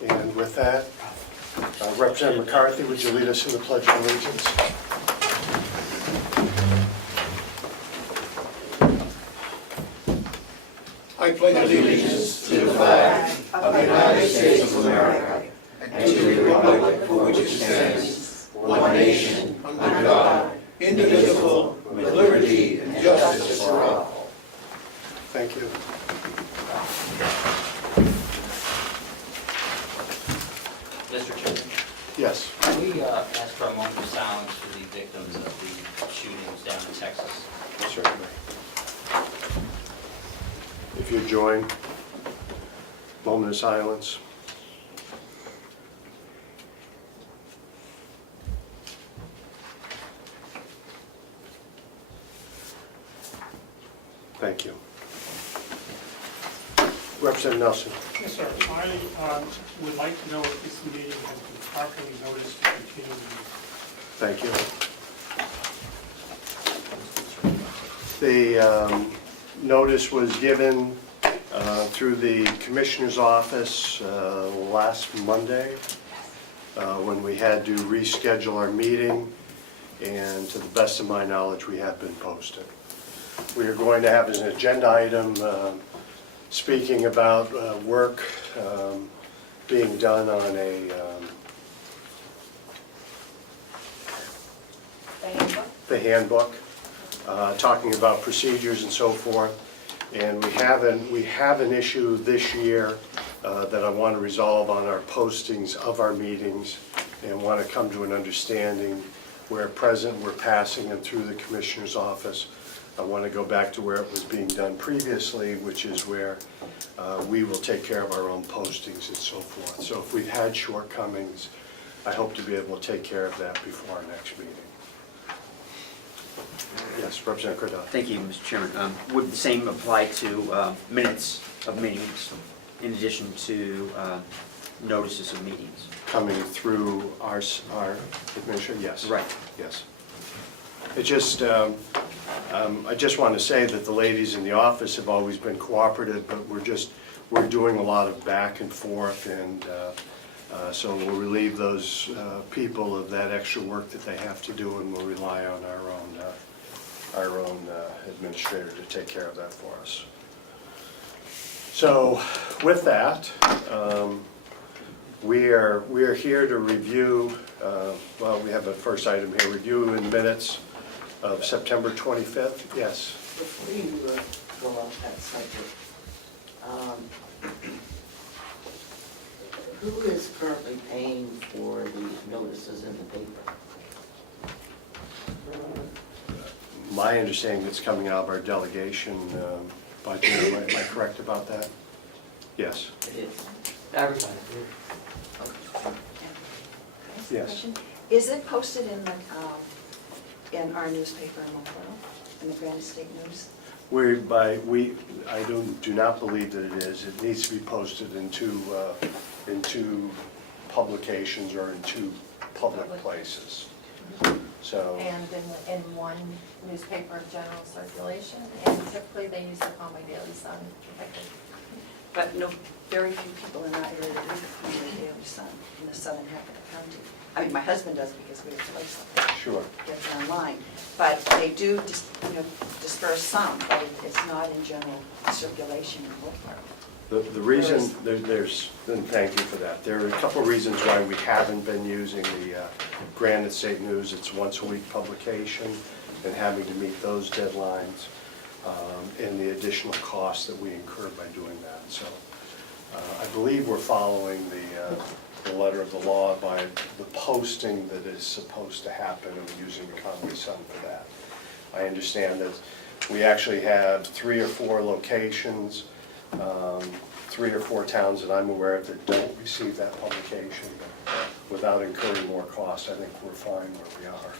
And with that, Representative McCarthy, would you lead us in the Pledge of Allegiance? I pledge allegiance to the flag of the United States of America and to the republic for which it stands, one nation, under God, indivisible, with liberty and justice for all. Thank you. Mr. Chairman, Yes. can we ask for a moment of silence for the victims of the shootings down in Texas? Certainly. If you join, moment of silence. Thank you. Representative Nelson. Yes, sir. I would like to know if this meeting has been properly noticed to continue. Thank you. The notice was given through the Commissioner's office last Monday when we had to reschedule our meeting, and to the best of my knowledge, we have been posted. We are going to have as an agenda item speaking about work being done on the handbook, talking about procedures and so forth. And we have an issue this year that I want to resolve on our postings of our meetings, and want to come to an understanding where at present we're passing them through the Commissioner's office. I want to go back to where it was being done previously, which is where we will take care of our own postings and so forth. So if we've had shortcomings, I hope to be able to take care of that before our next meeting. Yes, Representative Cordelli. Thank you, Mr. Chairman. Would the same apply to minutes of meetings in addition to notices of meetings? Coming through our administration, yes. Right. Yes. It just, I just want to say that the ladies in the office have always been cooperative, but we're doing a lot of back and forth, and so we'll relieve those people of that extra work that they have to do, and we'll rely on our own administrator to take care of that for us. So with that, we are here to review, well, we have a first item here, review in minutes of September 25th. Yes. Before you go off that subject, who is currently paying for the notices in the paper? My understanding it's coming out of our delegation budget. Am I correct about that? Yes. It is. Advertising. Yes. Is it posted in our newspaper in Buffalo, in the Granite State News? I do not believe that it is. It needs to be posted in two publications or in two public places. So. And in one newspaper of general circulation, and typically they use the Comeau Daily Sun. But no, very few people in that area read the Comeau Daily Sun in the southern half of the county. I mean, my husband does because we have a place up there. Sure. Gets online. But they do disperse some, but it's not in general circulation in Butler. The reason, and thank you for that. There are a couple of reasons why we haven't been using the Granite State News. It's once a week publication, and having to meet those deadlines, and the additional costs that we incur by doing that. So I believe we're following the letter of the law by the posting that is supposed to happen, and we're using the Comeau Sun for that. I understand that we actually have 3 or 4 locations, 3 or 4 towns that I'm aware of that don't receive that publication. But without incurring more cost, I think we're fine where we are.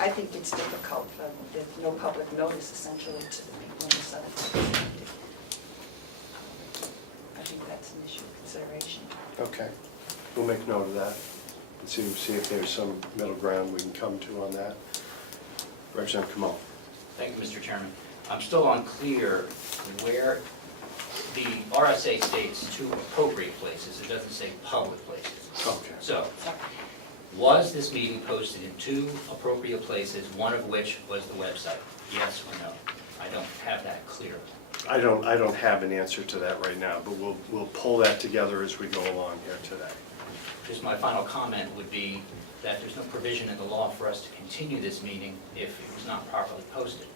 I think it's difficult, with no public notice essentially to the people in the southern county. I think that's an issue of consideration. Okay, we'll make note of that and see if there's some middle ground we can come to on that. Representative Comeau. Thank you, Mr. Chairman. I'm still unclear where the RSA states 2 appropriate places. It doesn't say public places. Okay. So, was this meeting posted in 2 appropriate places, one of which was the website? Yes or no? I don't have that clear. I don't have an answer to that right now, but we'll pull that together as we go along here today. Just my final comment would be that there's no provision in the law for us to continue this meeting if it was not properly posted.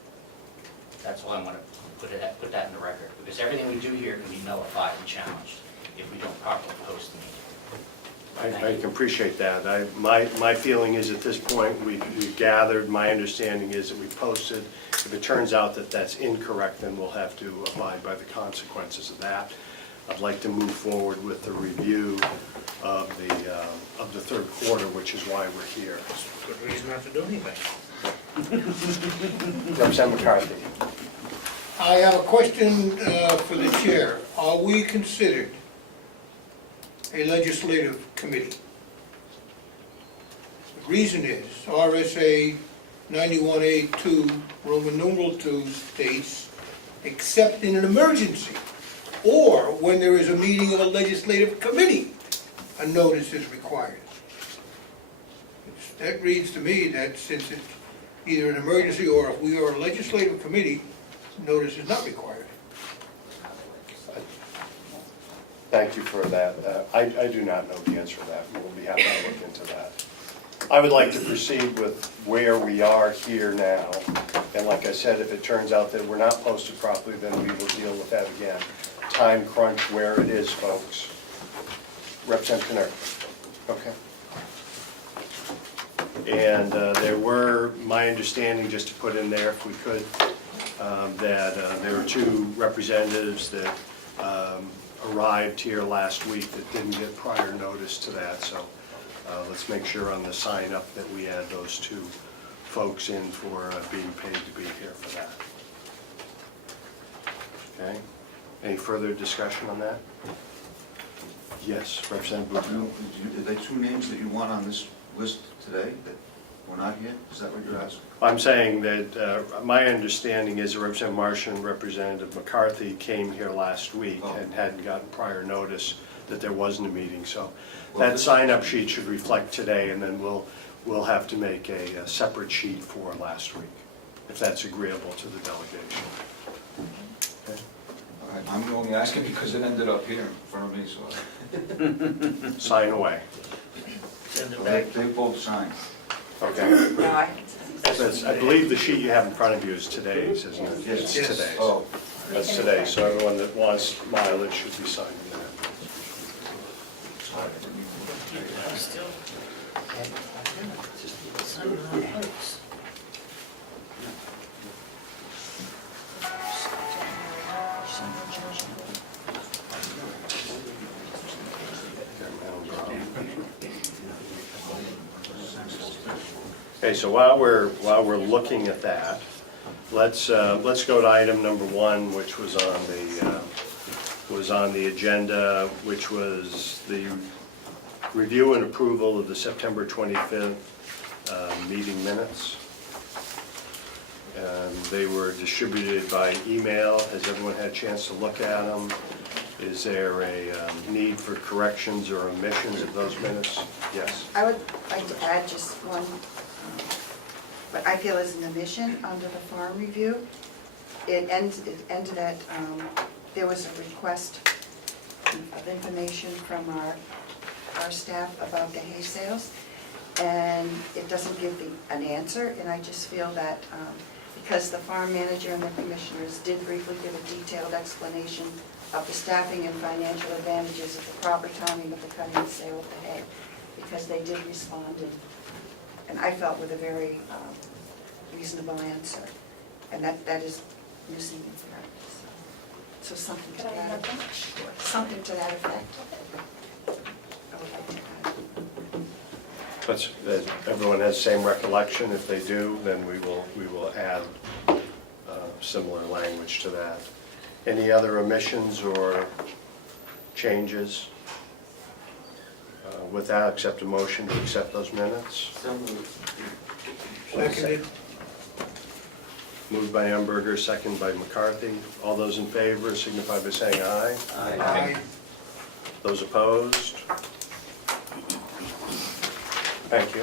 That's why I want to put that in the record, because everything we do here can be nullified and challenged if we don't properly post the meeting. I can appreciate that. My feeling is at this point, we've gathered, my understanding is that we posted. If it turns out that that's incorrect, then we'll have to abide by the consequences of that. I'd like to move forward with the review of the third quarter, which is why we're here. Good reason not to do anything. Representative McCarthy. I have a question for the chair. Are we considered a legislative committee? The reason is RSA 91A2, Roman numeral 2 states, except in an emergency, or when there is a meeting of a legislative committee, a notice is required. That reads to me that since it's either an emergency or if we are a legislative committee, notice is not required. Thank you for that. I do not know the answer to that. We'll be happy to look into that. I would like to proceed with where we are here now. And like I said, if it turns out that we're not posted properly, then we will deal with that again. Time crunch where it is, folks. Representative Knirk. Okay. And there were, my understanding, just to put in there if we could, that there were 2 representatives that arrived here last week that didn't get prior notice to that. So let's make sure on the sign up that we add those 2 folks in for being paid to be here for that. Okay. Any further discussion on that? Yes, Representative Butler. Are there 2 names that you want on this list today that were not here? Is that what you're asking? I'm saying that my understanding is that Representative Marsh and Representative McCarthy came here last week and hadn't gotten prior notice that there wasn't a meeting. So that sign-up sheet should reflect today, and then we'll have to make a separate sheet for last week, if that's agreeable to the delegation. Okay. All right, I'm only asking because it ended up here in front of me, so. Sign away. They both signed. Okay. No, I believe the sheet you have in front of you is today's, isn't it? It's Yes. today's. Oh, That's today, so everyone that wants mileage should be signing that. Okay, so while we're looking at that, let's go to item number 1, which was on the agenda, which was the review and approval of the September 25th meeting minutes. They were distributed by email. Has everyone had a chance to look at them? Is there a need for corrections or omissions of those minutes? Yes. I would like to add just one, what I feel is an omission under the farm review. It ended at, there was a request of information from our staff about the hay sales, and it doesn't give an answer, and I just feel that because the farm manager and the commissioners did briefly give a detailed explanation of the staffing and financial advantages of the proper timing of the cutting and sale of the hay, because they did respond, and I felt with a very reasonable answer, and that is missing in there. So something to Could I that have that? effect. Something to that effect. I would like to add. But everyone has the same recollection. If they do, then we will add similar language to that. Any other omissions or changes? With that, accept a motion to accept those minutes. Seconded. Moved by Umberger, second by McCarthy. All those in favor signify by saying aye. Aye. Those opposed? Thank you.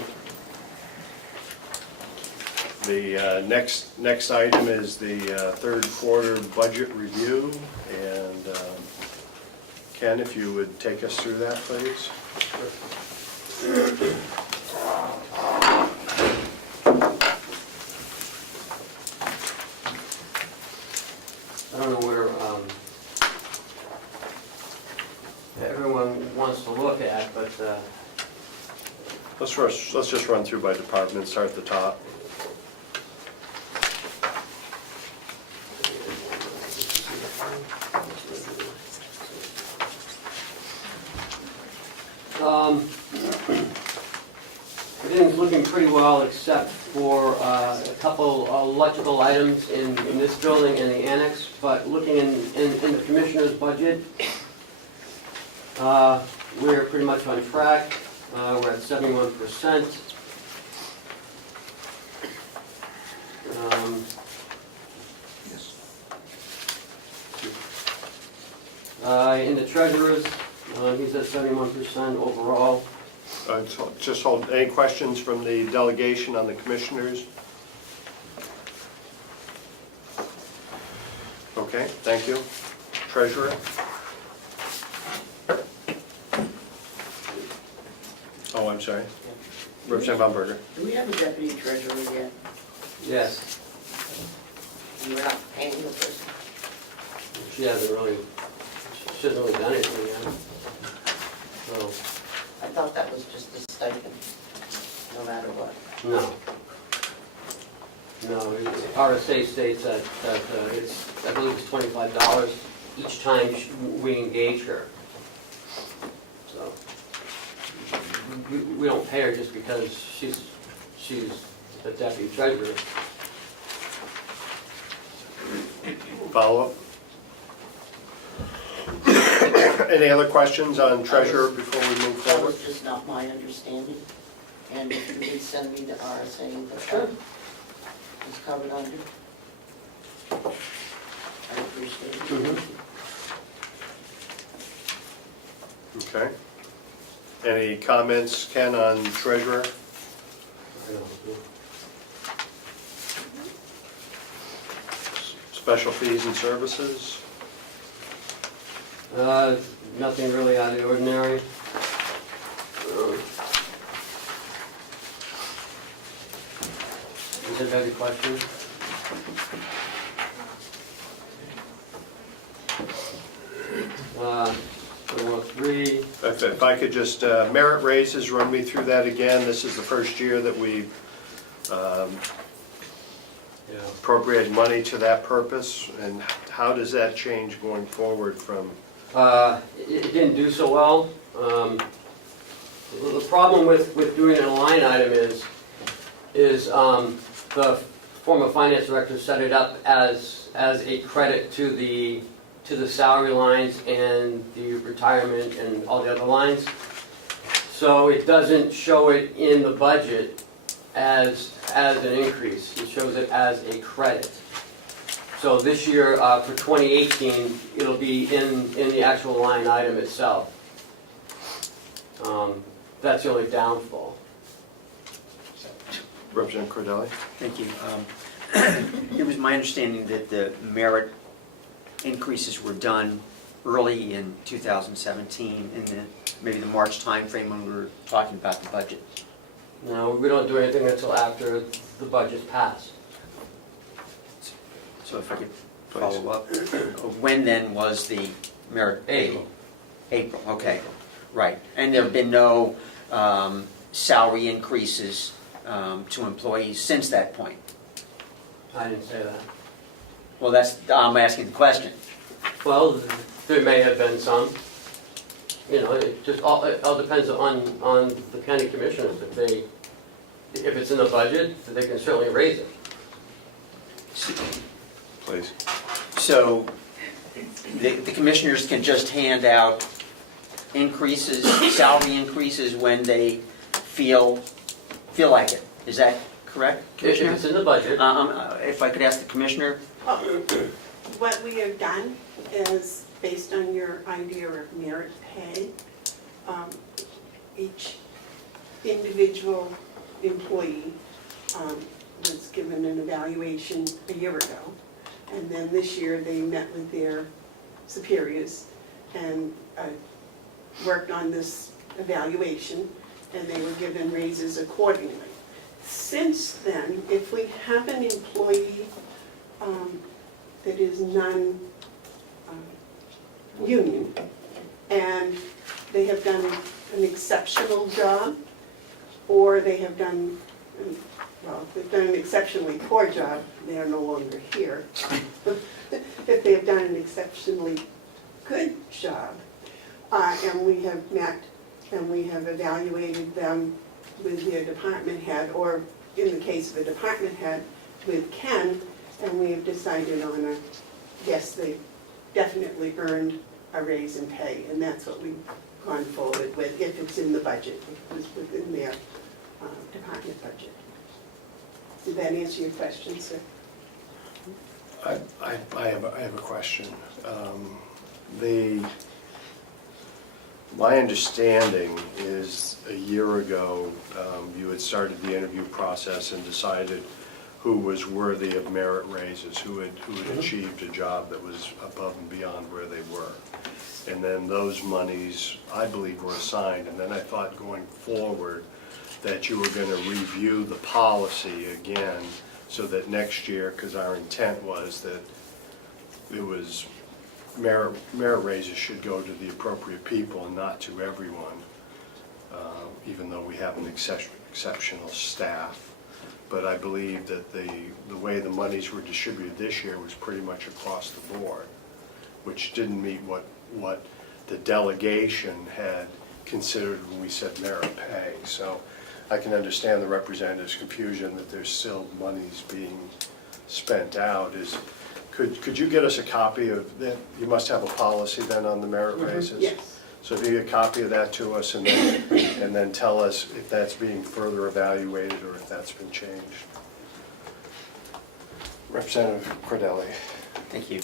The next item is the third quarter budget review, and Ken, if you would take us through that, please. I don't know where everyone wants to look at, but Let's just run through by department, start at the top. everything's looking pretty well except for a couple electrical items in this building and the annex, but looking in the commissioner's budget, we're pretty much on track. We're at 71%. Yes. In the treasurer's, he's at 71% overall. Just hold, any questions from the delegation on the commissioners? Okay, thank you. Treasurer? Oh, I'm sorry. Representative Umberger. Do we have a deputy treasurer yet? Yes, You're not paying the person? she hasn't really done anything yet. So, I thought that was just a stipend, no matter what. no. No, RSA states that it's, I believe it's $25 each time we engage her. So, we don't pay her just because she's the deputy treasurer. Follow-up? Any other questions on treasurer before we move That forward? was just not my understanding. And if you could send me the RSA that Sure. is covered under, I appreciate it. Mhm. Okay. Any comments, Ken, on treasurer? Special fees and services? Nothing really out of the ordinary. Does anybody have any questions? Three. If I could just, merit raises, run me through that again. This is the first year that we've appropriated money to that purpose, and how does that change going forward from? It didn't do so well. The problem with doing it in a line item is the former finance director set it up as a credit to the salary lines and the retirement and all the other lines. So it doesn't show it in the budget as an increase. It shows it as a credit. So this year, for 2018, it'll be in the actual line item itself. That's the only downfall. Representative Cordelli? Thank you. It was my understanding that the merit increases were done early in 2017, in maybe the March timeframe when we were talking about the budget. No, we don't do anything until after the budget's passed. So if I could follow up, when then was the merit paid? April, okay, right. And there have been no salary increases to employees since that point? I didn't say that. Well, I'm asking the question. Well, there may have been some. You know, it all depends on the county commissioners. If it's in the budget, they can certainly raise it. Please. So the commissioners can just hand out increases, salary increases when they feel like it. Is that correct, If Commissioner? it's in the budget, If I could ask the commissioner? What we have done is based on your idea of merit pay, each individual employee was given an evaluation a year ago. And then this year, they met with their superiors and worked on this evaluation, and they were given raises accordingly. Since then, if we have an employee that is non-union, and they have done an exceptional job, or they have done, well, they've done an exceptionally poor job, they are no longer here. If they have done an exceptionally good job, and we have met and we have evaluated them with their department head, or in the case of a department head, with Ken, and we have decided on a, yes, they definitely earned a raise in pay, and that's what we've gone forward with, if it's in the budget, if it was within their department budget. Did that answer your question, sir? I have a question. My understanding is a year ago, you had started the interview process and decided who was worthy of merit raises, who had achieved a job that was above and beyond where they were. And then those monies, I believe, were assigned. And then I thought going forward that you were going to review the policy again so that next year, because our intent was that it was merit raises should go to the appropriate people and not to everyone, even though we have an exceptional staff. But I believe that the way the monies were distributed this year was pretty much across the board, which didn't meet what the delegation had considered when we said merit pay. So I can understand the representative's confusion that there's still monies being spent out. Could you get us a copy of that? You must have a policy then on the merit raises? Yes. So if you get a copy of that to us and then tell us if that's being further evaluated or if that's been changed. Representative Cordelli. Thank you.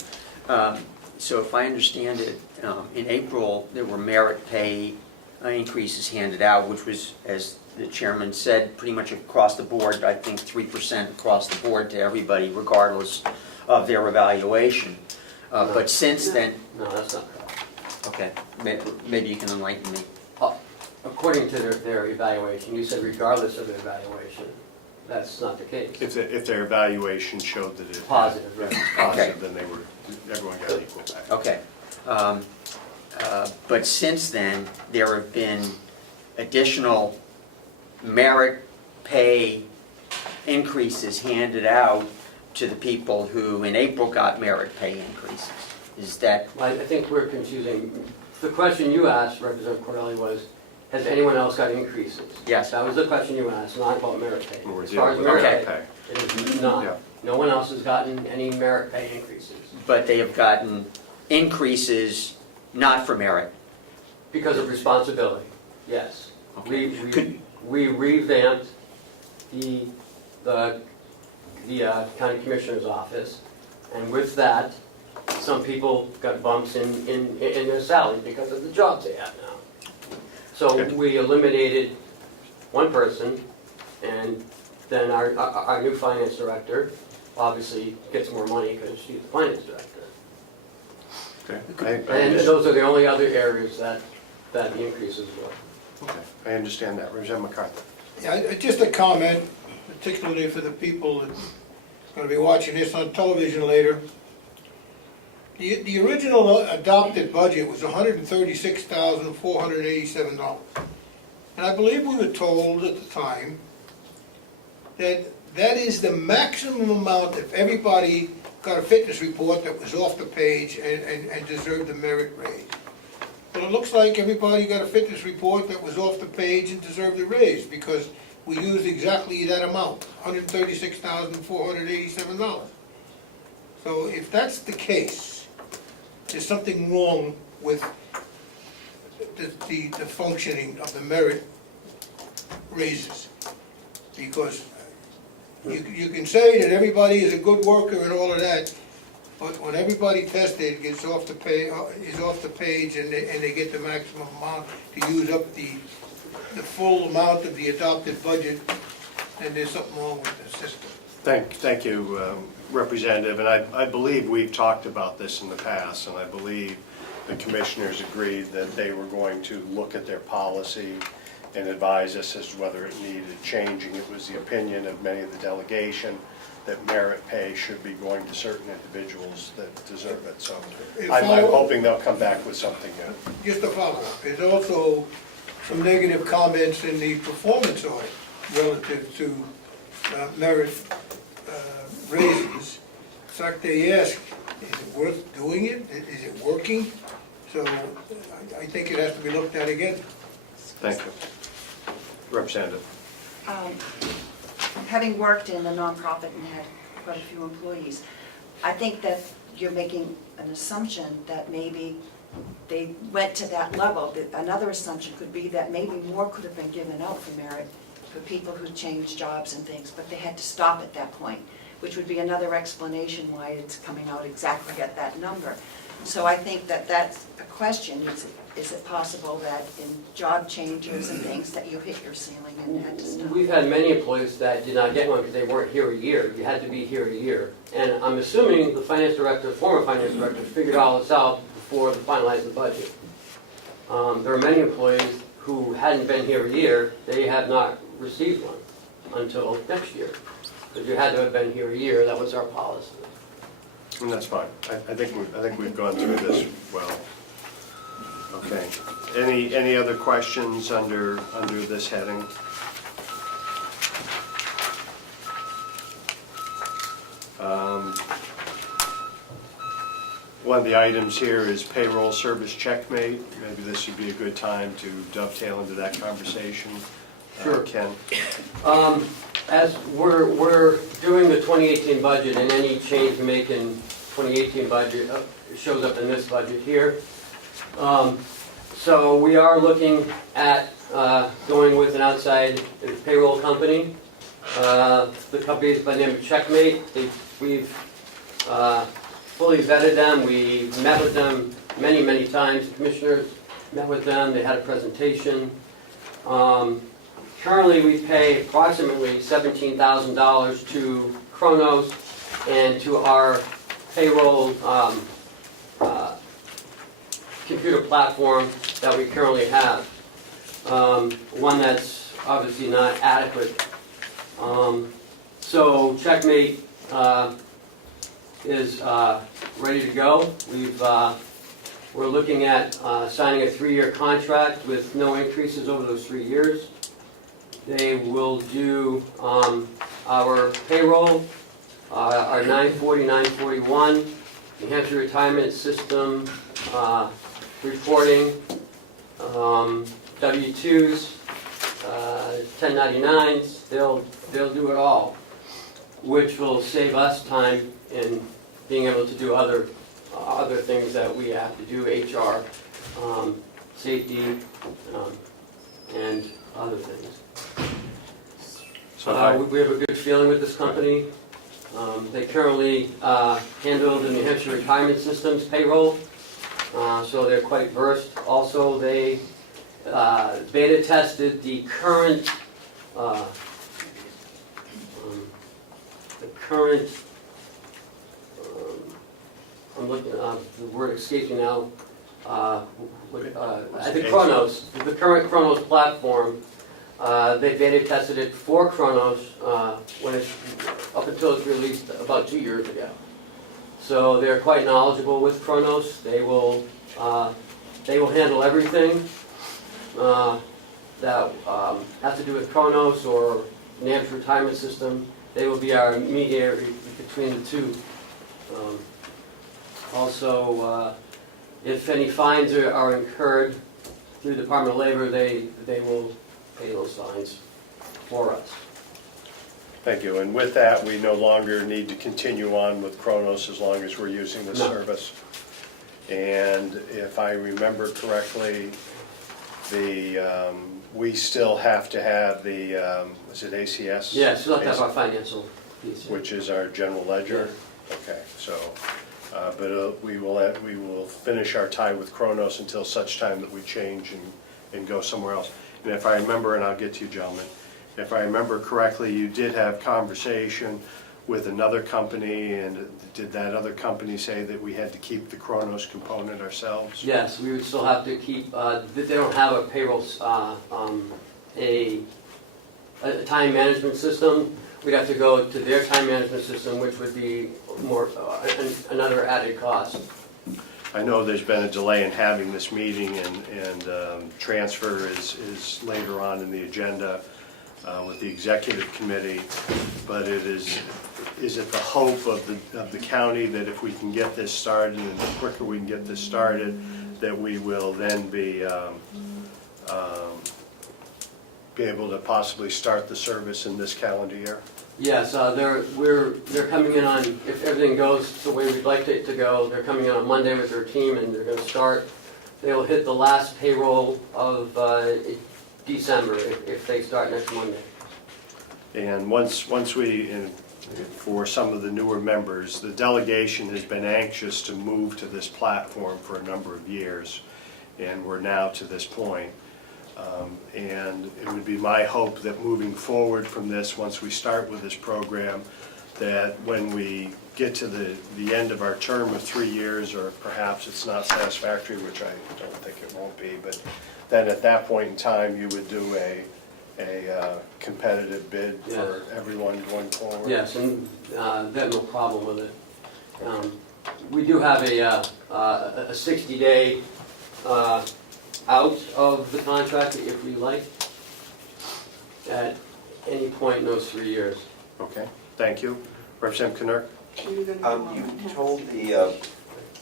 So if I understand it, in April, there were merit pay increases handed out, which was, as the chairman said, pretty much across the board, I think 3% across the board to everybody, regardless of their evaluation. But since then, No, that's not correct. okay, maybe you can enlighten me. According to their evaluation, you said regardless of their evaluation. That's not the case. If their evaluation showed that it Positive, right. if it's positive, then everyone got equal pay. Okay. But since then, there have been additional merit pay increases handed out to the people who in April got merit pay increases. Is that, I think we're confusing. The question you asked, Representative Cordelli, was, has anyone else got increases? Yes. That was the question you asked, not about merit pay. We're As far as dealing with merit merit pay, it is not. Yeah. No one else has gotten any merit pay increases but they have gotten increases not for merit? because of responsibility, yes. Okay. We revamped the county commissioner's office, and with that, some people got bumps in their salary because of the jobs they have now. So we eliminated one person, and then our new finance director obviously gets more money because she's the finance director. Okay. And those are the only other areas that the increases were. Okay. I understand that. Representative McCarthy. Yeah, just a comment, particularly for the people that are going to be watching this on television later. The original adopted budget was $136,487. And I believe we were told at the time that that is the maximum amount if everybody got a fitness report that was off the page and deserved a merit raise. Well, it looks like everybody got a fitness report that was off the page and deserved a raise because we used exactly that amount, $136,487. So if that's the case, there's something wrong with the functioning of the merit raises. Because you can say that everybody is a good worker and all of that, But when everybody tested, gets off the pay, is off the page, and they get the maximum amount to use up the full amount of the adopted budget, then there's something wrong with the system. Thank you, Representative, and I believe we've talked about this in the past, and I believe the commissioners agreed that they were going to look at their policy and advise us as to whether it needed changing. It was the opinion of many of the delegation that merit pay should be going to certain individuals that deserve it, so I'm hoping they'll come back with something new. Just a follow-up, there's also some negative comments in the performance audit relative to merit raises. In fact, they ask, is it worth doing it? Is it working? So I think it has to be looked at again. Thank you. Representative. Having worked in a nonprofit and had quite a few employees, I think that you're making an assumption that maybe they went to that level. Another assumption could be that maybe more could have been given out for merit for people who changed jobs and things, but they had to stop at that point, which would be another explanation why it's coming out exactly at that number. So I think that that's a question. Is it possible that in job changes and things that you hit your ceiling and had to stop? We've had many employees that did not get one because they weren't here a year. You had to be here a year. And I'm assuming the finance director, former finance director, figured all this out before they finalized the budget. There are many employees who hadn't been here a year, they have not received one until next year. Because you had to have been here a year, that was our policy. And that's fine. I think we've gone through this well. Okay. Any other questions under this heading? One of the items here is payroll service checkmate. Maybe this would be a good time to dovetail into that conversation. Sure. Ken? As we're doing the 2018 budget, and any change we make in 2018 budget shows up in this budget here. So we are looking at going with an outside payroll company. The company is by the name of Checkmate. We've fully vetted them. We met with them many, many times. The commissioners met with them. They had a presentation. Currently, we pay approximately $17,000 to Kronos and to our payroll computer platform that we currently have. One that's obviously not adequate. So Checkmate is ready to go. We're looking at signing a 3-year contract with no increases over those 3 years. They will do our payroll, our 940, 941, New Hampshire retirement system reporting, W-2s, 1099s. They'll do it all, which will save us time in being able to do other things that we have to do, HR, safety, and other things. We have a good feeling with this company. They currently handle the New Hampshire retirement systems payroll, so they're quite versed. Also, they beta tested the current I'm looking, the word escaping now. I think Kronos, the current Kronos platform. They beta tested it for Kronos up until it's released about 2 years ago. So they're quite knowledgeable with Kronos. They will handle everything that has to do with Kronos or New Hampshire retirement system. They will be our mediator between the two. Also, if any fines are incurred through the Department of Labor, they will pay those fines for us. Thank you. And with that, we no longer need to continue on with Kronos as long as we're using the service. And if I remember correctly, we still have to have the, is it ACS? Yeah, still have to have our financial piece. Which is our general ledger? Okay, so But we will finish our tie with Kronos until such time that we change and go somewhere else. And if I remember, and I'll get to you gentlemen, if I remember correctly, you did have conversation with another company, and did that other company say that we had to keep the Kronos component ourselves? Yes, we would still have to keep, they don't have a payroll, a time management system. We'd have to go to their time management system, which would be more, another added cost. I know there's been a delay in having this meeting, and transfer is later on in the agenda with the executive committee, but is it the hope of the county that if we can get this started, and the quicker we can get this started, that we will then be able to possibly start the service in this calendar year? Yes, they're coming in on, if everything goes the way we'd like it to go, they're coming in on Monday with their team, and they're gonna start, they'll hit the last payroll of December if they start next Monday. And once we, and for some of the newer members, the delegation has been anxious to move to this platform for a number of years, and we're now to this point. And it would be my hope that moving forward from this, once we start with this program, that when we get to the end of our term of 3 years, or perhaps it's not satisfactory, which I don't think it won't be, but then at that point in time, you would do a competitive bid for everyone going forward? Yes, and they have no problem with it. We do have a 60-day out of the contract, if we like, at any point in those 3 years. Okay, thank you. Representative Knirk? You told the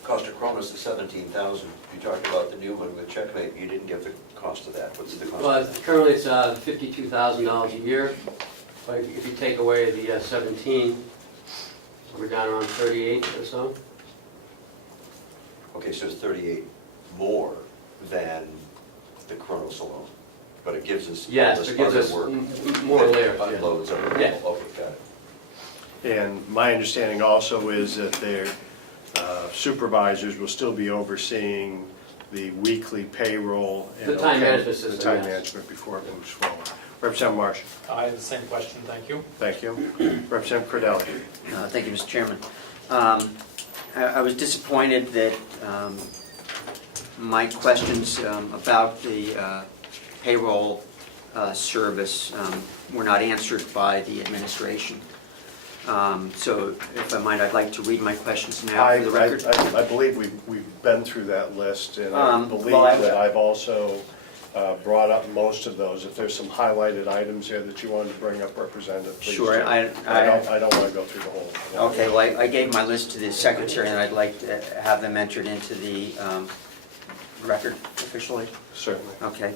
cost of Kronos the 17,000. You talked about the new one with Checkmate. You didn't give the cost of that. What's the cost Well, of that? currently it's $52,000 a year, but if you take away the 17, we're down around 38 or so. Okay, so it's 38 more than the Kronos alone, but it gives us all Yes, this it gives other us work. more that layers. Yeah. Unloads everything. Yeah. Okay, got it. And my understanding also is that their supervisors will still be overseeing the weekly payroll. And The time management system, The time yes. management before it moves forward. Representative Marsh? I have the same question, thank you. Thank you. Representative Cordelli? Thank you, Mr. Chairman. I was disappointed that my questions about the payroll service were not answered by the administration. So if I might, I'd like to read my questions now for the record. I believe we've been through that list, and I believe well, that I've also brought up most of those. If there's some highlighted items here that you wanted to bring up, Representative, please Sure, do. I don't want to go through the whole. Okay, well, I gave my list to the secretary, and I'd like to have them entered into the record officially. Certainly. Okay.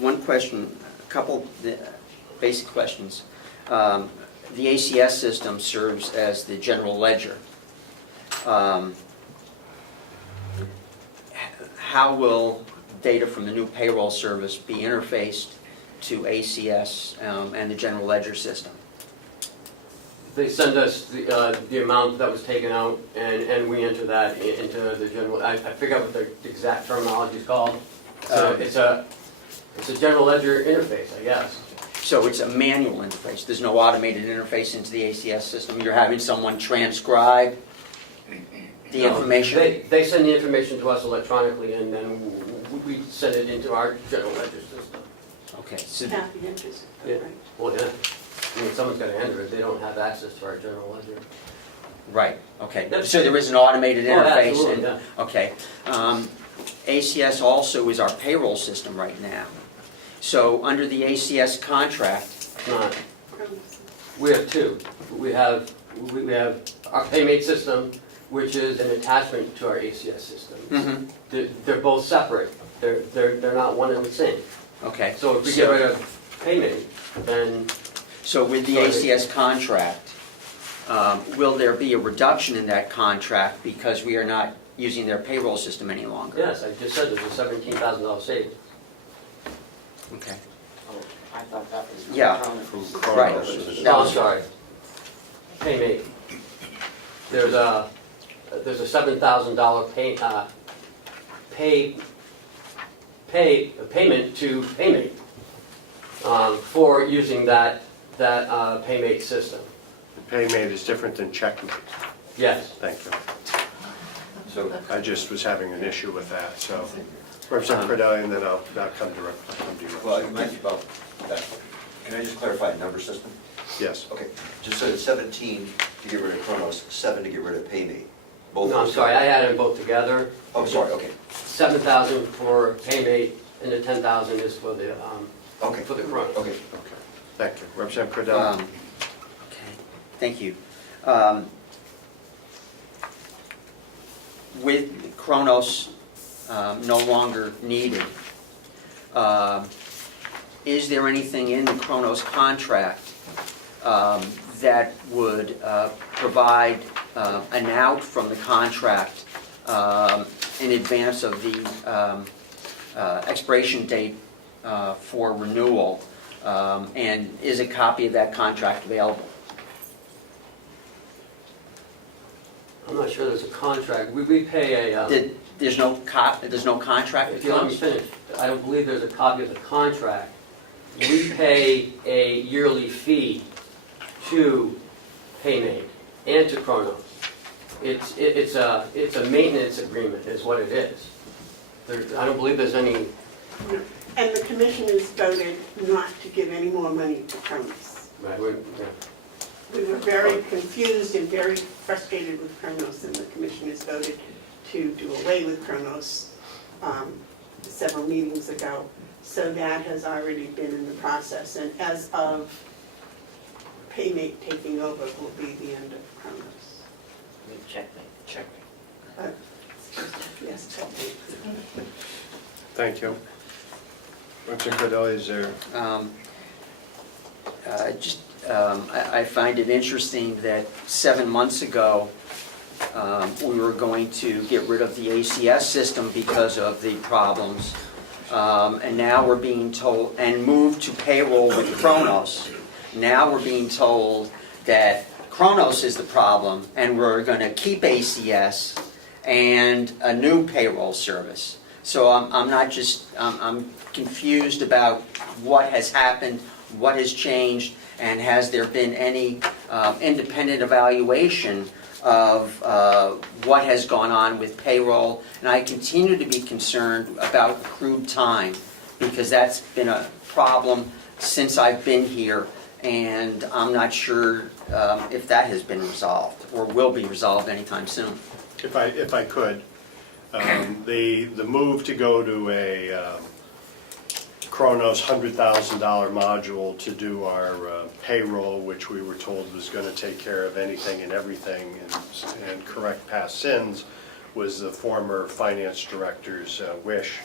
One question, a couple basic questions. The ACS system serves as the general ledger. How will data from the new payroll service be interfaced to ACS and the general ledger system? They send us the amount that was taken out, and we enter that into the general, I forget what the exact terminology is called. So it's a general ledger interface, I guess. So it's a manual interface, there's no automated interface into the ACS system? You're having someone transcribe the information? They send the information to us electronically, and then we send it into our general ledger system. Okay, so Happy entries, Yeah. right? Well, yeah, I mean, someone's got to enter it, they don't have access to our general ledger. right, okay. Yep. So there is an automated interface? Absolutely, and- yeah. Okay. ACS also is our payroll system right now. So under the ACS contract, Not. We have two. We have our paymate system, which is an attachment to our ACS system. They're both separate. They're not one and the same. okay. So if we get rid of payment, then So with the ACS contract, will there be a reduction in that contract because we are not using their payroll system any longer? yes, I just said there's a $17,000 savings. Okay. Oh, I thought that was. Yeah. Kronos. Right. No, I'm sorry. Paymate. There's there's a $7,000 payment to Paymate for using that Paymate system. Paymate is different than Checkmate. Yes. Thank you. So, I just was having an issue with that, so Representative Cordelli, and then I'll come to you. well, you mentioned about that. Can I just clarify a number system? Yes. Okay, just so it's 17 to get rid of Chronos, 7 to get rid of Paymate. Both No, I'm those- sorry, I had them both together. Oh, sorry, okay. 7,000 for Paymate, and the 10,000 is for the, Okay. for the Chronos. Okay. Okay. Thank you. Representative Cordelli. Okay, thank you. With Kronos no longer needed, is there anything in the Kronos contract that would provide an out from the contract in advance of the expiration date for renewal? And is a copy of that contract available? I'm not sure there's a contract. We pay a, There's no contract with if you let me Kronos? finish, I don't believe there's a copy of the contract. We pay a yearly fee to Paymate and to Chronos. It's a maintenance agreement is what it is. I don't believe there's any, And the commissioners voted not to give any more money to Kronos. right, We were very confused and very frustrated with Kronos, and the commissioners voted to do away with Kronos several meetings ago. So that has already been in the process, and as of Paymate taking over will be the end of Kronos. Checkmate. Yes, Checkmate. Thank you. Representative Cordelli, is there? I find it interesting that 7 months ago, we were going to get rid of the ACS system because of the problems. And now we're being told, and move to payroll with Kronos. Now we're being told that Kronos is the problem, and we're going to keep ACS and a new payroll service. So I'm confused about what has happened, what has changed, and has there been any independent evaluation of what has gone on with payroll? And I continue to be concerned about accrued time, because that's been a problem since I've been here, and I'm not sure if that has been resolved or will be resolved anytime soon. If I could, the move to go to a Kronos $100,000 module to do our payroll, which we were told was going to take care of anything and everything and correct past sins, was the former finance director's wish.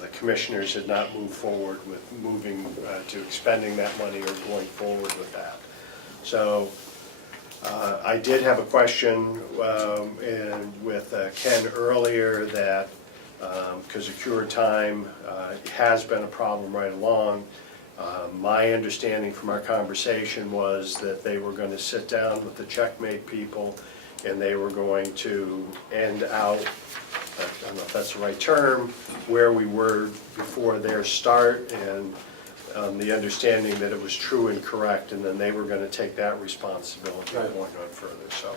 The commissioners had not moved forward with moving to expending that money or going forward with that. So I did have a question with Ken earlier that because accrued time has been a problem right along. My understanding from our conversation was that they were going to sit down with the Checkmate people and they were going to end out, I don't know if that's the right term, where we were before their start, and the understanding that it was true and correct, and then they were going to take that responsibility going on further. So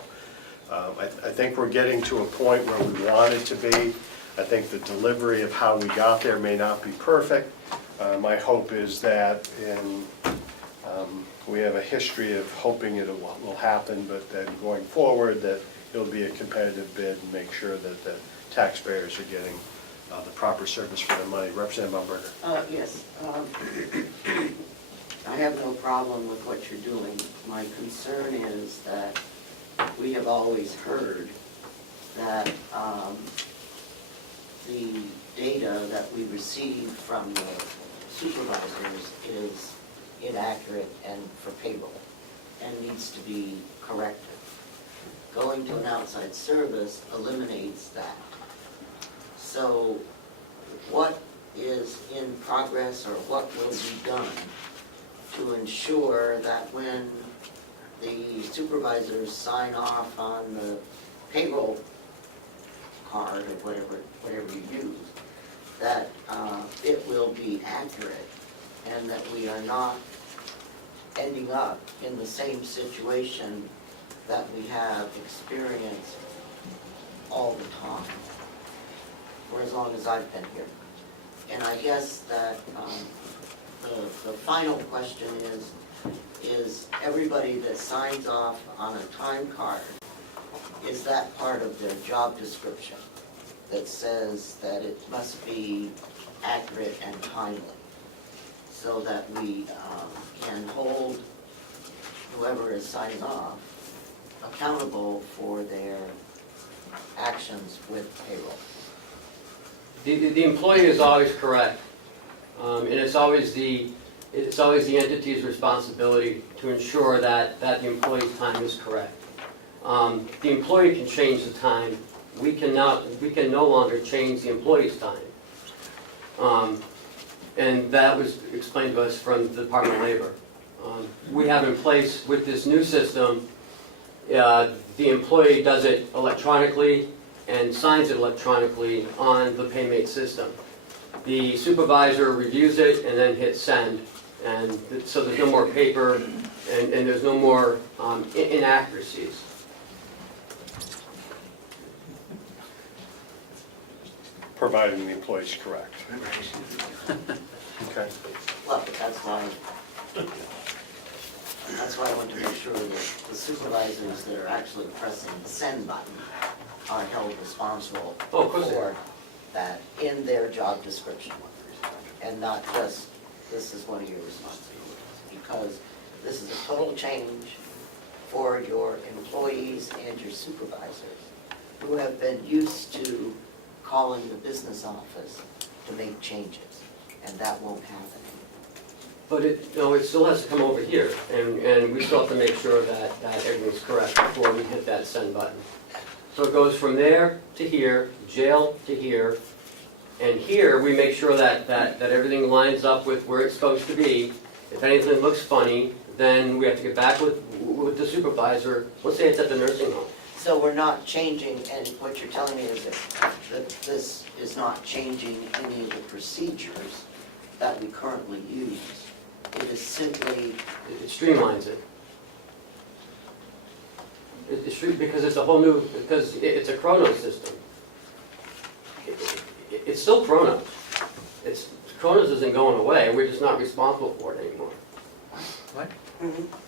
I think we're getting to a point where we want it to be. I think the delivery of how we got there may not be perfect. My hope is that we have a history of hoping it will happen, but then going forward that it'll be a competitive bid and make sure that the taxpayers are getting the proper service for their money. Representative Umberger. Yes. I have no problem with what you're doing. My concern is that we have always heard that the data that we receive from the supervisors is inaccurate and for payroll and needs to be corrected. Going to an outside service eliminates that. So what is in progress or what will be done to ensure that when the supervisors sign off on the payroll card or whatever you use, that it will be accurate and that we are not ending up in the same situation that we have experienced all the time, for as long as I've been here. And I guess that the final question is everybody that signs off on a time card, is that part of their job description that says that it must be accurate and timely, so that we can hold whoever is signing off accountable for their actions with payroll? The employee is always correct, and it's always the entity's responsibility to ensure that the employee's time is correct. The employee can change the time. We can no longer change the employee's time. And that was explained to us from the Department of Labor. We have in place with this new system, the employee does it electronically and signs it electronically on the PayMate system. The supervisor reviews it and then hits send, and so there's no more paper and there's no more inaccuracies. Providing the employee's correct. Okay. Well, that's why I want to make sure that the supervisors that are actually pressing the send button are held responsible Oh, of course they for are. that in their job description, and not just, this is one of your responsibilities, because this is a total change for your employees and your supervisors who have been used to calling the business office to make changes, and that won't happen anymore. But it still has to come over here, and we still have to make sure that everything's correct before we hit that send button. So it goes from there to here, jail to here, and here we make sure that everything lines up with where it's supposed to be. If anything looks funny, then we have to get back with the supervisor. Let's say it's at the nursing home. So we're not changing, and what you're telling me is that this is not changing any of the procedures that we currently use. It is simply, It streamlines it. Because it's a whole new, because it's a Chronos system. It's still Chronos. Chronos isn't going away, and we're just not responsible for it anymore.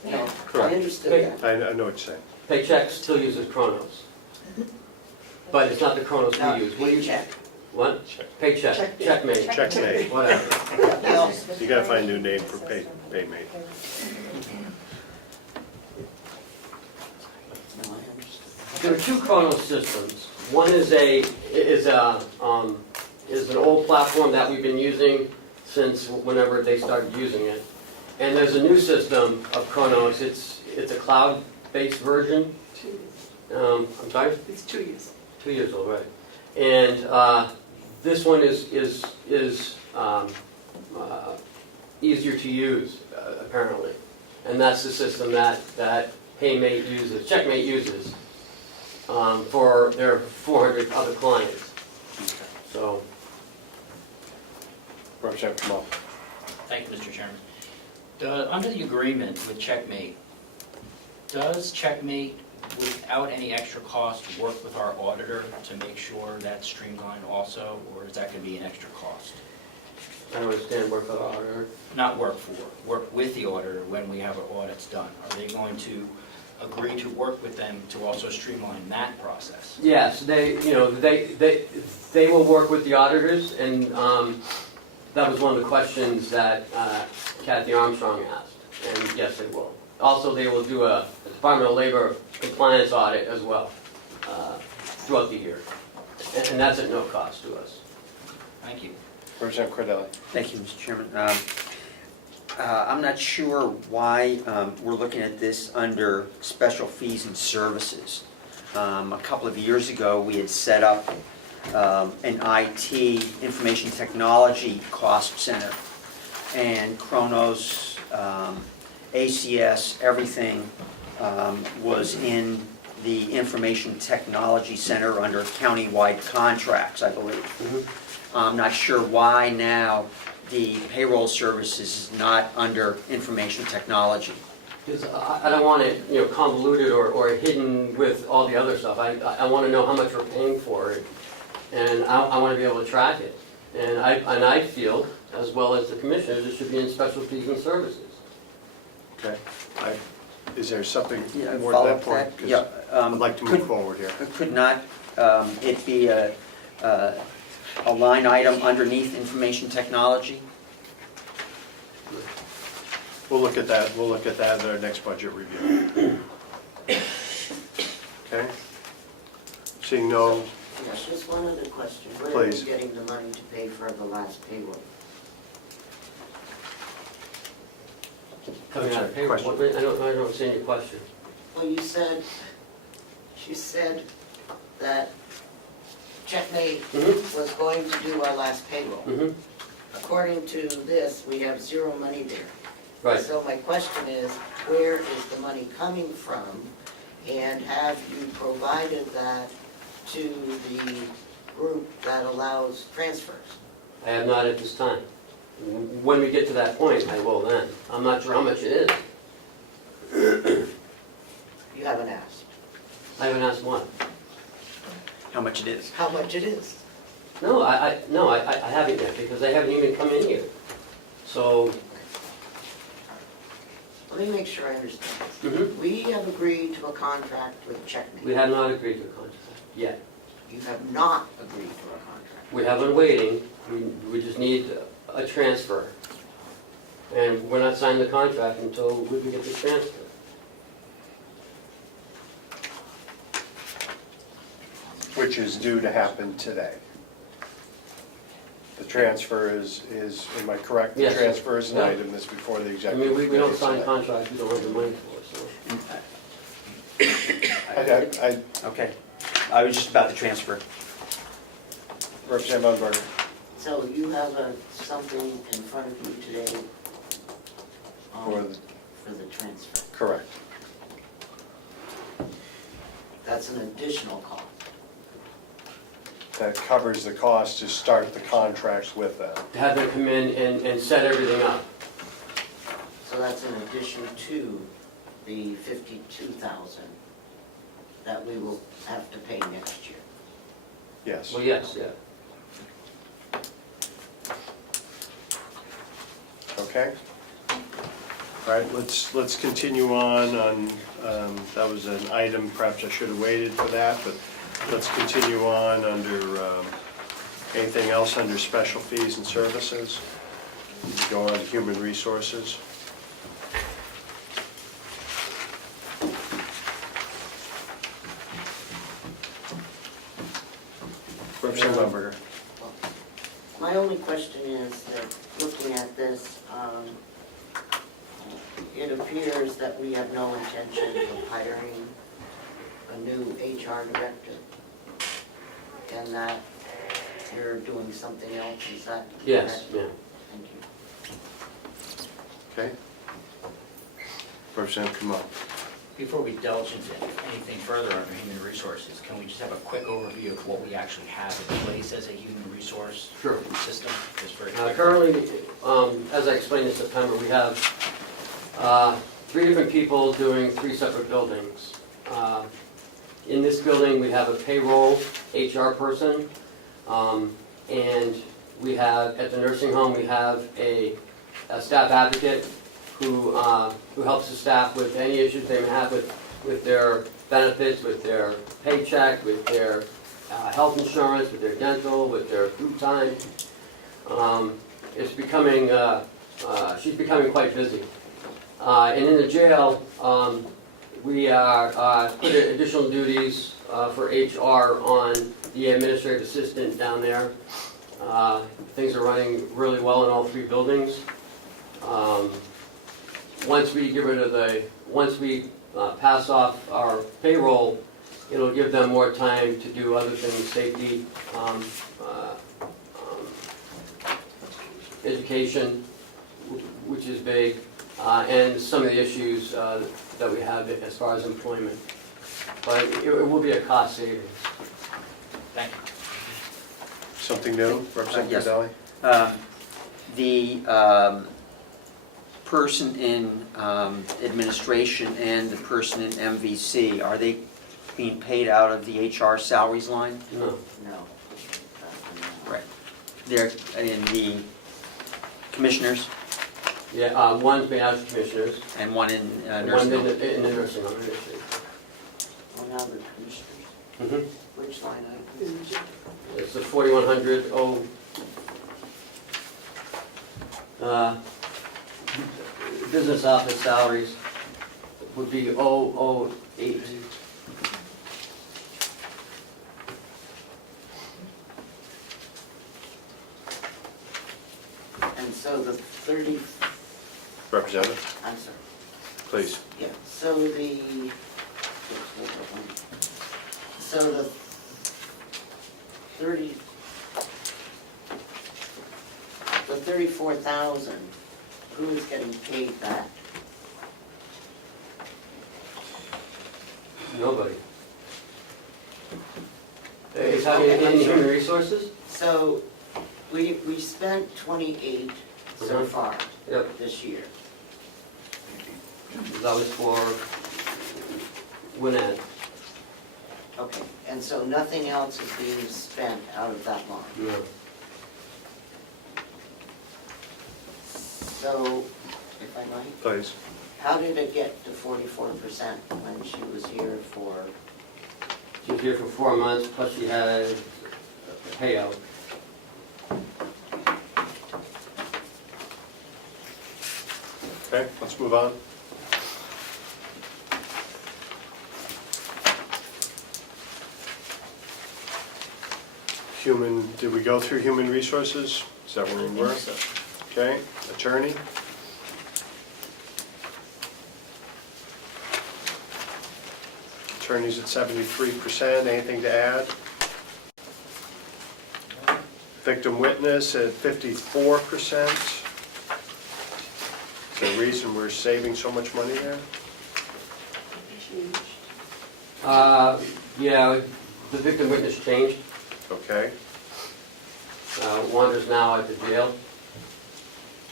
no, I Correct. understood that. I know what you're saying. Paycheck still uses Chronos. But it's not the Chronos Now, we use. What do you check. What? Check. Paycheck, Checkmate. checkmate, Checkmate. whatever. Well, You gotta find a new name for PayMate. no, I understood. There are two Chronos systems. One is an old platform that we've been using since whenever they started using it. And there's a new system of Chronos. It's a cloud-based version. 2 years. I'm sorry? It's 2 years. 2 years old, right? And this one is easier to use, apparently. And that's the system that PayMate uses, Checkmate uses, for their 400 other clients. So, Representative Comeau. Thank you, Mr. Chairman. Under the agreement with Checkmate, does Checkmate, without any extra cost, work with our auditor to make sure that's streamlined also, or is that going to be an extra cost? I don't understand work for the auditor. Not work for, work with the auditor when we have our audits done. Are they going to agree to work with them to also streamline that process? Yes, they will work with the auditors, and that was one of the questions that Kathy Armstrong asked, and yes, they will. Also, they will do a Department of Labor compliance audit as well throughout the year, and that's at no cost to us. Thank you. Representative Cordelli. Thank you, Mr. Chairman. I'm not sure why we're looking at this under special fees and services. A couple of years ago, we had set up an IT, information technology cost center, and Chronos, ACS, everything was in the Information Technology Center under countywide contracts, I believe. I'm not sure why now the payroll services is not under information technology. Because I don't want it, convoluted or hidden with all the other stuff. I want to know how much we're paying for it, and I want to be able to track it. And I feel, as well as the commissioners, it should be in special fees and services. Okay. Is there something Yeah, more to follow that up point? that? Yeah, 'Cause I'd like to move forward here. Could not it be a line item underneath information technology? We'll look at that at our next budget review. Okay? Seeing no, Yes, just one other question. Where are Please. we getting the money to pay for the last payroll? Coming out of payroll. Question. I don't understand your question. Well, you said that Checkmate Mhm. was going to do our last payroll. Mm-hmm. According to this, we have zero money there. Right. So my question is, where is the money coming from? And have you provided that to the group that allows transfers? I have not at this time. When we get to that point, I will then. I'm not sure how much it is. You haven't asked I haven't asked one. How much it is? how much it is. No, I haven't yet, because they haven't even come in here. So, Let me make sure I understand. mhm, We have agreed to a contract with Checkmate. we have not agreed to a contract yet. You have not agreed to a contract. We have been waiting, we just need a transfer. And we're not signing the contract until we can get the transfer. which is due to happen today. The transfer is, am I correct? The Yes. transfer is an Yeah. item that's before the I executive. mean, we don't committee sign today. contracts, we don't have the money for, so. Okay. I was just about to transfer. Representative Umberger. So you have something in front of you today For the- for the transfer. Correct. That's an additional cost. That covers the cost to start the contracts with them. To have them come in and set everything up. So that's in addition to the 52,000 that we will have to pay next year. Yes. Well, yes, yeah. Okay. All right, let's continue on, that was an item, perhaps I should have waited for that, but let's continue on under, anything else under special fees and services? Go on to human resources. Representative Umberger. My only question is that, looking at this, it appears that we have no intention of hiring a new HR director, and that you're doing something else, is that correct? Yes, yeah. Thank you. Okay. Representative Comeau. Before we delve into anything further under human resources, can we just have a quick overview of what we actually have in place as a human resource Sure. system? Just very quickly. Currently, as I explained in September, we have 3 different people doing 3 separate buildings. In this building, we have a payroll HR person, and we have, at the nursing home, we have a staff advocate who helps the staff with any issues they may have with their benefits, with their paycheck, with their health insurance, with their dental, with their food time. It's becoming, she's becoming quite busy. And in the jail, we are put additional duties for HR on the administrative assistant down there. Things are running really well in all 3 buildings. Once we get rid of once we pass off our payroll, it'll give them more time to do other things, safety, education, which is big, and some of the issues that we have as far as employment. but it will be a cost savings. Thank you. Something new, Representative Yes. Cordelli? The person in administration and the person in MVC, are they being paid out of the HR salaries line? No. No. Right. They're in the commissioners Yeah, one's made out of commissioners, and one in and nursing one home. in the nursing home. Well, now the commissioners, Mhm. which line item? It's the 4100, business office salaries would be 008. And so the 30, Representative, I'm sorry, please. yeah, so the 30, the 34,000, who is getting paid that? Nobody. Is having any human resources? So we spent 28 so Mhm. far Yep, this year. that was for Winnet. Okay, and so nothing else is being spent out of that line. No. So, if I might, Please. how did it get to 44% when she was here for, She was here for 4 months, plus she had a payout. Okay, let's move on. Did we go through human resources? Is that where we were? Okay, attorney? Attorney's at 73%, anything to add? Victim witness at 54%. Is there a reason we're saving so much money there? Yeah, the victim witness changed. Okay, Wanda's now at the jail.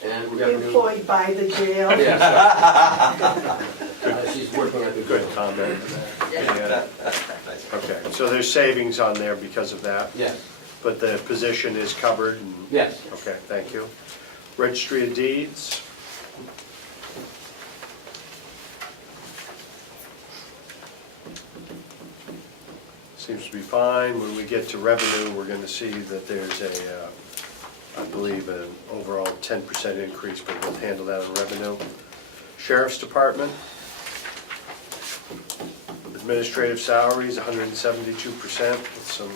And we have a new... Employed by the jail. Yes. She's working at the good jail. comment. Yeah. Okay, so there's savings on there because of that, Yes, but the position is covered and, yes. okay, thank you. Registry of Deeds? Seems to be fine. When we get to revenue, we're going to see that there's a, I believe, an overall 10% increase, but we'll handle that in revenue. Sheriff's Department? Administrative salaries, 172% with some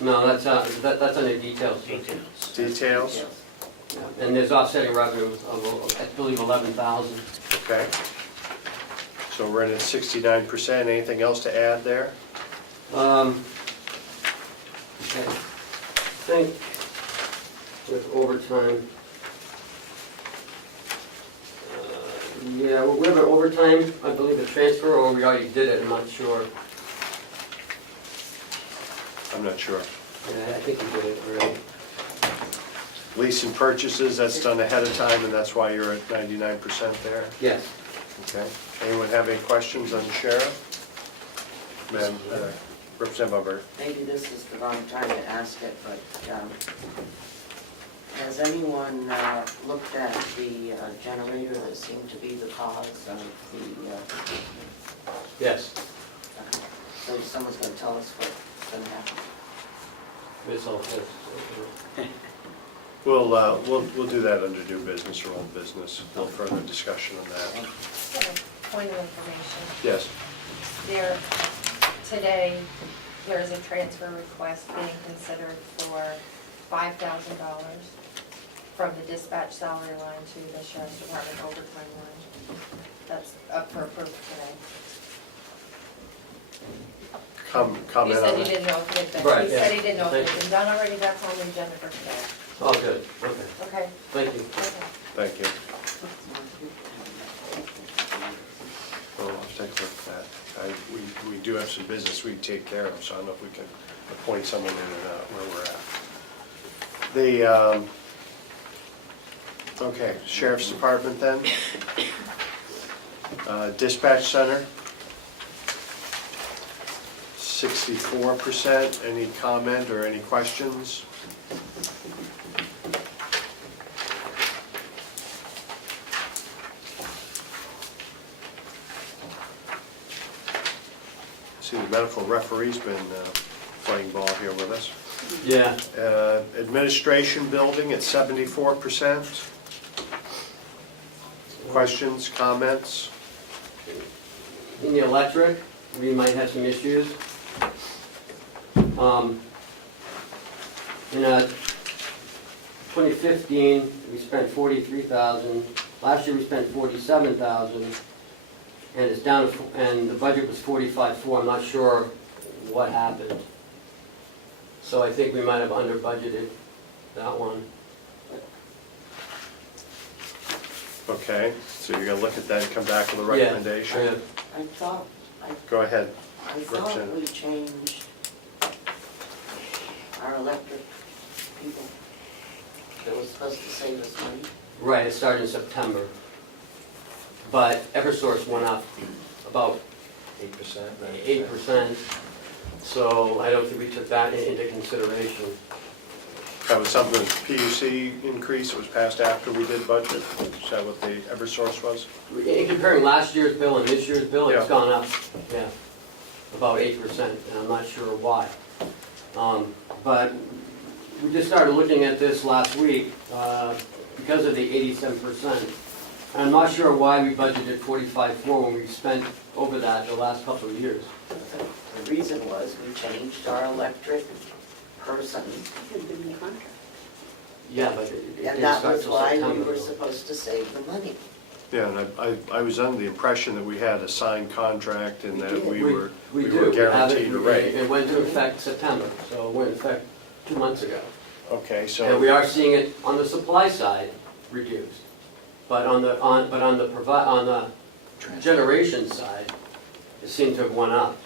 No, that's under details. details. Yeah. And there's offsetting revenue of, I believe, 11,000. Okay. So we're in at 69%. Anything else to add there? I think with overtime, yeah, we have an overtime, I believe, a transfer, or we already did it, I'm not sure. I'm not sure. Yeah, I think we did it already. Lease and purchases, that's done ahead of time, and that's why you're at 99% there. Yes. Okay. Anyone have any questions on the sheriff? Madam Representative Umberger. maybe this is the wrong time to ask it, but has anyone looked at the generator that seemed to be the cause of the, Yes. so someone's going to tell us what's going to happen? It's all fixed. We'll do that under new business or old business. A little further discussion on that. Just a point of information. Yes. There, today, there is a transfer request being considered for $5,000 from the dispatch salary line to the sheriff's department overtime line. That's up for approval today. He Comment said on he that. didn't know if it had been, Right, he said he yeah. didn't know if it Thank had been done already, that's on the agenda for today. Oh, good, okay, Okay? thank you. Okay. Thank you. Well, I'll take a look at that. We have some business we take care of, so I don't know if we can appoint someone in where we're at. Okay, Sheriff's Department then. Dispatch Center, 64%. Any comment or any questions? See, the medical referee's been playing ball here with us. Yeah. Administration building at 74%. Questions, comments? In the electric, we might have some issues. In 2015, we spent $43,000. Last year we spent $47,000, and it's down. And the budget was $45,400. I'm not sure what happened. So I think we might have under budgeted that one. Okay, so you're gonna look at that and come back with a Yeah, recommendation? I am. I thought, Go ahead. I thought Representative. we changed our electric people. That was supposed to save us money. Right, it started in September. But Eversource went up about 8%. So I don't think we took that into consideration. That was something, PUC increase that was passed after we did budget? Is that what the Eversource was? In comparing last year's bill and this year's bill, it's Yeah. gone up, yeah, about 8%, and I'm not sure why. But we just started looking at this last week because of the 87%. And I'm not sure why we budgeted 45.4 when we spent over that the last couple of years. The reason was we changed our electric person, Had been in the contract. Yeah, but it and didn't that start was till why we September. were supposed to save the money. Yeah, and I was under the impression that we had a signed contract and that we were We we do. were We have it. guaranteed a rate. It went into effect September, so it went into effect 2 months ago. Okay, And so, we are seeing it on the supply side reduced. But on the generation side, it seemed to have went up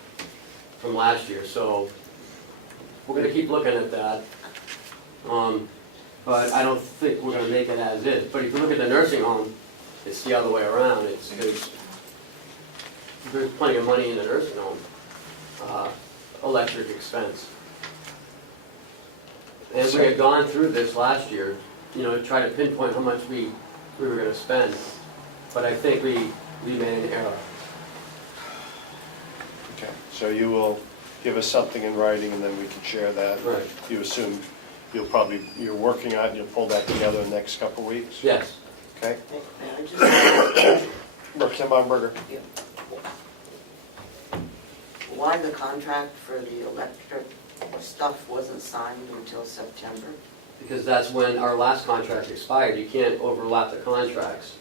from last year. So we're gonna keep looking at that. But I don't think we're gonna make it as is. But if you look at the nursing home, it's the other way around. There's plenty of money in the nursing home, electric expense. And we had gone through this last year, to try to pinpoint how much we were gonna spend. But I think we made an error. okay, so you will give us something in writing and then we can share that. Right. You assume you're working on it and you'll pull that together in the next couple of weeks? Yes. Okay? May I just ask Representative Umberger? why the contract for the electric stuff wasn't signed until September? Because that's when our last contract expired. You can't overlap the contracts.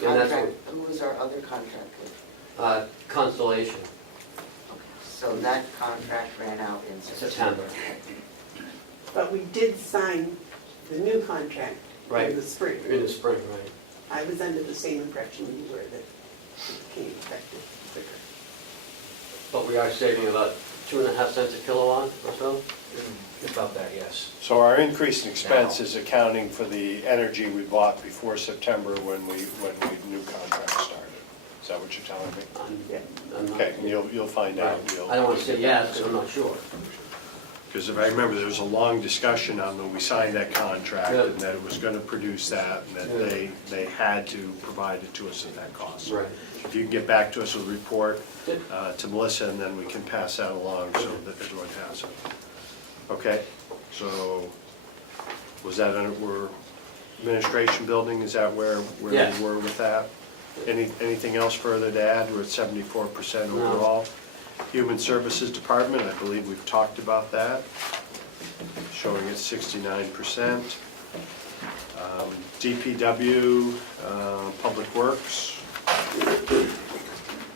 And that's Contract, who was our other contract with? Constellation, Okay, so that contract ran out in September. September, But we did sign the new contract Right. in the spring. in the spring, right? I was under the same impression you were, that it became effective quicker. But we are saving about 2.5 cents a kilowatt or so. About that, yes. So our increase in expense is accounting for the energy we bought before September when new contract started. Is that what you're telling me? I'm not- Okay, and you'll find out. I don't want to say yes, because I'm not sure. Because if I remember, there was a long discussion on when we signed that contract Yep. and that it was gonna produce that and that they had to provide it to us at that cost. Right. If you can get back to us with a report Good. to Melissa, and then we can pass that along so that everyone has it. Okay, so was that we're administration building, is that where Yes. we were with that? Anything else further to add? We're at 74% No. overall. Human Services Department, I believe we've talked about that, showing at 69%. DPW, Public Works,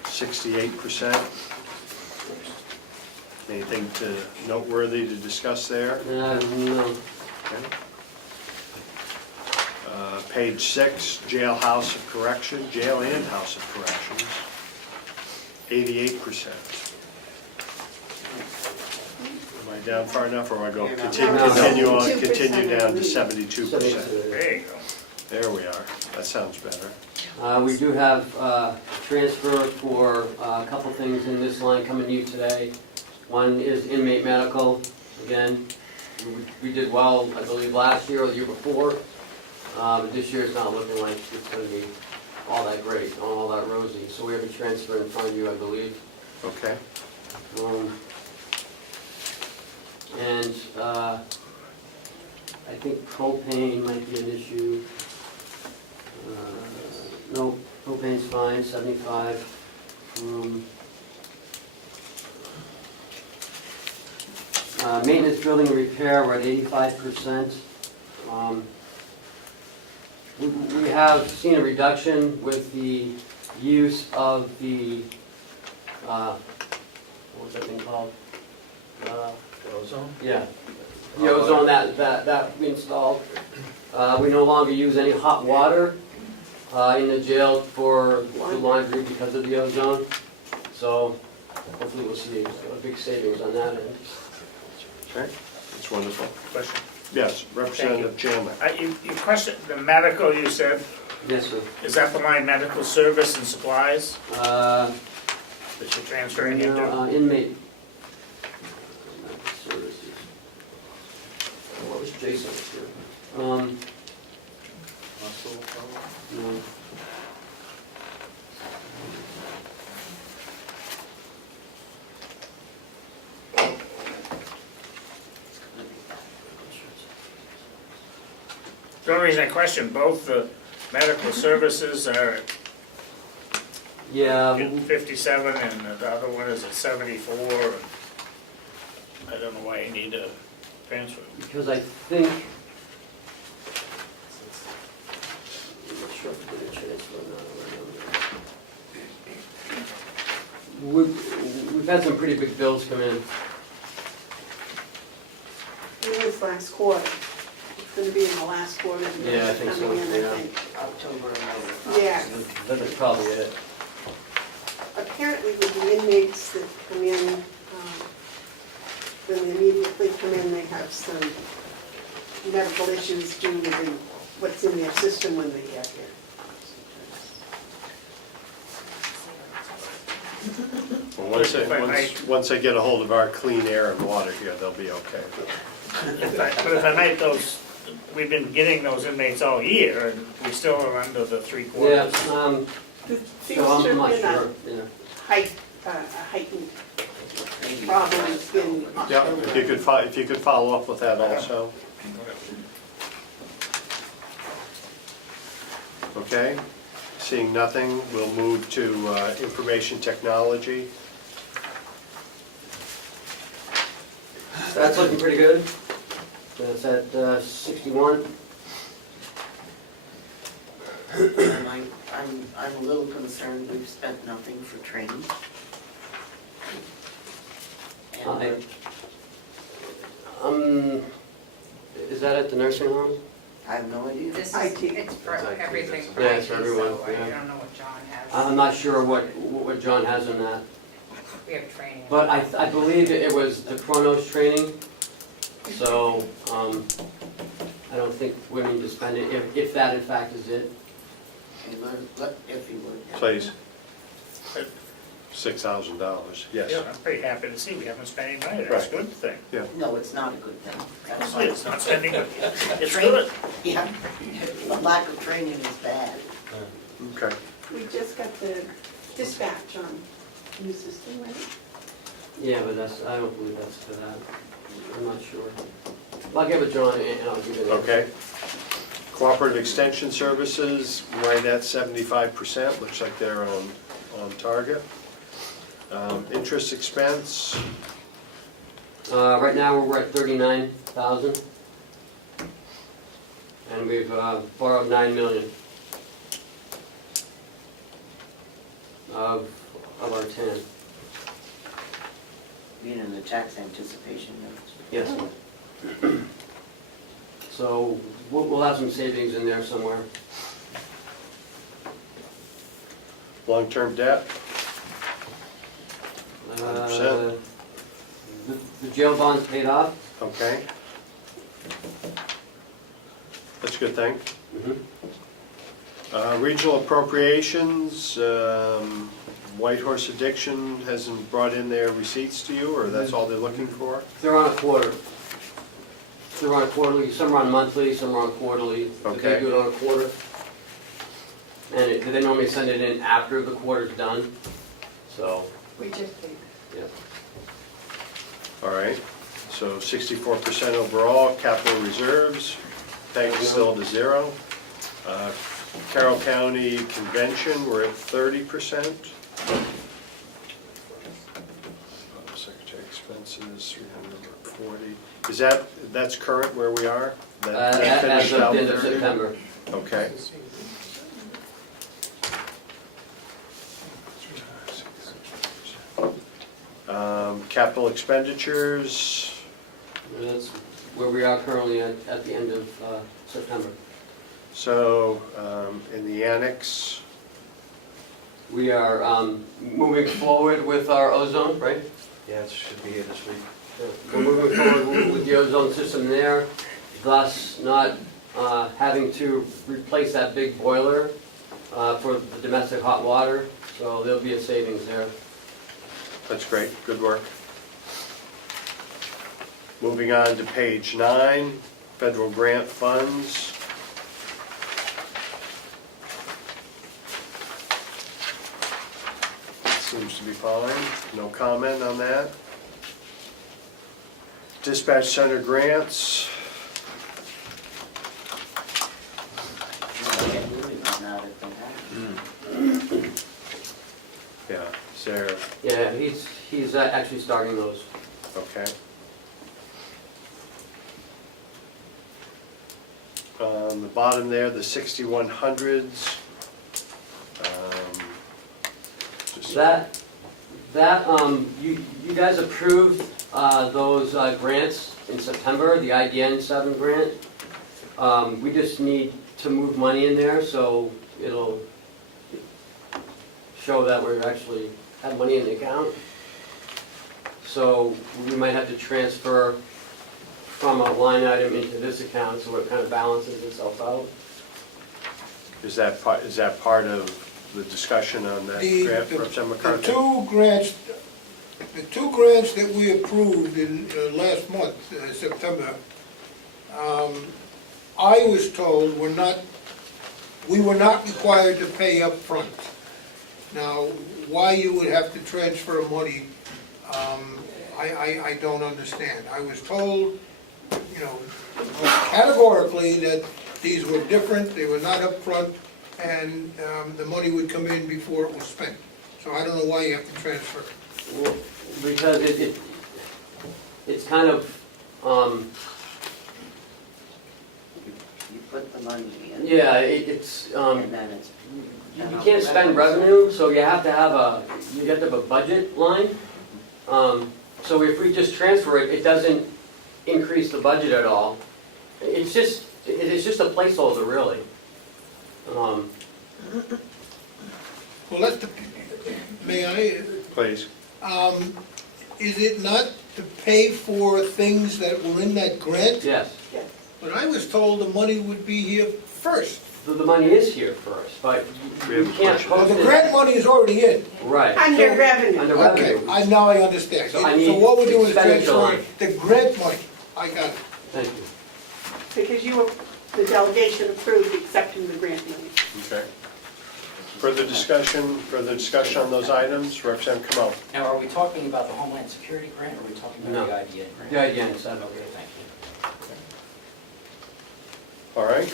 68%. Anything noteworthy to discuss there? No. Okay. Page 6, Jail House of Correction, Jail and House of Corrections, 88%. down far enough, or I go You're not- continue on, 2% continue down to relief. 72%? There you go. There we are, that sounds better. We do have transfer for a couple things in this line coming to you today. One is inmate medical. Again, we did well, I believe, last year or the year before. But this year it's not looking like it's going to be all that great, all that rosy. So we have a transfer in front of you, I believe. Okay, And I think propane might be an issue. No, propane's fine, 75. Maintenance, building, and repair, we're at 85%. We have seen a reduction with the use of the, what was that thing called? Ozone? Yeah, the ozone that we installed. We no longer use any hot water in the jail for the laundry because of the ozone. So hopefully we'll see a big savings on that end. okay, that's wonderful. Question. Yes, Representative Chandler. You questioned the medical, you said, Yes, sir. is that the line medical service and supplies that you're transferring into? Inmate services. What was Jason's here? No. The only reason I question, both the medical services are Yeah, at 57 and the other one is at 74. And I don't know why you need a transfer. because I think. I'm not sure if it did a transfer or not. We've had some pretty big bills come in. It was last quarter. It's gonna be in the last quarter. Yeah, I think so, Coming in, I yeah. think. October and November. Yeah, That's probably it. apparently with the inmates that come in, when they immediately come in, they have some medical issues due to what's in their system when they get here. Well, once they get a hold of our clean air and water here, they'll be okay. But if I might, we've been getting those inmates all year and we still are under the 3/4. Yeah, There seems so to I'm not have been sure, yeah. a heightened problem in Yeah, October. if you could follow up with that also. Okay, seeing nothing, we'll move to information technology. That's looking pretty good. That's at 61. And I'm a little concerned, we've spent nothing for training. And Is that at the nursing home? I have no idea. This IT. is, it's for everything for Yeah, IT, it's for everyone, so I yeah. don't know what John has. I'm not sure what John has in that. We have training. But I believe it was the Chronos training, so I don't think we need to spend it, if that in fact is it. If you would. Please. $6,000, yes. Yeah, I'm pretty happy to see we haven't spent any money. That's a good thing. No, it's not a good thing. That's It's not spending, but it's Training. good. Yeah, the lack of training is bad. Okay. We just got the dispatch on new system, right? Yeah, but I don't believe that's for that. I'm not sure. I'll give it John and I'll give it. Okay. Cooperative Extension Services, right at 75%, looks like they're on target. Interest expense, Right now, we're at 39,000. And we've borrowed 9 million of our 10. Being in the tax anticipation notes. Yes. So we'll have some savings in there somewhere. long-term debt, Uh, 100%. The jail bonds paid off. Okay. That's a good thing. Regional appropriations, White Horse Addiction hasn't brought in their receipts to you, or that's all they're looking for? They're on a quarter. They're on a quarterly, some are on monthly, some are on quarterly. But Okay. They do it on a quarter. And they normally send it in after the quarter's done, so, We just paid. yeah. All right, so 64% overall, capital reserves, pegged still to 0. Carroll County Convention, we're at 30%. Secretary expenses, 340. Is that's current where we are? That As finished of out the end of 30? September. Okay. Capital expenditures, That's where we are currently at the end of September. so in the annex, We are moving forward with our ozone, right? yeah, it should be here this week. We're moving forward with the ozone system there, thus not having to replace that big boiler for the domestic hot water, so there'll be a savings there. That's great, good work. Moving on to page 9, federal grant funds. Seems to be fine, no comment on that. Dispatch center grants, Get moving on that if they have. yeah, is there, Yeah, he's actually starting those. okay. On the bottom there, the 6100s. You guys approved those grants in September, the IDN 7 grant. We just need to move money in there, so it'll show that we actually have money in the account. So we might have to transfer from a line item into this account, so it kind of balances itself out. Is that part of the discussion on that grant, Representative McConkey? The two grants that we approved in last month, September, I was told we were not required to pay up front. Now, why you would have to transfer money, I don't understand. I was told, categorically that these were different, they were not up front, and the money would come in before it was spent. So I don't know why you have to transfer. Well, because it's kind of, You put the money in. yeah, it's, And then it's. you can't spend revenue, so you have to have a budget line. So if we just transfer it, it doesn't increase the budget at all. It's just a placeholder, really. Well, may I? Please. Is it not to pay for things that were in that grant? Yes, But I was told the money would be here first. the money is here first, but you can't Well, post the it. grant money is already in. Right. Under revenue. Under Okay, revenue. now I understand. So I So need what we're doing is expenditure transferring line. the grant money. I got it. Thank you. Because the delegation approved accepting the grant money. Okay. Further discussion on those items? Representative Comeau. Now, are we talking about the Homeland Security grant, or are we talking about the IDN grant? The IDN 7. Okay, thank you. All right.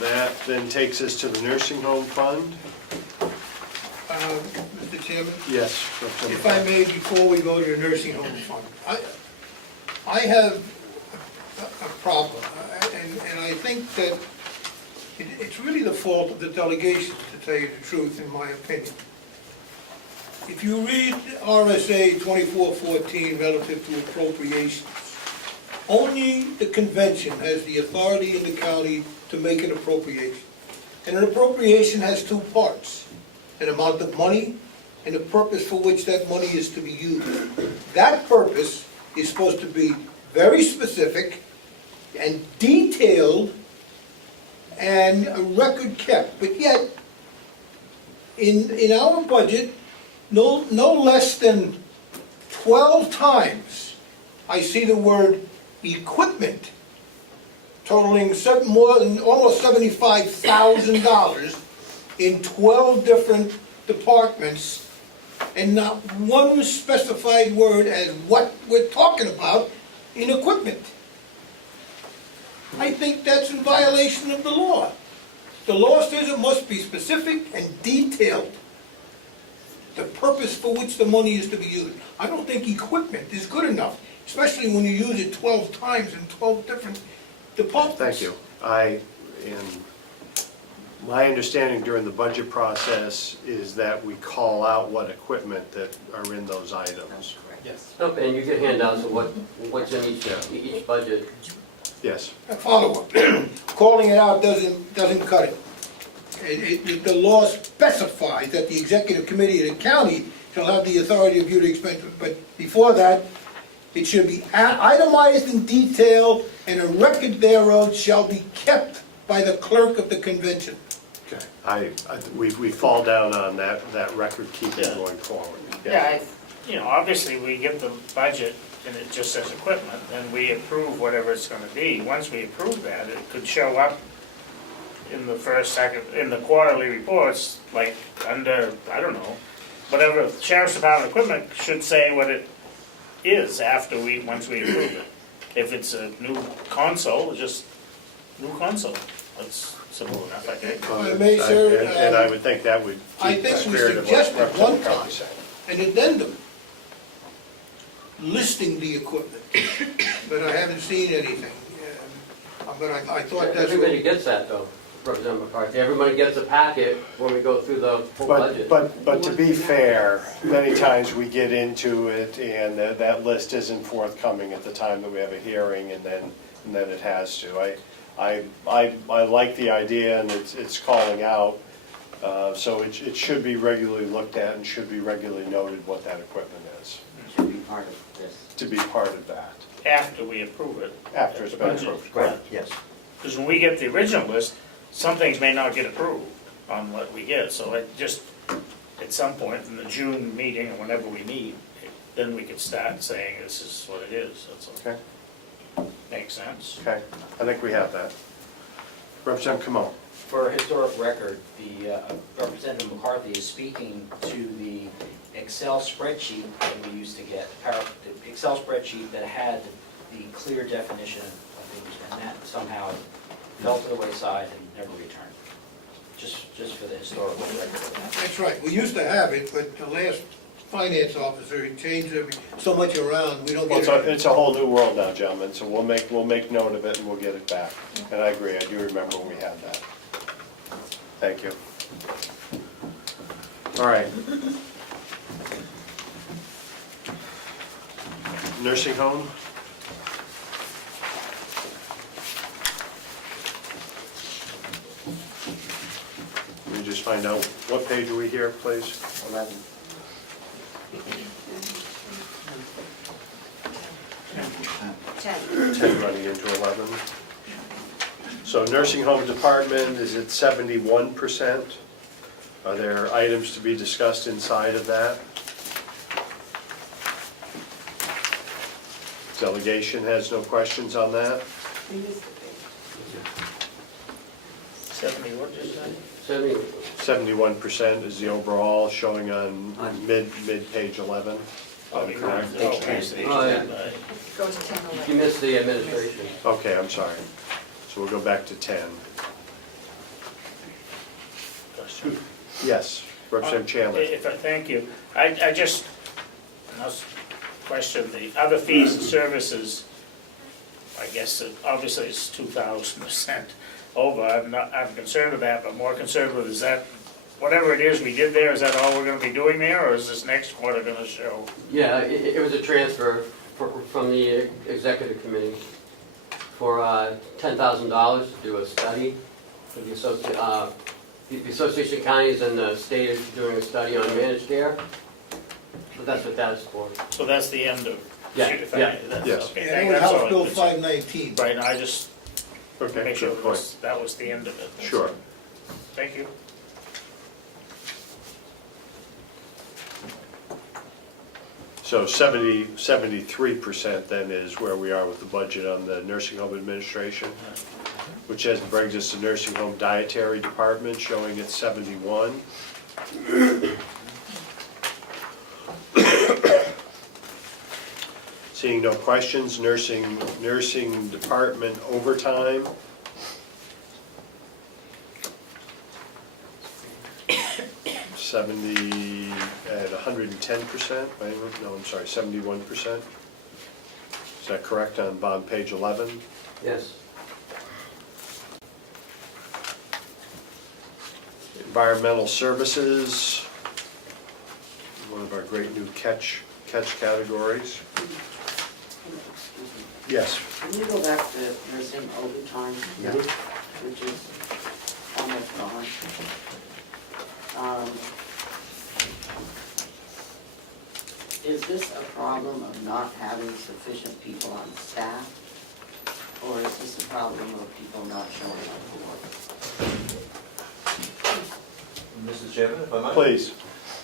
That then takes us to the nursing home fund. Mr. Chairman? Yes, Representative. If I may, before we go to the nursing home fund, I have a problem, and I think that it's really the fault of the delegation, to tell you the truth, in my opinion. If you read RSA 2414 relative to appropriations, only the convention has the authority in the county to make an appropriation. And an appropriation has two parts: an amount of money and the purpose for which that money is to be used. That purpose is supposed to be very specific and detailed and a record kept, but yet, in our budget, no less than 12 times, I see the word equipment totaling almost $75,000 in 12 different departments, and not one specified word as what we're talking about in equipment. I think that's in violation of the law. The law says it must be specific and detailed, the purpose for which the money is to be used. I don't think equipment is good enough, especially when you use it 12 times in 12 different departments. Thank you. My understanding during the budget process is that we call out what equipment that are in those items. Yes. Nope, and you get handouts of what's in each budget. Yes. A follow-up. Calling it out doesn't cut it. The law specifies that the executive committee of the county shall have the authority to review the expenses, but before that, it should be itemized in detail, and a record thereof shall be kept by the clerk of the convention. Okay. We fall down on that record keeping Yeah. going forward. Yeah, obviously, we get the budget and it just says equipment, and we approve whatever it's gonna be. Once we approve that, it could show up in the in the quarterly reports, like under, I don't know, whatever, Sheriff's Department equipment should say what it is once we approve it. If it's a new console, just new console. That's simple enough, I think. If I may, sir, And I would think that would I keep the think we spirit of what suggested Representative one McConkey time. said. an addendum listing the equipment, but I haven't seen anything. But I thought that's Everybody what... gets that though, Representative McCarthy. Everybody gets a packet when we go through the full budget. But to be fair, many times we get into it and that list isn't forthcoming at the time that we have a hearing, and then it has to. I like the idea, and it's calling out, so it should be regularly looked at and should be regularly noted what that equipment is, Should be part of this. to be part of that, After we approve it. after it's been Budget. approved. Right, yes. Because when we get the original list, some things may not get approved on what we get, so it just, at some point in the June meeting, or whenever we meet, then we could start saying this is what it is, that's all. Okay, Makes sense? okay, I think we have that. Representative Comeau. For historic record, the Representative McCarthy is speaking to the Excel spreadsheet that we used to get, the Excel spreadsheet that had the clear definition of things, and that somehow fell to the wayside and never returned. Just for the historical record of that. That's right, we used to have it, but the last finance officer, he changed so much around, we don't Well, get it. it's a whole new world now, gentlemen, so we'll make note of it and we'll get it back. And I agree, I do remember when we had that. Thank you. All right. Nursing home? Let me just find out, what page are we here, please? 11. 10 running into 11. So nursing home department is at 71%. Are there items to be discussed inside of that? Delegation has no questions on that? 70, what did you say? 71% is the overall, showing on mid-page 11. Oh, Am I correct? Oh, yeah. Goes 10, 11. You missed the administration. Okay, I'm sorry. So we'll go back to 10. Question. Yes, Representative Chandler. Thank you. I just, question, the other fees and services, I guess obviously it's 2,000% over. I'm concerned with that, but more concerned with, is that, whatever it is we did there, is that all we're gonna be doing there, or is this next quarter gonna show? Yeah, it was a transfer from the executive committee for $10,000 to do a study. For the Association of Counties and the state is doing a study on managed care. So that's what that's for. So that's the end of. Yeah, if I- yeah. that's- Yes. okay, And it was that's all House I Bill could say. 519. Right, I just Okay, make sure good point. that was the end of it. That's Sure. all. Thank you. So 73% then is where we are with the budget on the nursing home administration, which then brings us to nursing home dietary department, showing at 71. Seeing no questions, nursing department overtime. Seventy at 110%, no, I'm sorry, 71%. Is that correct on bond page 11? Yes. Environmental services, one of our great new catch categories. Yes. Can you go back to nursing overtime? Yeah. Which is almost gone. Is this a problem of not having sufficient people on staff? Or is this a problem of people not showing up for work? Mr. Chairman, if I might? Please.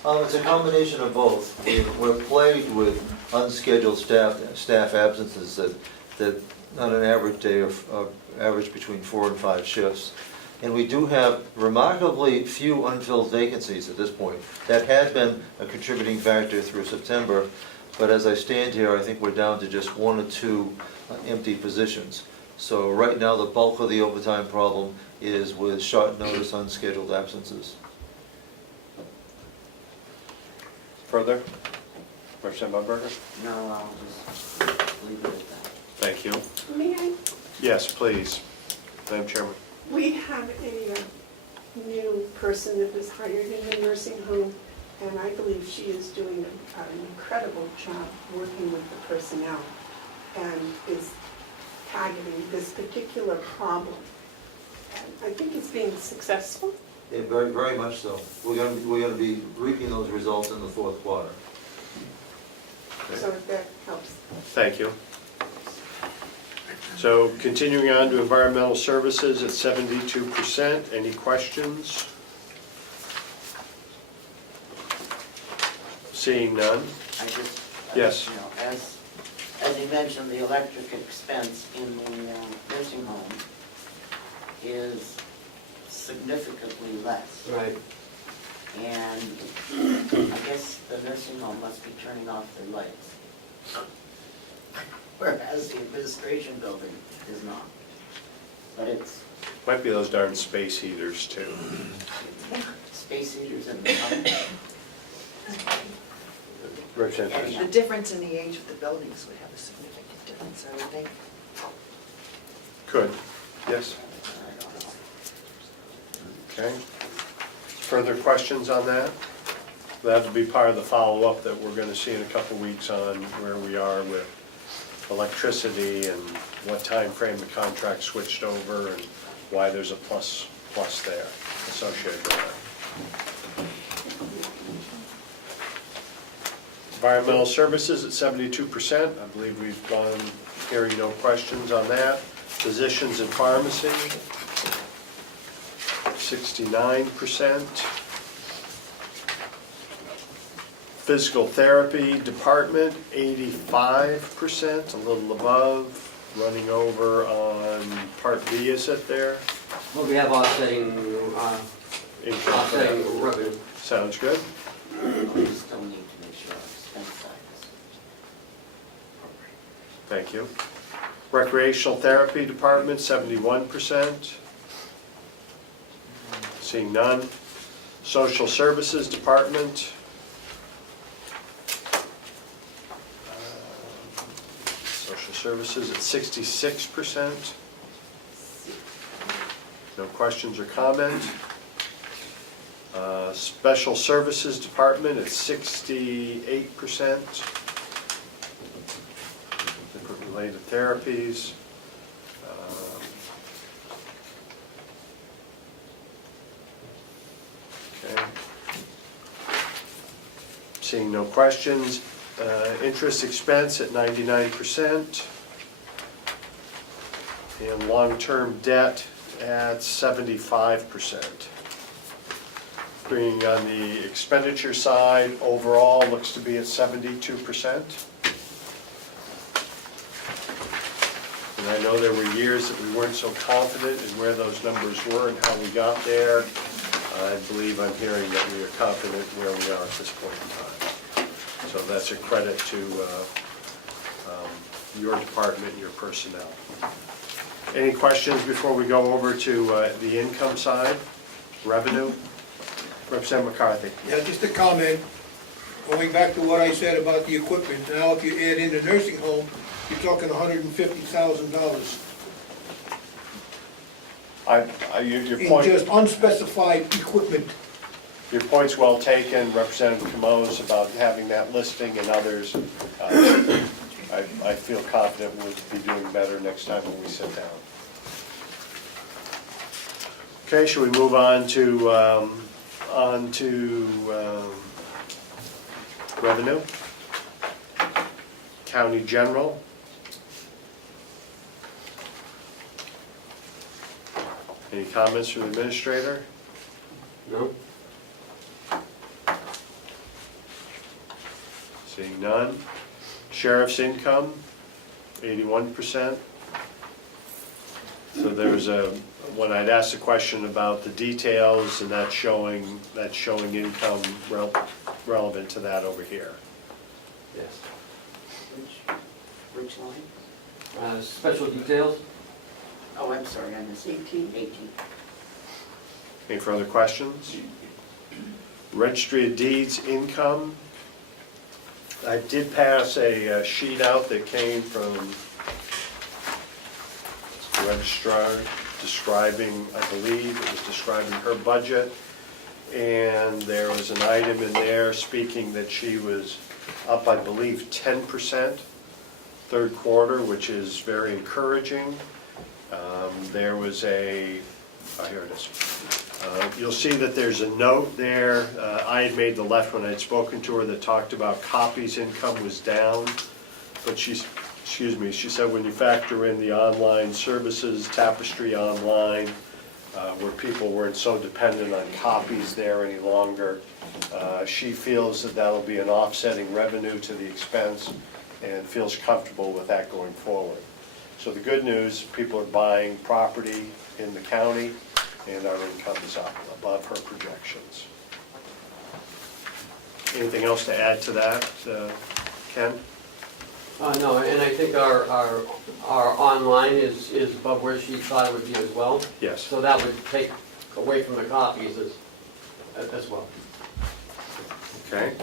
It's a combination of both. We're plagued with unscheduled staff absences that on an average day of average between 4 and 5 shifts. And we do have remarkably few unfilled vacancies at this point. That had been a contributing factor through September, but as I stand here, I think we're down to just 1 or 2 empty positions. So right now, the bulk of the overtime problem is with short notice unscheduled absences. Further? Representative Umberger? No, I'll just leave it at that. Thank you. May I? Yes, please. Madam Chairman. We have a new person that was hired in the nursing home, and I believe she is doing an incredible job working with the personnel and is targeting this particular problem. And I think it's being successful. Yeah, very, very much so. We're gonna be reaping those results in the fourth quarter. So if that helps. Thank you. So continuing on to environmental services at 72%. Any questions? Seeing none. I just, Yes. you know, as you mentioned, the electric expense in the nursing home is significantly less. Right. And I guess the nursing home must be turning off their lights. Whereas the administration building is not. But it's Might be those darn space heaters too. space heaters and the pump. Representative. The difference in the age of the buildings would have a significant difference, I would think. Could. Yes. I don't know. Okay. Further questions on that? That'll be part of the follow-up that we're going to see in a couple weeks on where we are with electricity and what time frame the contract switched over and why there's a plus there associated with that. Environmental services at 72%. I believe we've gone hearing no questions on that. Physicians in pharmacy, 69%. Physical therapy department, 85%, a little above, running over on Part B, is it there? Well, we have offsetting revenue. Sounds good. We still need to make sure our expense side is. Thank you. Recreational therapy department, 71%. Seeing none. Social services department. Social services at 66%. No questions or comments. Special services department at 68%. Different related therapies. Okay. Seeing no questions, interest expense at 99%. And long-term debt at 75%. Bringing on the expenditure side, overall looks to be at 72%. And I know there were years that we weren't so confident in where those numbers were and how we got there. I believe I'm hearing that we are confident where we are at this point in time. So that's a credit to your department and your personnel. Any questions before we go over to the income side, revenue? Representative McCarthy. Yeah, just a comment, going back to what I said about the equipment. Now, if you add in the nursing home, you're talking $150,000 Your in point, just unspecified equipment. your point's well taken, Representative Comeau's about having that listing and others. I feel confident we'll be doing better next time when we sit down. Okay, shall we move on to revenue? County General. Any comments from the administrator? No? Seeing none. Sheriff's income, 81%. So there's when I'd asked a question about the details, and that's showing income relevant to that over here. Yes. Which line? Special details? Oh, I'm sorry, I missed 18. Any further questions? Registry of Deeds income. I did pass a sheet out that came from the registrar describing, I believe it was describing her budget. And there was an item in there speaking that she was up, I believe, 10% third quarter, which is very encouraging. There was here it is. You'll see that there's a note there. I had made the left when I had spoken to her that talked about copies income was down, but she said when you factor in the online services, Tapestry Online, where people weren't so dependent on copies there any longer, she feels that that'll be an offsetting revenue to the expense and feels comfortable with that going forward. So the good news, people are buying property in the county and our income is up above her projections. Anything else to add to that, Ken? No, and I think our online is above where she thought it would be as well. Yes. So that would take away from the copies as well. Okay.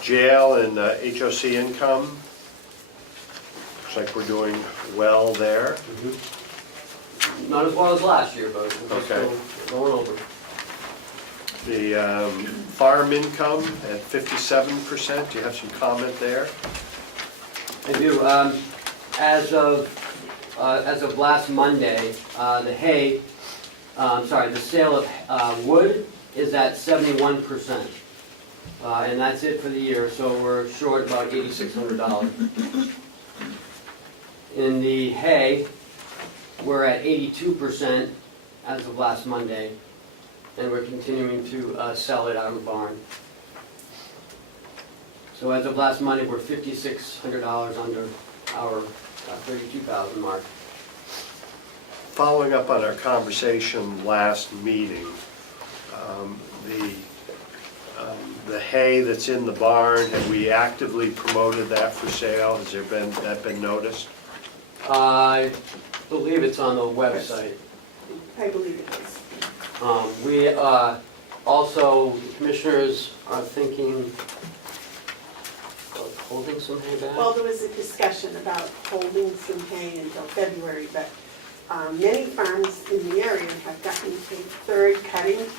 Jail and HOC income. Looks like we're doing well there. Not as well as last year, but we're Okay. still going over. The farm income at 57%. Do you have some comment there? I do. As of last Monday, the sale of wood is at 71%. And that's it for the year, so we're short about $8,600. In the hay, we're at 82% as of last Monday, and we're continuing to sell it out of the barn. So as of last Monday, we're $5,600 under our $32,000 mark. Following up on our conversation last meeting, the hay that's in the barn, have we actively promoted that for sale? Has that been noticed? I believe it's on the website. I believe it is. We also, commissioners are thinking of holding some hay back. Well, there was a discussion about holding some hay until February, but many farms in the area have gotten a third cutting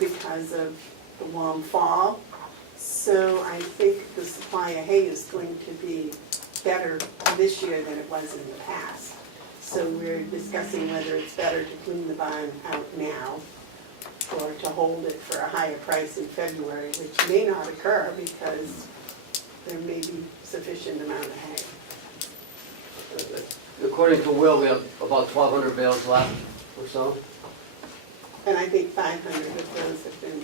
because of the warm fall. So I think the supply of hay is going to be better this year than it was in the past. So we're discussing whether it's better to clean the barn out now or to hold it for a higher price in February, which may not occur because there may be sufficient amount of hay. According to Will, we have about 1,200 bales left or so. And I think 500 of those have been,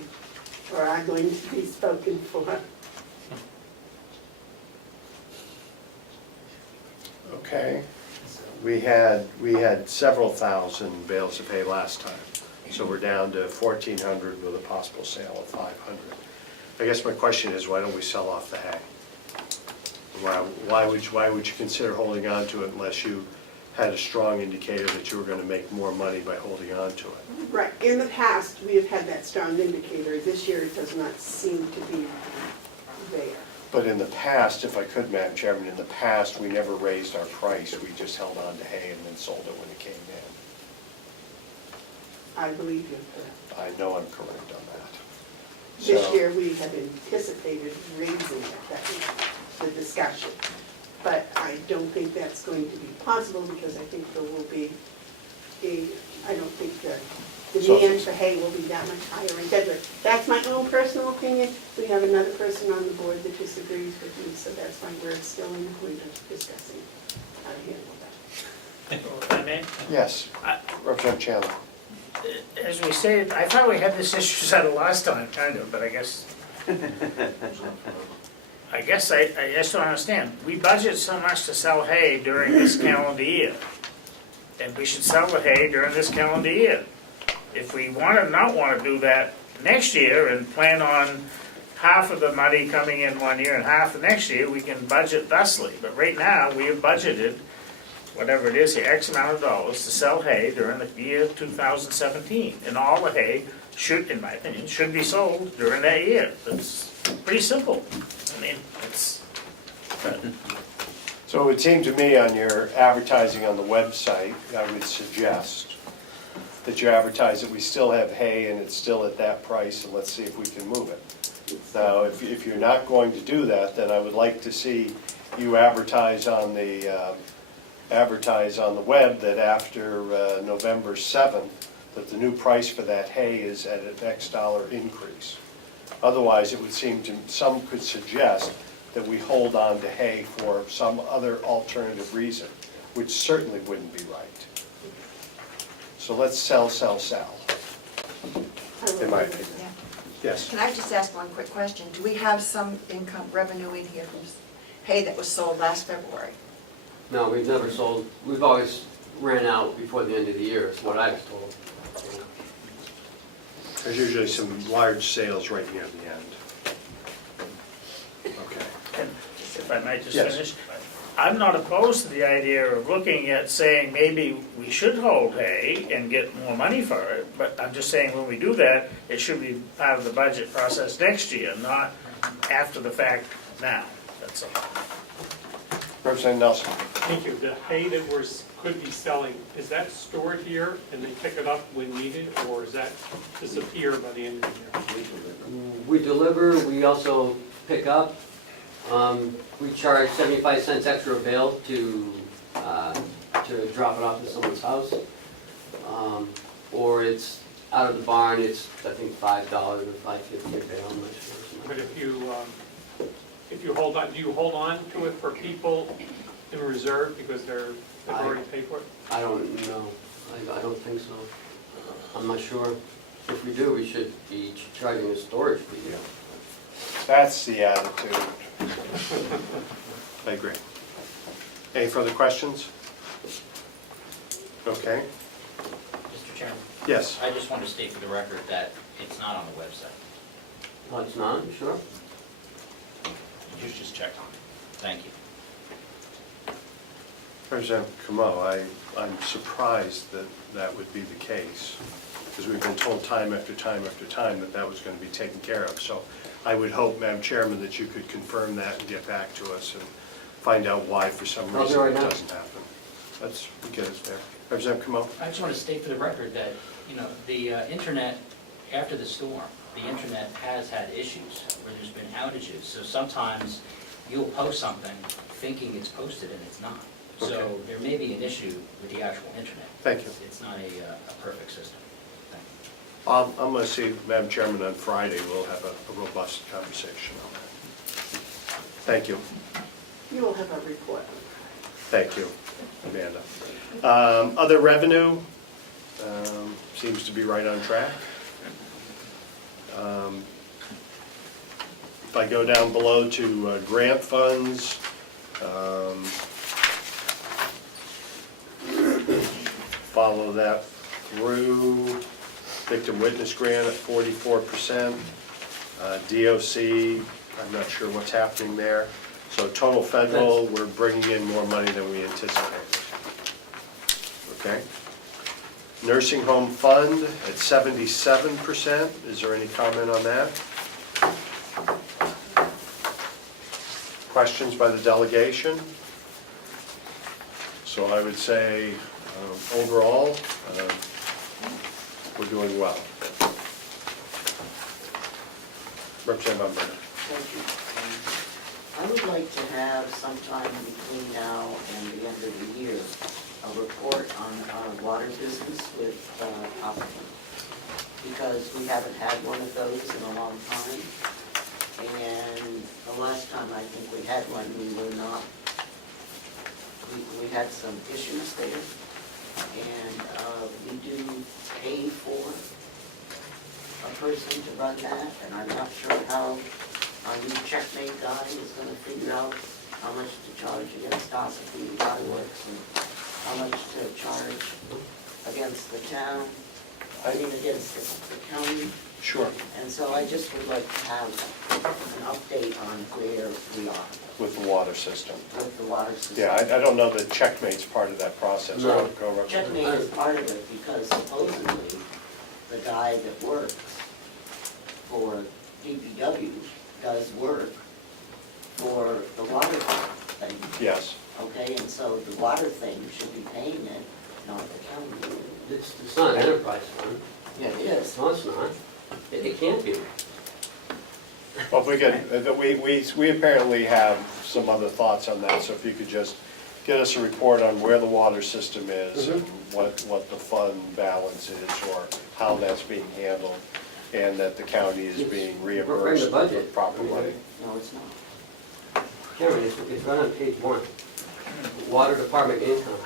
or are going to be spoken for. Okay. We had several thousand bales of hay last time, so we're down to 1,400 with a possible sale of 500. I guess my question is, why don't we sell off the hay? Why would you consider holding on to it unless you had a strong indicator that you were going to make more money by holding on to it? Right, in the past, we have had that strong indicator. This year, it does not seem to be there. But in the past, if I could, Madam Chairman, in the past, we never raised our price. We just held on to hay and then sold it when it came in. I believe you're correct. I know I'm correct on that. This So- year, we had anticipated raising it, that was the discussion. But I don't think that's going to be possible because I think there will be I don't think the demand for hay will be that much higher in February. That's my own personal opinion. We have another person on the board that disagrees with me, so that's why we're still in the point of discussing how to handle that. If I may? Yes, Representative Chandler. As we stated, I thought we had this issue settled last time, kind of, but I guess I just don't understand. We budget so much to sell hay during this calendar year, and we should sell the hay during this calendar year. If we not want to do that next year and plan on half of the money coming in one year and half the next year, we can budget thusly. But right now, we have budgeted, whatever it is, X amount of dollars to sell hay during the year 2017. And all the hay should, in my opinion, should be sold during that year. It's pretty simple. I mean, it's... So it would seem to me on your advertising on the website, I would suggest that you advertise that we still have hay and it's still at that price, and let's see if we can move it. Now, if you're not going to do that, then I would like to see you advertise on the web that after November 7th, that the new price for that hay is at an X dollar increase. Otherwise, it would seem to, some could suggest that we hold on to hay for some other alternative reason, which certainly wouldn't be right. So let's sell. In my opinion. Yeah. Yes. Can I just ask one quick question? Do we have some income revenue in here from hay that was sold last February? No, we've never sold, we've always ran out before the end of the year, is what I was told. There's usually some large sales right near the end. Okay. And if I might just Yes. finish, I'm not opposed to the idea of looking at saying maybe we should hold hay and get more money for it, but I'm just saying when we do that, it should be part of the budget process next year, not after the fact now, that's all. Representative Nelson. Thank you. The hay that could be selling, is that stored here and they pick it up when needed, or does that disappear by the end of the year? We deliver, we also pick up. We charge 75 cents extra a bale to drop it off at someone's house. Or it's out of the barn, it's, I think, $5 or $5.50 a bale, I'm not sure. But if you hold on, do you hold on to it for people in reserve because they've already paid for it? I don't know. I don't think so. I'm not sure. If we do, we should be charging a storage fee. Yeah. That's the attitude. I agree. Any further questions? Okay. Mr. Chairman, Yes. I just want to state for the record that it's not on the website. Oh, it's not, you sure? You just checked on it. Thank you. Representative Comeau, I'm surprised that that would be the case, because we've been told time after time after time that that was going to be taken care of. So I would hope, Madam Chairman, that you could confirm that and get back to us and find out why for some I'll do reason it it right now. doesn't happen. Let's get us there. Representative Comeau? I just want to state for the record that, the internet, after the storm, the internet has had issues where there's been outages. So sometimes you'll post something thinking it's posted and it's not. So Okay. there may be an issue with the actual internet. Thank you. It's not a perfect system. Thank you. I'm going to see Madam Chairman on Friday. We'll have a robust conversation on that. Thank you. You will have a report. Thank you, Amanda. Other revenue seems to be right on track. If I go down below to grant funds, follow that through, victim witness grant at 44%, DOC, I'm not sure what's happening there. So total federal, we're bringing in more money than we anticipated. Okay? Nursing home fund at 77%, is there any comment on that? Questions by the delegation? So I would say, overall, we're doing well. Representative Umberger. Thank you. I would like to have sometime between now and the end of the year, a report on our water business with Ossipee, because we haven't had one of those in a long time. And the last time I think we had one, we had some issues there. And we do pay for a person to run that, and I'm not sure how our new checkmate guy is going to figure out how much to charge against Ossipee Waterworks and how much to charge against the town, against the county. Sure. And so I just would like to have an update on where we are With the water system. with the water system. Yeah, I don't know that checkmate's part of that process. No. Go, Representative. Checkmate is part of it because supposedly the guy that works for DPW does work for the water thing, Yes. okay? And so the water thing should be paying it, not the county. It's not an enterprise fund. Yeah, it is. No, it's not. It can't be. Well, if we could, we apparently have some other thoughts on that, so if you could just get us a report on where the water system is and what the fund balance is or how that's being handled and that the county is being reimbursed Bring the budget. with proper money. No, it's not. Karen, it's right on page 1. Water department income.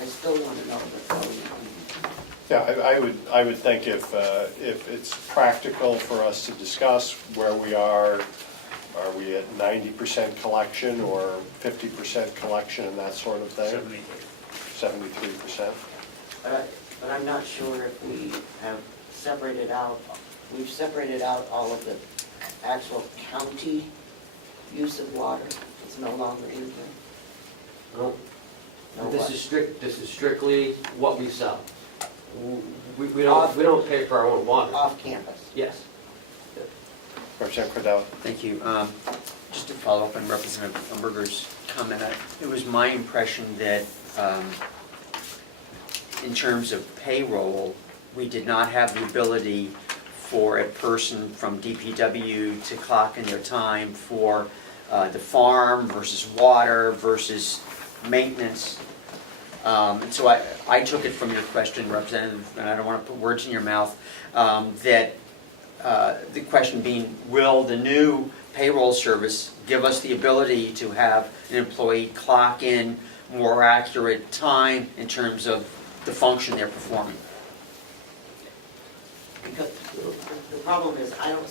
I still want to know the total. Yeah, I would think if it's practical for us to discuss where we are we at 90% collection or 50% collection and that sort of thing? 73%. But I'm not sure if we have separated out, we've separated out all of the actual county use of water. It's no longer in there. No. No This what? is strictly what we sell. We don't pay for our own water. Off campus. Yes. Representative Cordelli. Thank you. Just to follow up on Representative Umberger's comment, it was my impression that in terms of payroll, we did not have the ability for a person from DPW to clock in their time for the farm versus water versus maintenance. So I took it from your question, Representative, and I don't want to put words in your mouth, that the question being, will the new payroll service give us the ability to have an employee clock in more accurate time in terms of the function they're performing? Because the problem is, I don't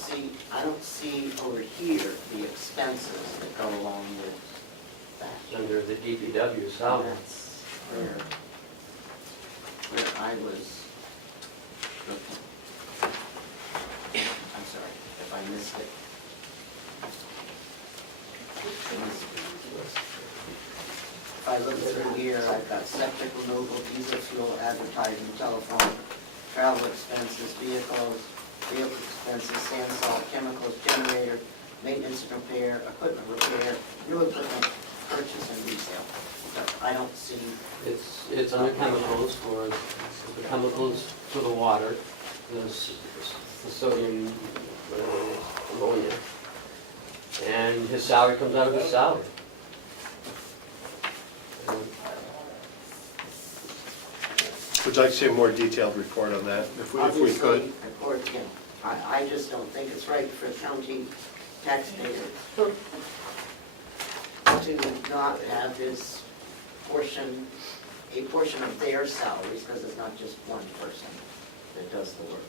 see over here the expenses that go along with that. Under the DPW salary. That's where I was looking. I'm sorry if I missed it. If I look through here, I've got septic removal, diesel fuel, advertising, telephone, travel expenses, vehicle expenses, sand, salt, chemicals, generator, maintenance and repair, equipment repair, new equipment purchase and resale. But I don't see, It's under chemicals for the chemicals for the water, the sodium, ammonia. And his salary comes out of his salary. Would you like to see a more detailed report on that, if we could? Obviously, report, yeah. I just don't think it's right for county taxpayers to not have this portion, a portion of their salaries, because it's not just one person that does the work.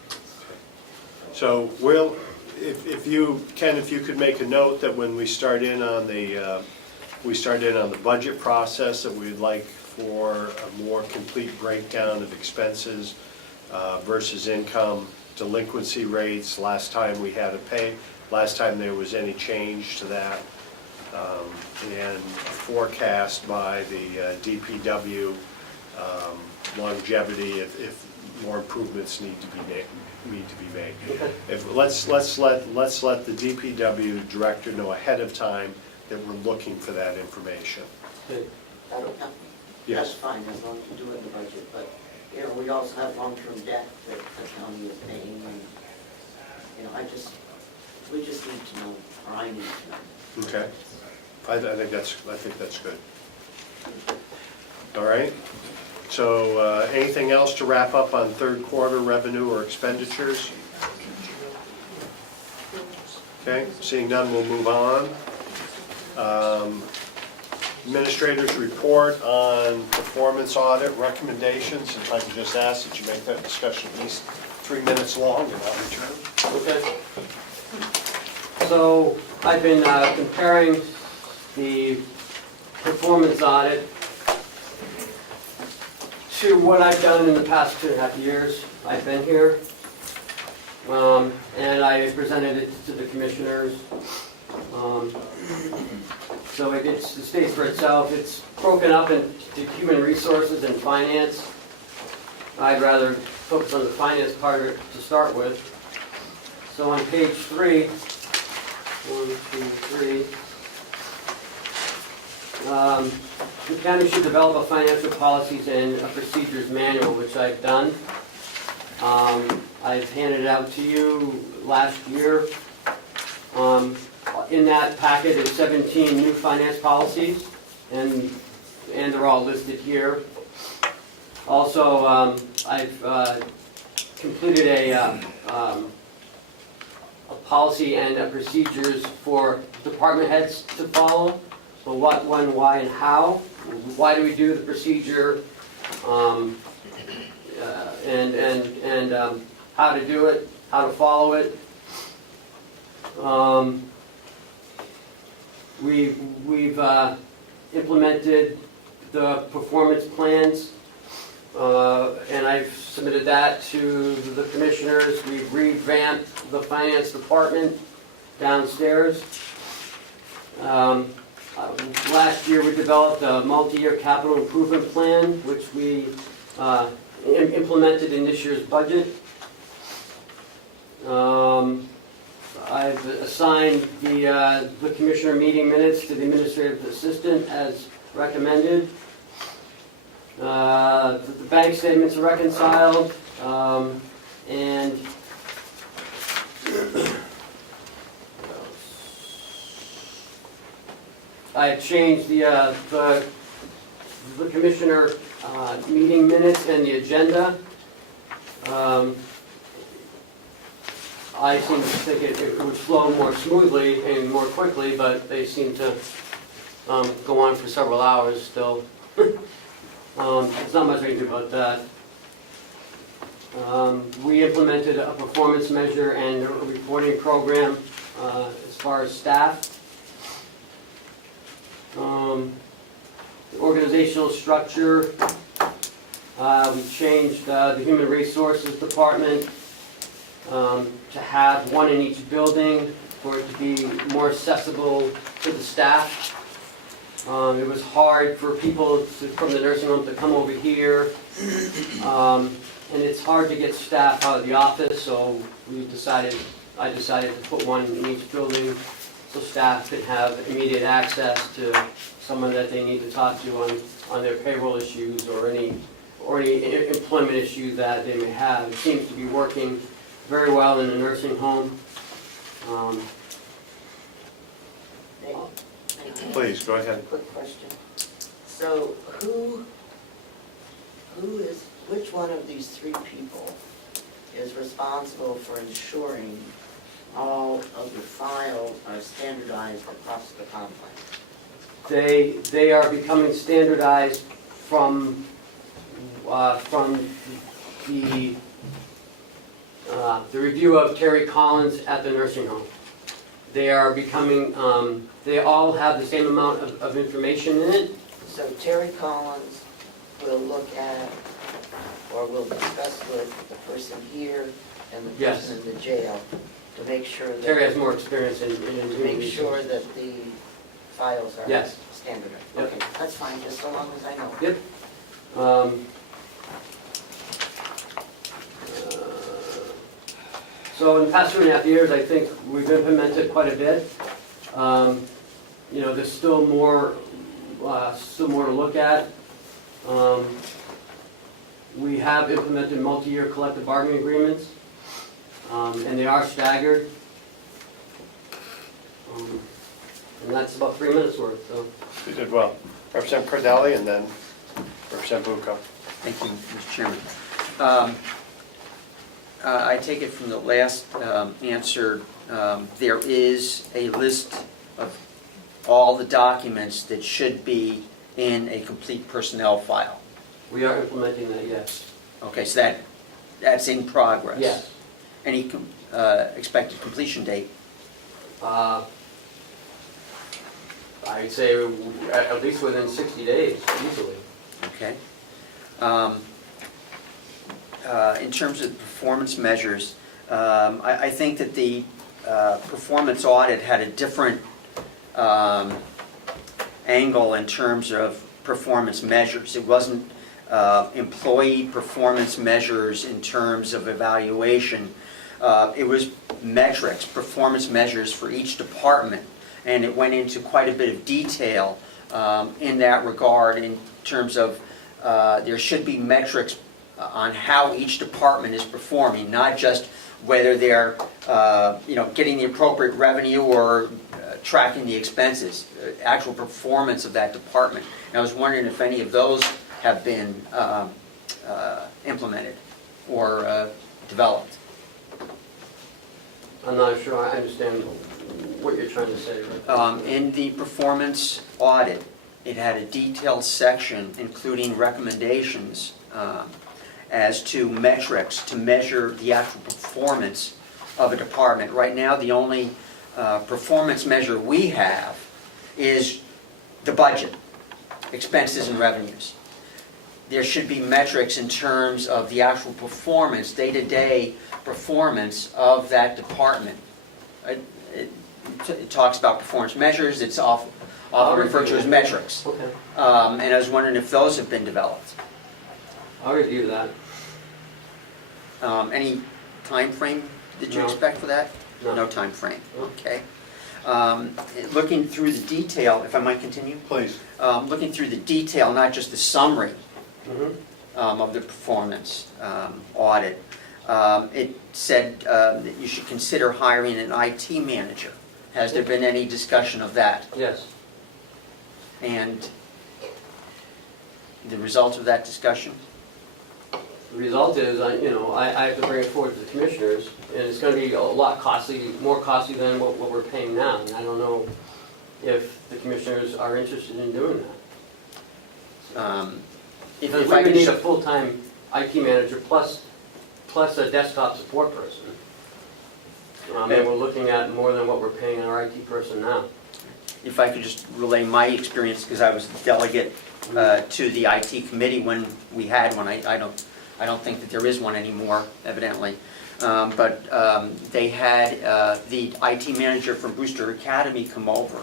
So we'll, if you, Ken, if you could make a note that when we start in on the budget process, that we'd like for a more complete breakdown of expenses versus income, delinquency rates, last time we had to pay, last time there was any change to that, and forecast by the DPW longevity if more improvements need to be made. If, let's let the DPW director know ahead of time that we're looking for that information. That'll help. Yes. That's fine, as long as you do it in the budget, but, you know, we also have long-term debt that the county is paying, and, you know, we just need to know, or I need to know. Okay. I think that's good. All right. So anything else to wrap up on third quarter revenue or expenditures? Okay, seeing none, we'll move on. Administrator's report on performance audit recommendations. If I could just ask that you make that discussion at least 3 minutes long and I'll return. Okay. So I've been comparing the performance audit to what I've done in the past 2.5 years I've been here. And I presented it to the commissioners. So it stays for itself. It's broken up into human resources and finance. I'd rather focus on the finance part of it to start with. So on page 3, 1, 2, 3, the county should develop a financial policies and a procedures manual, which I've done. I've handed it out to you last year. In that packet is 17 new finance policies, and they're all listed here. Also, I've completed a policy and procedures for department heads to follow. So what, when, why, and how. Why do we do the procedure, and how to do it, how to follow it. We've implemented the performance plans, and I've submitted that to the commissioners. We've revamped the finance department downstairs. Last year we developed a multi-year capital improvement plan, which we implemented in this year's budget. I've assigned the commissioner meeting minutes to the administrative assistant as recommended. The bank statements are reconciled, and I have changed the commissioner meeting minutes and the agenda. I seem to think it would flow more smoothly and more quickly, but they seem to go on for several hours still. There's not much I can do about that. We implemented a performance measure and a reporting program as far as staff. The organizational structure, we changed the human resources department to have one in each building for it to be more accessible to the staff. It was hard for people from the nursing home to come over here, and it's hard to get staff out of the office, so I decided to put one in each building so staff could have immediate access to someone that they need to talk to on their payroll issues or any employment issue that they may have. It seems to be working very well in the nursing home. Please, go ahead. Quick question. So who is which one of these three people is responsible for ensuring all of the files are standardized across the complex? They are becoming standardized from the review of Terry Collins at the nursing home. They are becoming, they all have the same amount of information in it. So Terry Collins will look at, or will discuss with the person here and the Yes. person in the jail to make sure that. Terry has more experience in To make sure that the files are Yes. standardized. Yep. Okay, that's fine, just so long as I know. Yep. So in the past 2.5 years, I think we've implemented quite a bit. You know, there's still more to look at. We have implemented multi-year collective bargaining agreements, and they are staggered. And that's about 3 minutes worth, so. You did well. Representative Cordelli and then Representative Bucco. Thank you, Mr. Chairman. I take it from the last answer, there is a list of all the documents that should be in a complete personnel file. We are implementing that, yes. Okay, so that's in progress? Yes. Any expected completion date? I'd say at least within 60 days, easily. Okay. In terms of performance measures, I think that the performance audit had a different angle in terms of performance measures. It wasn't employee performance measures in terms of evaluation. It was metrics, performance measures for each department, and it went into quite a bit of detail in that regard in terms of there should be metrics on how each department is performing, not just whether they're getting the appropriate revenue or tracking the expenses, actual performance of that department. And I was wondering if any of those have been implemented or developed. I'm not sure I understand what you're trying to say. In the performance audit, it had a detailed section including recommendations as to metrics to measure the actual performance of a department. Right now, the only performance measure we have is the budget, expenses and revenues. There should be metrics in terms of the actual performance, day-to-day performance of that department. It talks about performance measures, it's often referred to as metrics. Okay. And I was wondering if those have been developed. I'll review that. Any time frame that you No. expect for that? No. No time frame, No. okay. Looking through the detail, if I might continue? Please. Looking through the detail, not just the summary Mhm. of the performance audit, it said that you should consider hiring an IT manager. Has there been any discussion of that? Yes. And the result of that discussion? The result is, I have to bring it forward to the commissioners, and it's going to be a lot costly, more costly than what we're paying now. And I don't know if the commissioners are interested in doing that. If We I would could need just- a full-time IT manager plus a desktop support person. And we're looking at more than what we're paying our IT person now. If I could just relay my experience, because I was delegate to the IT committee when we had one. I don't think that there is one anymore, evidently. But they had the IT manager from Brewster Academy come over,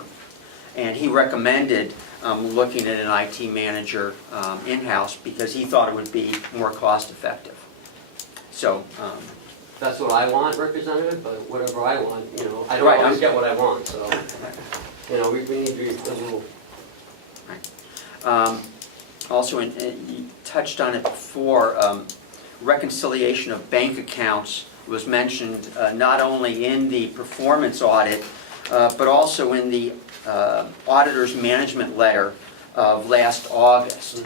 and he recommended looking at an IT manager in-house because he thought it would be more cost-effective. So, That's what I want, Representative, but whatever I want, I don't Right, always I'm- get what I want, so, we need to be a little. also, you touched on it before, reconciliation of bank accounts was mentioned not only in the performance audit, but also in the auditor's management letter of last August.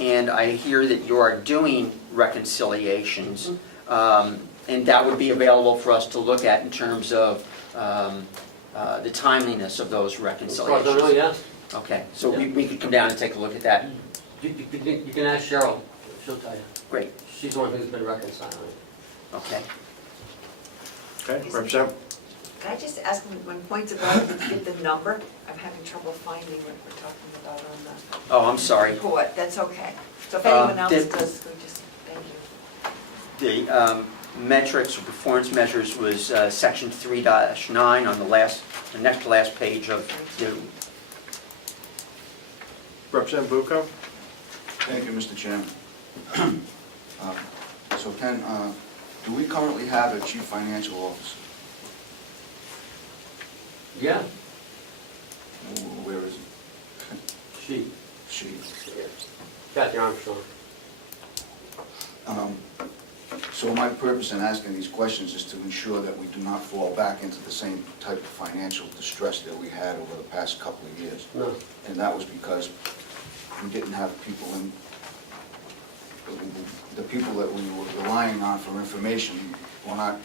and I hear that you are doing reconciliations, and that would be available for us to look at in terms of the timeliness of those As far as I reconciliations. know, yes. Okay, so we could come down and take a look at that. You can ask Cheryl, she'll tell you. Great, She's the one who's been reconciling. okay. Okay, Representative? Can I just ask one point about get the number? I'm having trouble finding what we're talking about on the Oh, I'm sorry. report. That's okay. So if anyone else did- does, we just, thank you. The metrics or performance measures was section 3-9 on the next to last page of the, Representative Bucco? Thank you, Mr. Chairman. So Ken, do we currently have a chief financial officer? Yeah, Where is it? she, She. Kathy Armstrong. So my purpose in asking these questions is to ensure that we do not fall back into the same type of financial distress that we had over the past couple of years. No, And that was because we didn't have people in, the people that we were relying on for information were not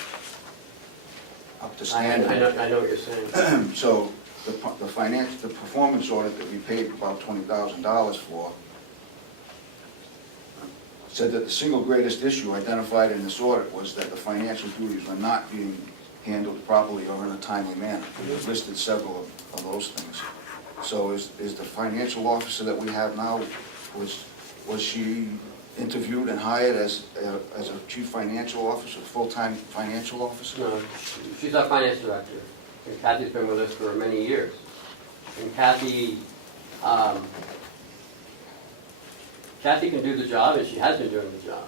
up to I standard. know what you're saying. So the performance audit that we paid about $20,000 for said that the single greatest issue identified in this audit was that the financial duties were not being handled properly or in a timely manner. It listed several of those things. So is the financial officer that we have now, was she interviewed and hired as a chief financial officer, full-time financial officer? No, she's our finance director, and Kathy's been with us for many years. And Kathy can do the job, and she has been doing the job.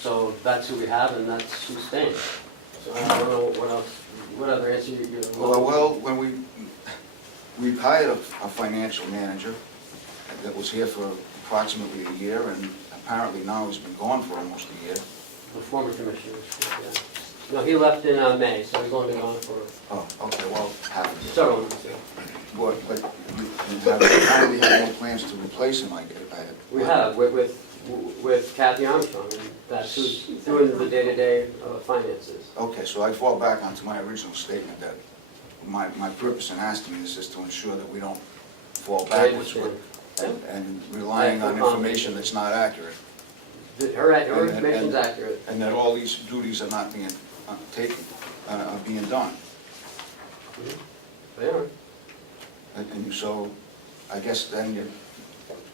So that's who we have, and that's who's staying. So I don't know what else, what other answer you're... Well, when we hired a financial manager that was here for approximately a year, and apparently now he's been gone for almost a year. The former commissioner, yeah. No, he left in May, so he's only been gone for Oh, okay, well, happened. several months. Yeah. But you apparently have no plans to replace him, I guess. We have, with Kathy Armstrong, and that's who's doing the day-to-day finances. Okay, so I fall back onto my original statement that my purpose in asking this is to ensure that we don't fall I backwards understand. and relying on information that's not accurate. Her information's accurate. And that all these duties are not being taken, are being done. They are. And so, I guess then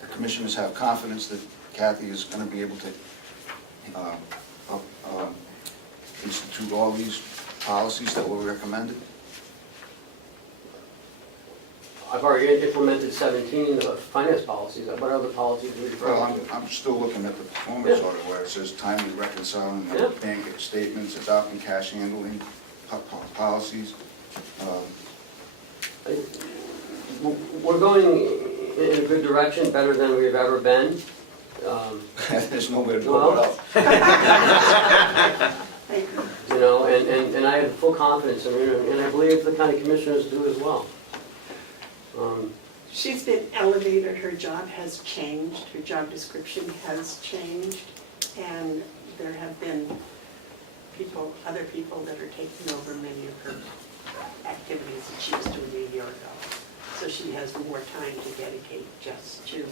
the commissioners have confidence that Kathy is going to be able to institute all these policies that were recommended? I've already implemented 17 finance policies. What other policies do we refer Well, to? I'm still looking at the performance Yeah. order where it says timely reconciling Yeah. of bank statements, adopting cash handling policies. We're going in a good direction, better than we've ever been. There's nowhere to go but up. You know, and I have full confidence in her, and I believe the county commissioners do as well. She's been elevated, her job has changed, her job description has changed, and there have been other people that are taking over many of her activities that she was doing a year ago. So she has more time to dedicate just to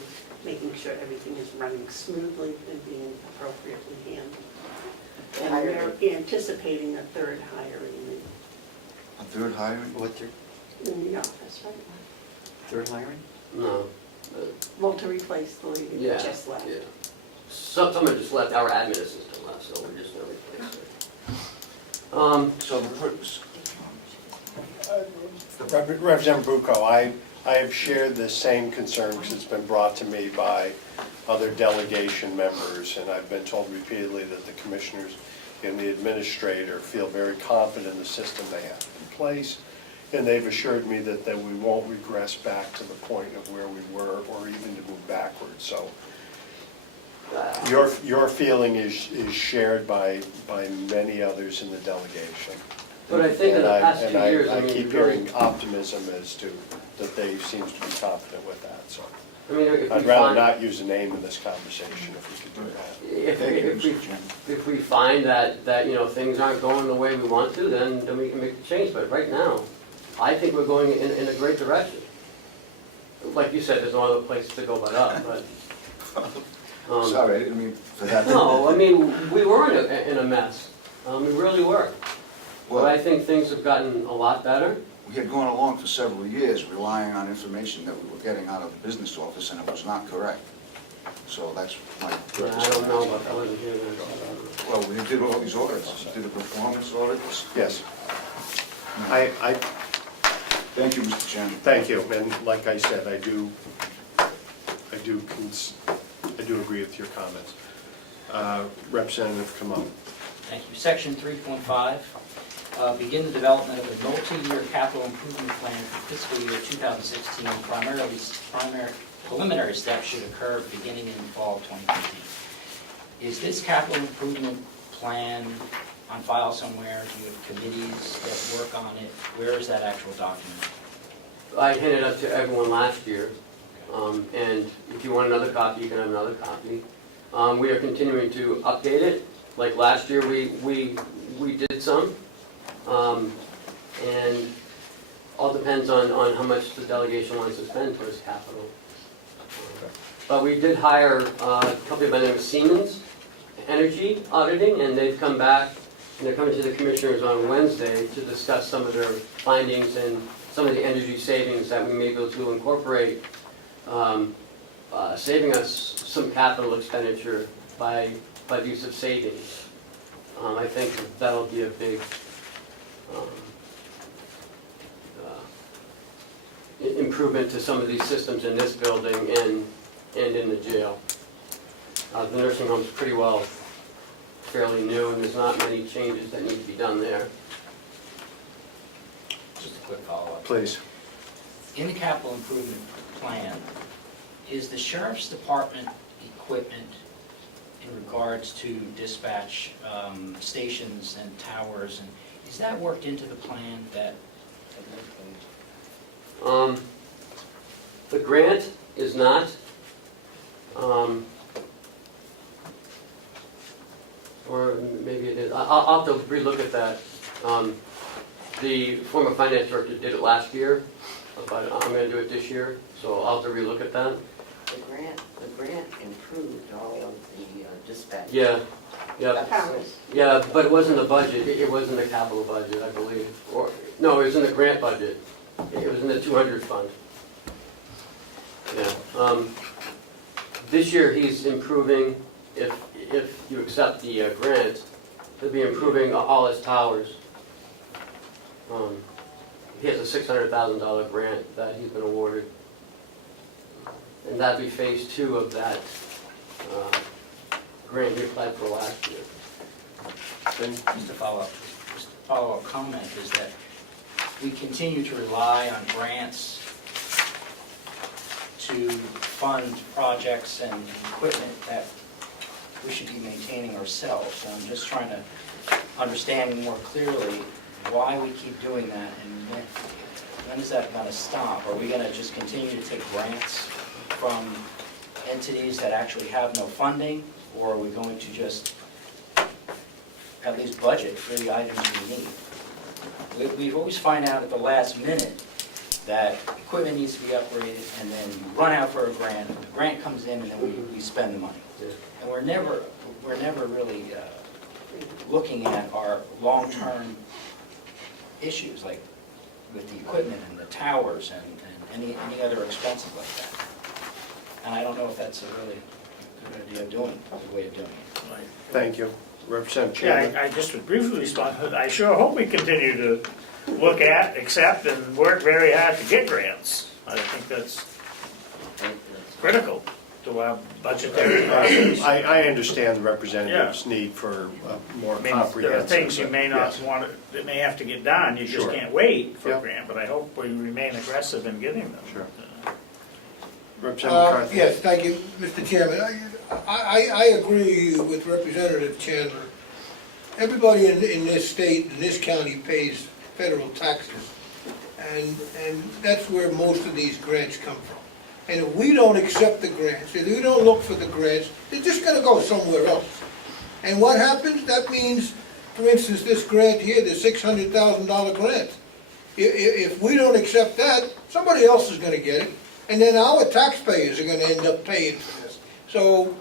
making sure everything is running smoothly and being appropriately handled. And we're anticipating a third hiring A third hiring? what, third in the office, right? hiring? No. Well, to replace the lady Yeah. that just left. Yeah. Someone just left, our admin assistant left, so we're just gonna replace her. So the purpose, Representative Bucco, I have shared the same concern because it's been brought to me by other delegation members, and I've been told repeatedly that the commissioners and the administrator feel very confident in the system they have in place, and they've assured me that we won't regress back to the point of where we were or even to move backwards. So your feeling is shared by many others in the delegation. But I think in the past 2 years, I I mean, keep really- hearing optimism as to that they seem to be confident with that, so. I mean, if we I'd rather find, not use a name in this conversation if we could do that. Thank you, if we, Mr. Chairman. if we find that, you know, things aren't going the way we want to, then we can make a change. But right now, I think we're going in a great direction. Like you said, there's no other place to go but up, but. Sorry, I didn't mean for that. No, I mean, we were in a mess. We really were. But I think things have gotten a lot better. We had gone along for several years relying on information that we were getting out of the business office, and it was not correct. So that's my purpose. I don't know, but I wasn't here then. Well, we did all these audits, did a performance audit. Yes. I Thank you, Mr. Chairman. thank you, and like I said, I do agree with your comments. Representative Comeau. Thank you. Section 3.5, begin the development of a multi-year capital improvement plan for fiscal year 2016. Preliminary steps should occur beginning in fall of 2015. Is this capital improvement plan on file somewhere? Do you have committees that work on it? Where is that actual document? I handed it up to everyone last year, and if you want another copy, you can have another copy. We are continuing to update it. Like last year, we did some, and all depends on how much the delegation wants to spend towards capital. But we did hire a company by the name of Siemens Energy Auditing, and they've come back, and they're coming to the commissioners on Wednesday to discuss some of their findings and some of the energy savings that we may be able to incorporate, saving us some capital expenditure by the use of savings. I think that'll be a big improvement to some of these systems in this building and in the jail. The nursing home's pretty well fairly new, and there's not many changes that need to be done there. Just a quick follow-up. Please. In the capital improvement plan, is the sheriff's department equipment in regards to dispatch stations and towers, and is that worked into the plan that? The grant is not. Or maybe it is. I'll have to relook at that. The former finance director did it last year, but I'm going to do it this year, so I'll have to relook at that. The grant improved all of the dispatch. Yeah, yeah, Powers. yeah, but it wasn't the budget. It was in the capital budget, I believe. Or no, it was in the grant budget. It was in the 200 fund. Yeah. This year he's improving. If you accept the grant, he'll be improving all his towers. He has a $600,000 grant that he's been awarded. And that'd be phase 2 of that grant he applied for last year. Just a follow-up comment is that we continue to rely on grants to fund projects and equipment that we should be maintaining ourselves. So I'm just trying to understand more clearly why we keep doing that, and when is that going to stop? Are we going to just continue to take grants from entities that actually have no funding, or are we going to just at least budget for the items we need? We always find out at the last minute that equipment needs to be upgraded, and then we run out for a grant, and the grant comes in, and then we spend the money. And we're never really looking at our long-term issues, like with the equipment and the towers and any other expenses like that. And I don't know if that's a really good idea of doing, the way of doing it. Thank you. Representative Yeah, Chandler. I just would briefly respond. I sure hope we continue to look at, accept, and work very hard to get grants. I think that's critical to our budgetary process. I understand the representative's need for more I mean, comprehensive. there are things you may not yes. want, that may have to get done, you just Sure. can't wait for Yeah. a grant, but I hope we remain aggressive in getting them. Sure. Representative McCarthy. Yes, thank you, Mr. Chairman. I agree with Representative Chandler. Everybody in this state, in this county, pays federal taxes, and that's where most of these grants come from. And if we don't accept the grants, if we don't look for the grants, they're just gonna go somewhere else. And what happens? That means, for instance, this grant here, the $600,000 grant. If we don't accept that, somebody else is gonna get it, and then our taxpayers are gonna end up paying for this. So,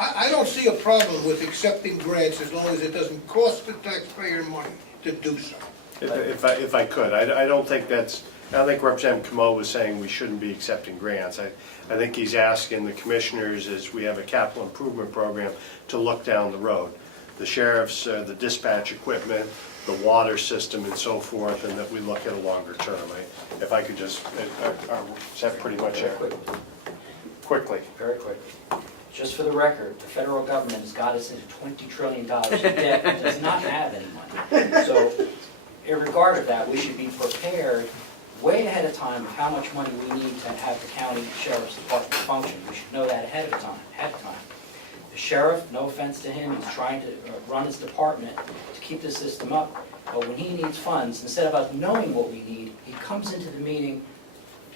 I don't see a problem with accepting grants as long as it doesn't cost the taxpayer money to do so. If I could, I don't think Representative Comeau was saying we shouldn't be accepting grants. I think he's asking the commissioners, as we have a capital improvement program, to look down the road. The sheriff's, the dispatch equipment, the water system and so forth, and that we look at a longer term. If I could just, is that pretty much it? Quickly. Very quickly. Just for the record, the federal government has got us into $20 trillion in debt and does not have any money. So, irregardless of that, we should be prepared way ahead of time of how much money we need to have the county sheriff's department function. We should know that ahead of time. The sheriff, no offense to him, he's trying to run his department to keep the system up. But when he needs funds, instead of us knowing what we need, he comes into the meeting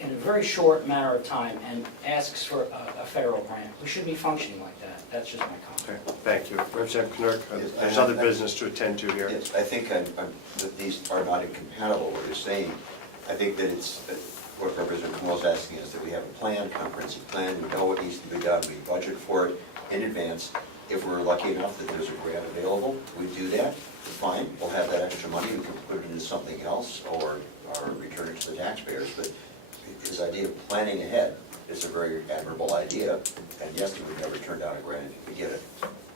in a very short matter of time and asks for a federal grant. We should be functioning like that. That's just my comment. Okay, thank you. Representative Knirk, Yes, there's other business to attend to here. Yes, I think that these are not incompatible, what you're saying. I think that it's, what Representative Comeau is asking is that we have a plan, comprehensive plan, we know what needs to be done, we budget for it in advance. If we're lucky enough that there's a grant available, we do that, fine, we'll have that extra money, we can put it into something else or return it to the taxpayers. But his idea of planning ahead is a very admirable idea, and yes, we would never turn down a grant if we get it.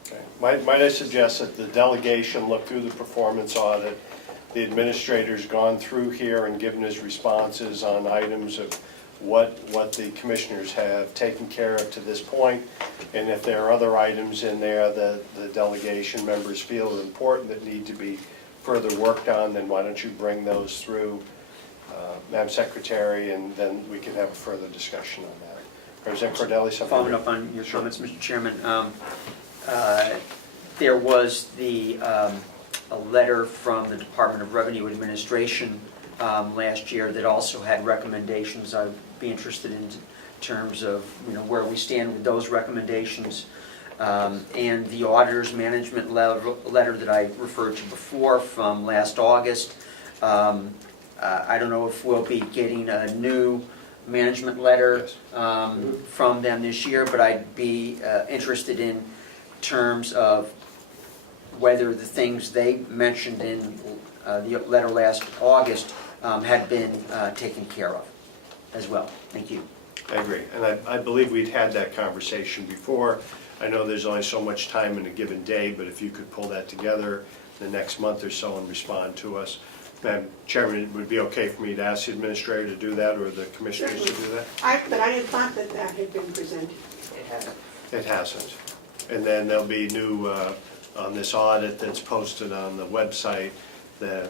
Okay. Might I suggest that the delegation look through the performance audit, the administrator's gone through here and given his responses on items of what the commissioners have taken care of to this point, and if there are other items in there that the delegation members feel are important that need to be further worked on, then why don't you bring those through, Madam Secretary, and then we can have a further discussion on that. Representative Cordelli, something? Following up on your comments, Mr. Chairman, there was a letter from the Department of Revenue Administration last year that also had recommendations. I'd be interested in terms of where we stand with those recommendations. And the auditor's management letter that I referred to before from last August. I don't know if we'll be getting a new management letter from them this year, but I'd be interested in terms of whether the things they mentioned in the letter last August had been taken care of as well. Thank you. I agree, and I believe we'd had that conversation before. I know there's only so much time in a given day, but if you could pull that together the next month or so and respond to us. Madam Chairman, it would be okay for me to ask the administrator to do that, or the commissioners to do that? But I had thought that had been presented. It hasn't. It hasn't. And then there'll be new, on this audit that's posted on the website, the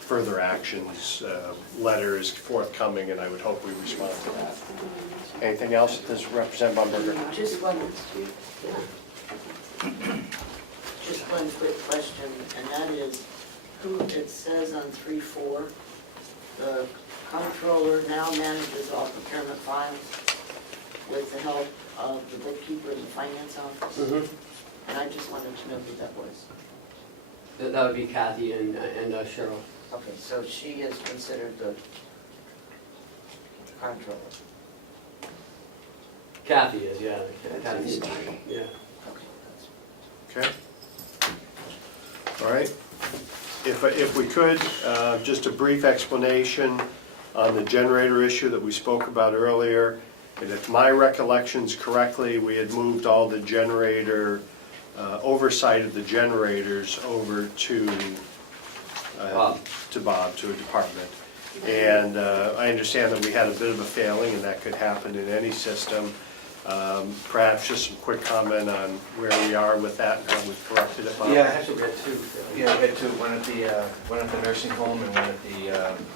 further actions letter is forthcoming, and I would hope we respond to that. Anything else? Does Representative Umberger? Just one quick question, and that is, it says on 3.4, the comptroller now manages all procurement files with the help of the bookkeeper and the finance office. And I just wanted to know who that was. That would be Kathy and Cheryl. Okay, so she is considered the comptroller. Kathy is, yeah. Kathy's, yeah. Okay, Okay. All right. If we could, just a brief explanation on the generator issue that we spoke about earlier. And if my recollection's correctly, we had moved all the generator, oversight of the generators over to Bob, to a department. And I understand that we had a bit of a failing, and that could happen in any system. Perhaps just some quick comment on where we are with that and how we've corrected it, Bob? Yeah, actually we had two. Yeah, we had two, one at the nursing home and one at the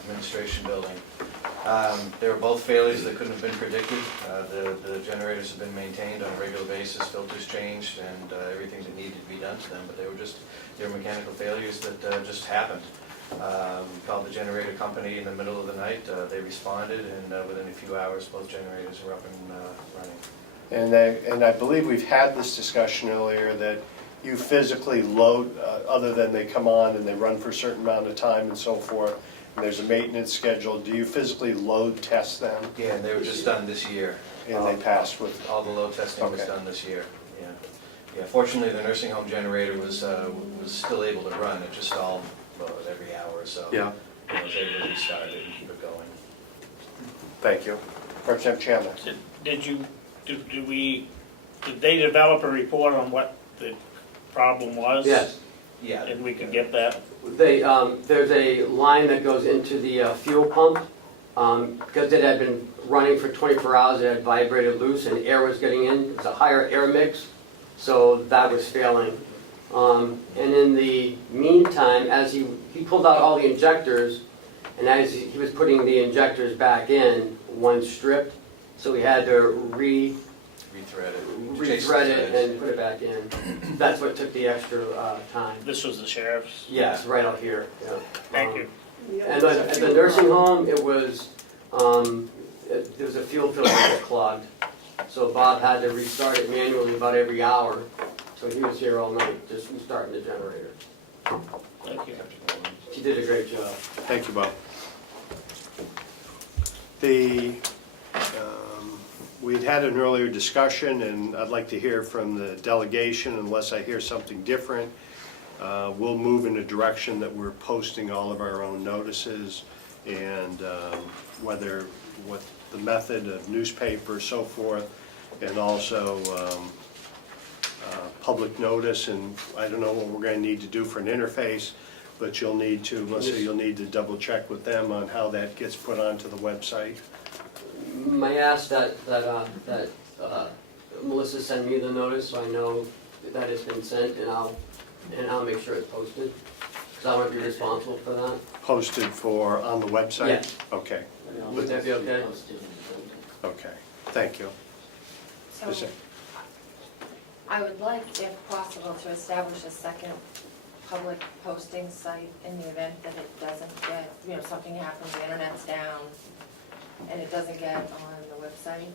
administration building. They were both failures that couldn't have been predicted. The generators have been maintained on a regular basis, filters changed, and everything that needed to be done to them, but they were mechanical failures that just happened. Called the generator company in the middle of the night. They responded, and within a few hours, both generators were up and running. And I believe we've had this discussion earlier, that you physically load, other than they come on and they run for a certain amount of time and so forth, and there's a maintenance schedule, do you physically load test them? Yeah, and they were just done this year. And they passed with, All the load testing was Okay. done this year, yeah. Yeah, fortunately, the nursing home generator was still able to run. It just stalled every hour or so. yeah, And was able to restart it and keep it going. thank you. Representative Chandler? Did they develop a report on what the problem was? Yes, yeah. And we could get that? They, there's a line that goes into the fuel pump. Because it had been running for 24 hours, it had vibrated loose and air was getting in. It's a higher air mix, so that was failing. And in the meantime, as he pulled out all the injectors, and as he was putting the injectors back in, one stripped, so we had to rethread it and put it back in. That's what took the extra time. This was the sheriff's? Yes, right out here, yeah. Thank you. And at the nursing home, it was, there was a fuel filter that was clogged. So Bob had to restart it manually about every hour. So he was here all night, just restarting the generator. Thank you. He did a great job. Thank you, Bob. We'd had an earlier discussion, and I'd like to hear from the delegation, unless I hear something different. We'll move in a direction that we're posting all of our own notices, and what the method of newspaper, so forth, and also public notice, and I don't know what we're going to need to do for an interface, but you'll need to, Melissa, you'll need to double check with them on how that gets put onto the website. May I ask that Melissa send me the notice so I know that it's been sent, and I'll make sure it's posted, because I want to be responsible for that. Posted on the website? Yes. Okay, Would that be okay? okay, thank you. So Is it- I would like, if possible, to establish a second public posting site in the event that it doesn't get, something happens, the internet's down, and it doesn't get on the website.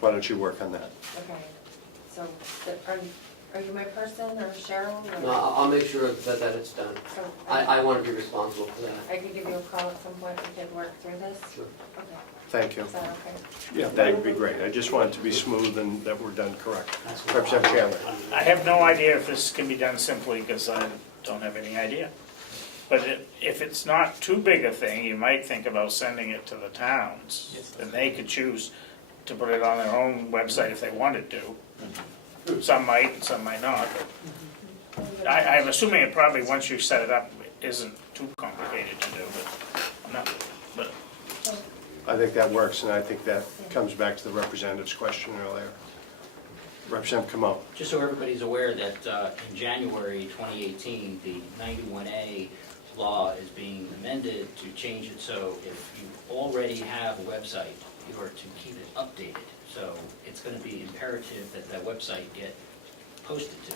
Why don't you work on that? Okay, so are you my person or Cheryl? or- No, I'll make sure that it's done. So I want to be responsible for that. I could give you a call at some point, we could work through this? Sure. Okay, Thank you. is that okay? Yeah, that would be great. I just want it to be smooth and that we're done correct. Representative Chandler? I have no idea if this can be done simply because I don't have any idea. But if it's not too big a thing, you might think about sending it to the towns. And they could choose to put it on their own website if they wanted to. Some might and some might not. But I'm assuming it probably, once you set it up, isn't too complicated to do, but I'm not, but I think that works, and I think that comes back to the representative's question earlier. Representative Comeau. Just so everybody's aware that in January 2018, the 91A law is being amended to change it so if you already have a website, you are to keep it updated. So it's going to be imperative that that website get posted to.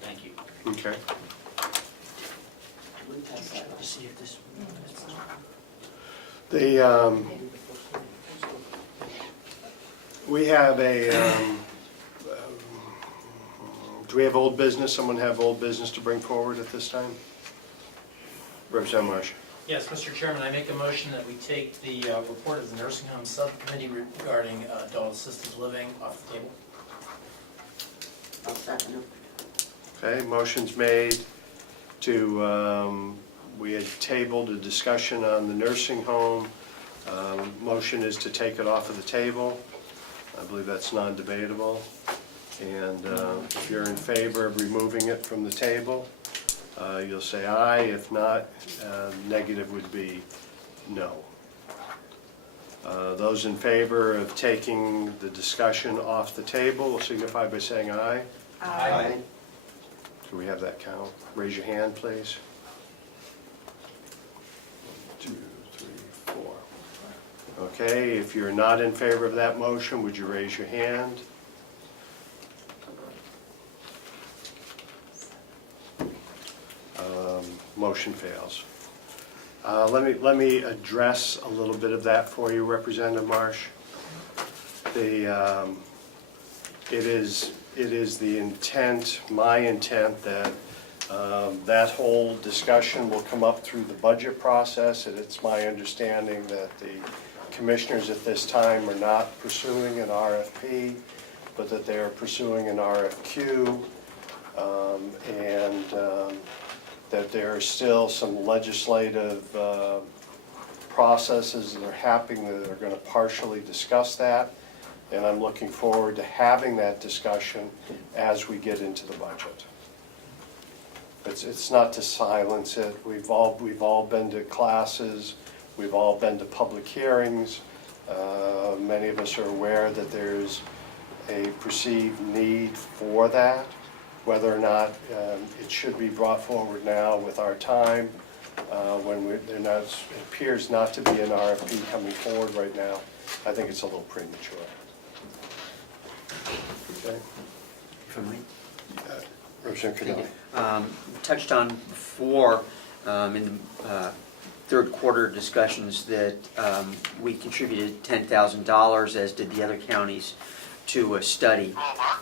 Thank you. Okay. We have do we have old business? Someone have old business to bring forward at this time? Representative Marsh. Yes, Mr. Chairman, I make a motion that we take the report of the nursing home subcommittee regarding adult assisted living off the table. I'll second it. Okay, motion's made to, we had tabled a discussion on the nursing home. Motion is to take it off of the table. I believe that's non-debatable. And if you're in favor of removing it from the table, you'll say aye. If not, negative would be no. Those in favor of taking the discussion off the table will signify by saying aye. Aye. Can we have that count? Raise your hand, please. 1, 2, 3, 4. Okay, if you're not in favor of that motion, would you raise your hand? Motion fails. Let me address a little bit of that for you, Representative Marsh. It is the intent, my intent, that that whole discussion will come up through the budget process, and it's my understanding that the commissioners at this time are not pursuing an RFP, but that they are pursuing an RFQ, and that there are still some legislative processes that are happening that are going to partially discuss that, and I'm looking forward to having that discussion as we get into the budget. It's not to silence it. We've all been to classes. We've all been to public hearings. Many of us are aware that there's a perceived need for that. Whether or not it should be brought forward now with our time, when it appears not to be an RFP coming forward right now, I think it's a little premature. Okay. If I might. Representative Cordelli. Touched on before in the third quarter discussions that we contributed $10,000, as did the other counties, to a study.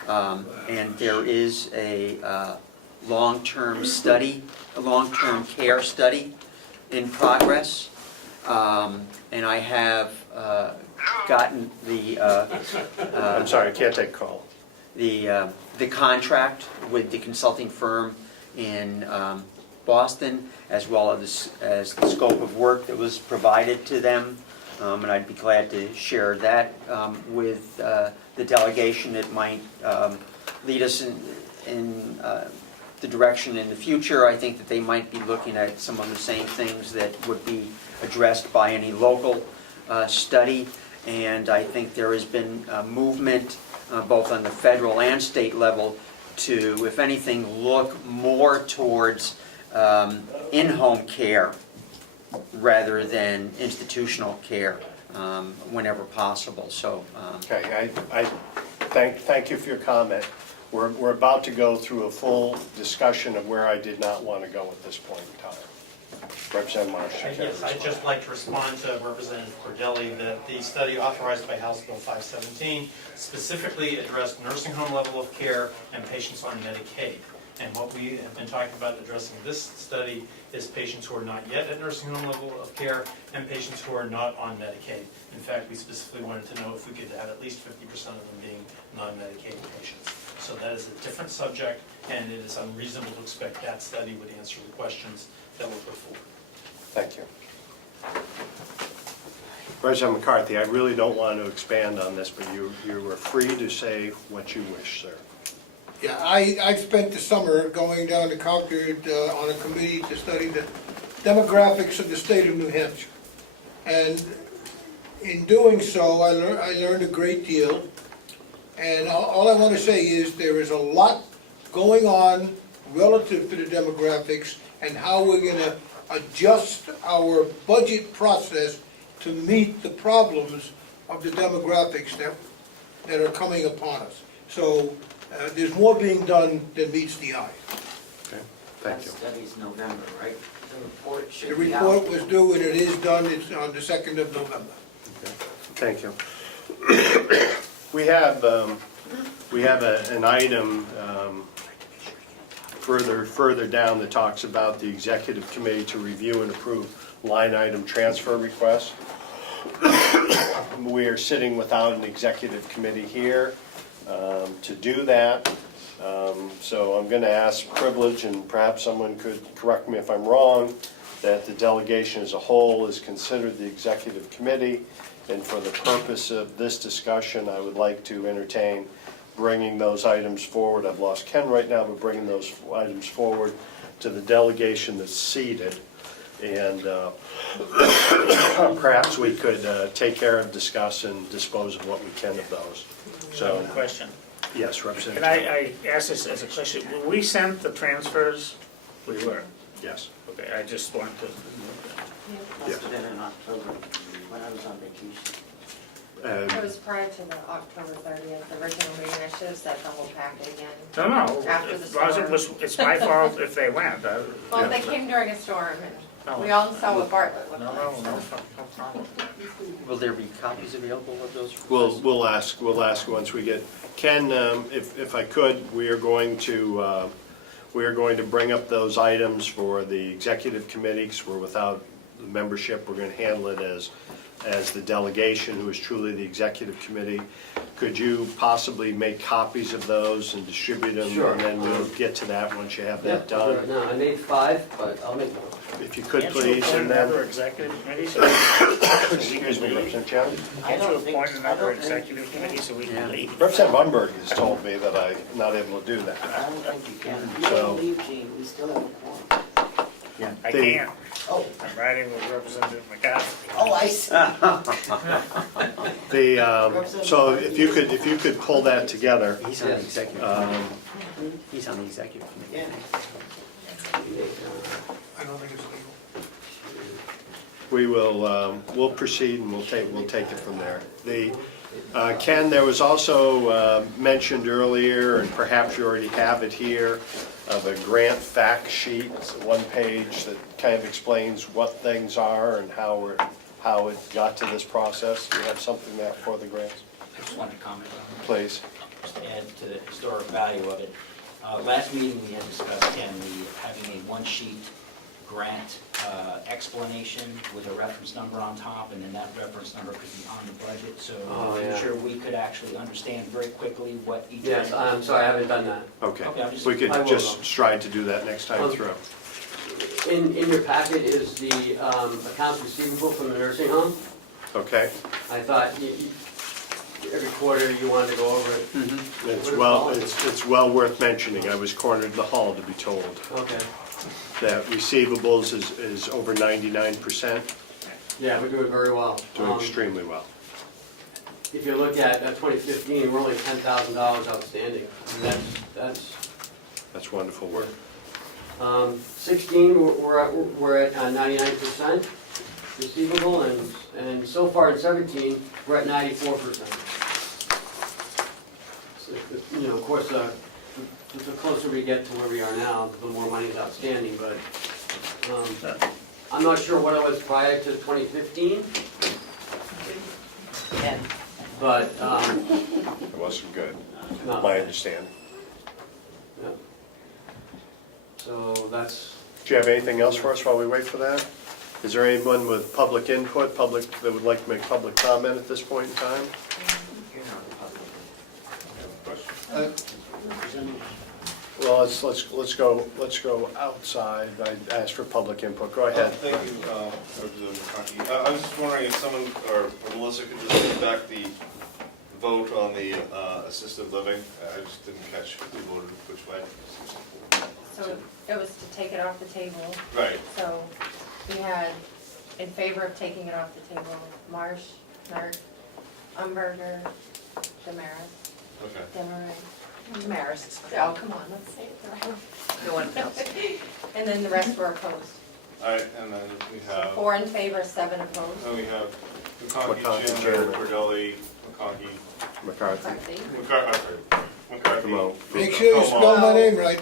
And there is a long-term study, a long-term care study in progress. And I have gotten the... I'm sorry, I can't take a call. The contract with the consulting firm in Boston, as well as the scope of work that was provided to them. And I'd be glad to share that with the delegation. It might lead us in the direction in the future. I think that they might be looking at some of the same things that would be addressed by any local study. And I think there has been movement both on the federal and state level to, if anything, look more towards in-home care rather than institutional care whenever possible. So, Okay, I thank you for your comment. We're about to go through a full discussion of where I did not want to go at this point in time. Representative Marsh. Yes, I'd just like to respond to Representative Cordelli that the study authorized by House Bill 517 specifically addressed nursing home level of care and patients on Medicaid. And what we have been talking about addressing this study is patients who are not yet at nursing home level of care and patients who are not on Medicaid. In fact, we specifically wanted to know if we could have at least 50% of them being non-Medicaid patients. So that is a different subject, and it is unreasonable to expect that study would answer the questions that were put forward. Thank you. Representative McCarthy, I really don't want to expand on this, but you are free to say what you wish, sir. Yeah, I spent the summer going down to Concord on a committee to study the demographics of the state of New Hampshire. And in doing so, I learned a great deal. And all I want to say is there is a lot going on relative to the demographics and how we're going to adjust our budget process to meet the problems of the demographics that are coming upon us. So there's more being done than meets the eye. Okay, thank you. That study's November, right? The report The should be out. report was due and it is done. It's on the 2nd of November. Okay. Thank you. We have an item further down that talks about the executive committee to review and approve line item transfer requests. We are sitting without an executive committee here to do that. So I'm going to ask privilege, and perhaps someone could correct me if I'm wrong, that the delegation as a whole is considered the executive committee. And for the purpose of this discussion, I would like to entertain bringing those items forward. I've lost Ken right now, but bringing those items forward to the delegation that's seated. And perhaps we could take care of, discuss, and dispose of what we can of those. So, One question. yes, Representative. Can I ask this as a question? Were we sent the transfers? We were. Yes. Okay, I just want to. Must have been in October when I was on vacation. It was prior to the October 30th, the original meeting. I should have sent the whole packet again. No, no, After the as long as it was, it's my fault if they went. Well, they came during a storm, No. and we all saw what Bartlett looked No, like. no, no, no problem. Will there be copies available of those? We'll ask once we get, Ken, if I could, we are going to bring up those items for the executive committee, because we're without the membership. We're going to handle it as the delegation, who is truly the executive committee. Could you possibly make copies of those and distribute them? Sure. And then we'll get to that once you have that Yep, I'll do done. it now. I made 5, but I'll make more. If you could, Can't you please, appoint and then, another executive committee? excuse me, Representative Chandler. Can't you appoint another executive committee so we can leave? Representative Umberger has told me that I'm not able to do I that. don't think you can. You So- don't leave, Gene, we still have a quorum. I The- can't. Oh, I'm riding with Representative McConkey. oh, I see. So if you could pull that together, He's on the Yes. executive, um, he's on the executive committee. I don't think it's legal. we'll proceed and we'll take it from there. Ken, there was also mentioned earlier, and perhaps you already have it here, of a grant fact sheet. It's a one page that kind of explains what things are and how it got to this process. Do you have something there for the grants? I just wanted to comment on it. Please. Just to add to the historic value of it. Last meeting, we had discussed, Ken, having a one-sheet grant explanation with a reference number on top, and then that reference number could be on the budget, so Oh, in the yeah. future, we could actually understand very quickly what each. Yes, I'm sorry, I haven't done that. Okay. Okay, I'm just- We could I will, just though. strive to do that next time through. In your packet is the accounts receivable from the nursing home. Okay? I thought every quarter you wanted to go over it. It's well worth mentioning. I was cornered in the hall to be told Okay. that receivables is over 99%, Yeah, we do it very well. doing extremely well. If you look at 2015, we're only $10,000 outstanding. And That's wonderful work. 16, we're at 99% receivable, and so far in 17, we're at 94%. So, you know, of course, the closer we get to where we are now, the more money is outstanding, but I'm not sure what it was prior to 2015, And but, It wasn't good, no. my understanding. Yeah. So that's, Do you have anything else for us while we wait for that? Is there anyone with public input, that would like to make public comment at this point in time? Well, let's go outside. I asked for public input. Go ahead. Thank you, Representative McConkey. I was just wondering if someone, or Melissa could just read back the vote on the assisted living. I just didn't catch who voted which way. So it was to take it off the table. Right. So we had in favor of taking it off the table, Marsh, Knirk, Umberger, DesMarais. Okay. DesMarais is fine. Oh, come on, let's say it right. No one else. And then the rest were opposed. All right, and then we have, 4 in favor, 7 opposed. then we have McConkey, McConkey, Chandler, Chandler. Cordelli, McConkey, McCarthy. McCarthy. Comeau. Make sure you spell my name right.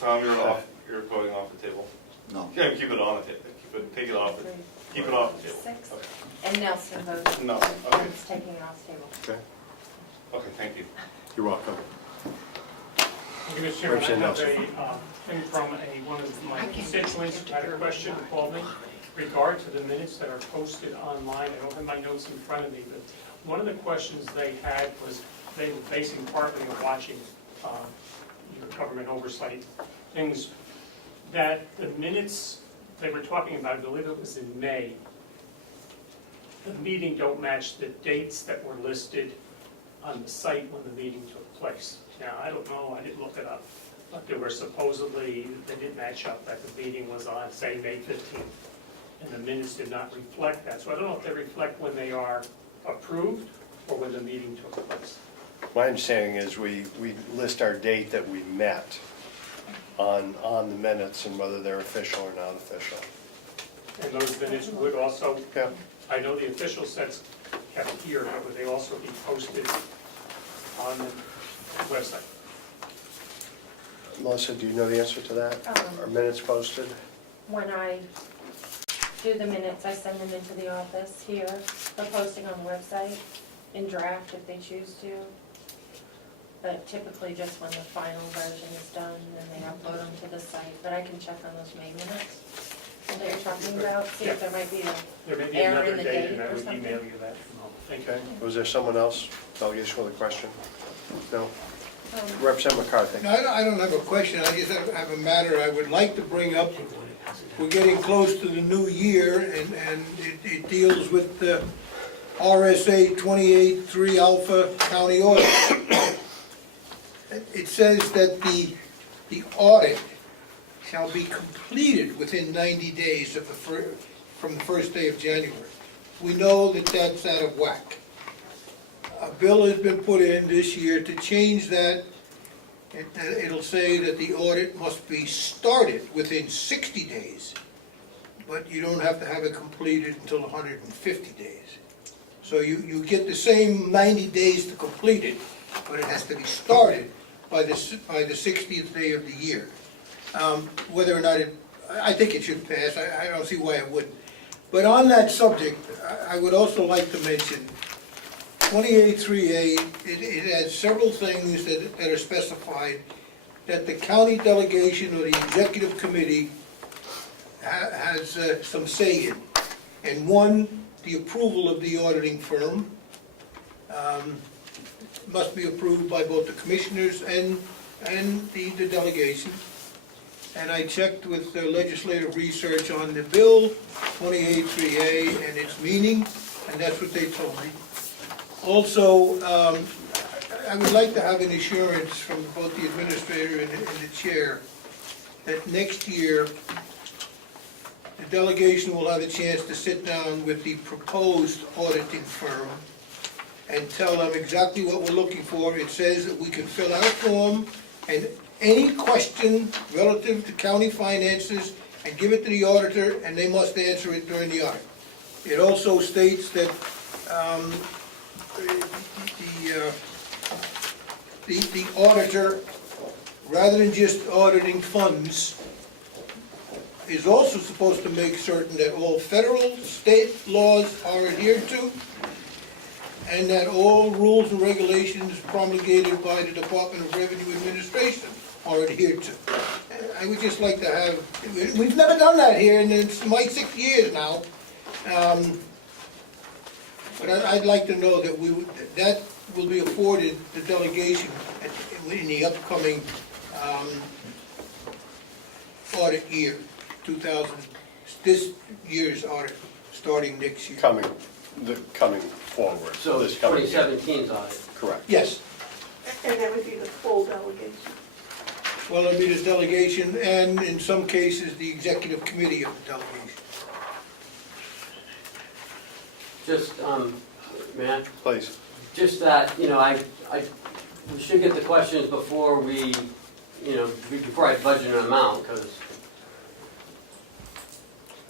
Tom, you're going off the table. No. Yeah, keep it on the table. Take it off. Keep it off the table. 6. Okay. And Nelson voted. No, So okay. it's taking it off the table. Okay, Okay, thank you. you're welcome. Mr. Chairman, I have a thing from one of my constituents who had a question, called me, regard to the minutes that are posted online. I don't have my notes in front of me, but one of the questions they had was, they were basing partly on watching your government oversight things, that the minutes they were talking about, I believe it was in May, the meeting don't match the dates that were listed on the site when the meeting took place. Now, I don't know, I didn't look it up, but they were supposedly, they didn't match up, that the meeting was on, say, May 15th, and the minutes did not reflect that. So I don't know if they reflect when they are approved or when the meeting took place. My understanding is we list our date that we met on the minutes and whether they're official or not official. And those minutes would also, Yeah. I know the official sets kept here, but would they also be posted on the website? Melissa, do you know the answer to that? Are minutes posted? When I do the minutes, I send them into the office here, for posting on the website, in draft if they choose to. But typically just when the final version is done, then they upload them to the site, but I can check on those May minutes that you're talking about, see if there might be There may an be error another in the date, date and I or would something. email you that. Thank you. Okay, was there someone else, delegation with a question? No? Um, Representative McCarthy? No, I don't have a question, I just have a matter I would like to bring up. We're getting close to the new year, and it deals with the RSA 28-3 Alpha County Audit. It says that the audit shall be completed within 90 days of from the first day of January. We know that that's out of whack. A bill has been put in this year to change that. It'll say that the audit must be started within 60 days, but you don't have to have it completed until 150 days. So you get the same 90 days to complete it, but it has to be started by the 60th day of the year. Whether or not I think it should pass, I don't see why it wouldn't. But on that subject, I would also like to mention 28.3A, it has several things that are specified that the county delegation or the executive committee has some say in. And one, the approval of the auditing firm must be approved by both the commissioners and the delegation. And I checked with the legislative research on the bill, 28.3A, and its meaning, and that's what they told me. Also, I would like to have an assurance from both the administrator and the chair that next year, the delegation will have a chance to sit down with the proposed auditing firm and tell them exactly what we're looking for. It says that we can fill out a form, and any question relative to county finances, and give it to the auditor, and they must answer it during the audit. It also states that the auditor, rather than just auditing funds, is also supposed to make certain that all federal, state laws are adhered to, and that all rules and regulations promulgated by the Department of Revenue Administration are adhered to. I would just like to have, we've never done that here, and it's my 6 years now. But I'd like to know that that will be afforded the delegation in the upcoming audit year, this year's audit, starting next year. Coming forward. So this coming year. 2017's audit. Correct. Yes. And that would be the full delegation. Well, it'll be the delegation, and in some cases, the executive committee of the delegation. Just, man, Please. just that, we should get the questions before before I budget an amount, because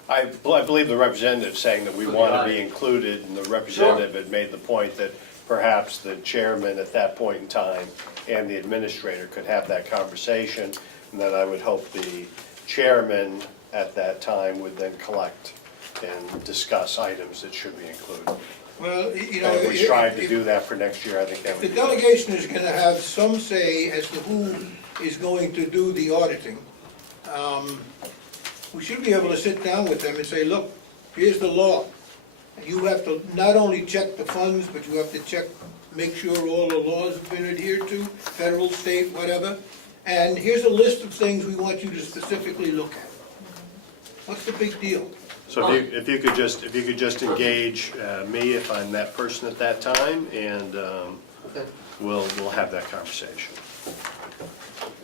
I believe the representative saying that we want to be included, and the representative had made the point that perhaps the chairman at that point in time and the administrator could have that conversation, and then I would hope the chairman at that time would then collect and discuss items that should be included. Well, And if we strive to do that for next year, I think that if would the be. delegation is going to have some say as to who is going to do the auditing, we should be able to sit down with them and say, look, here's the law. You have to not only check the funds, but you have to make sure all the laws have been adhered to, federal, state, whatever. And here's a list of things we want you to specifically look at. What's the big deal? So if you could just engage me if I'm that person at that time, and we'll have that conversation.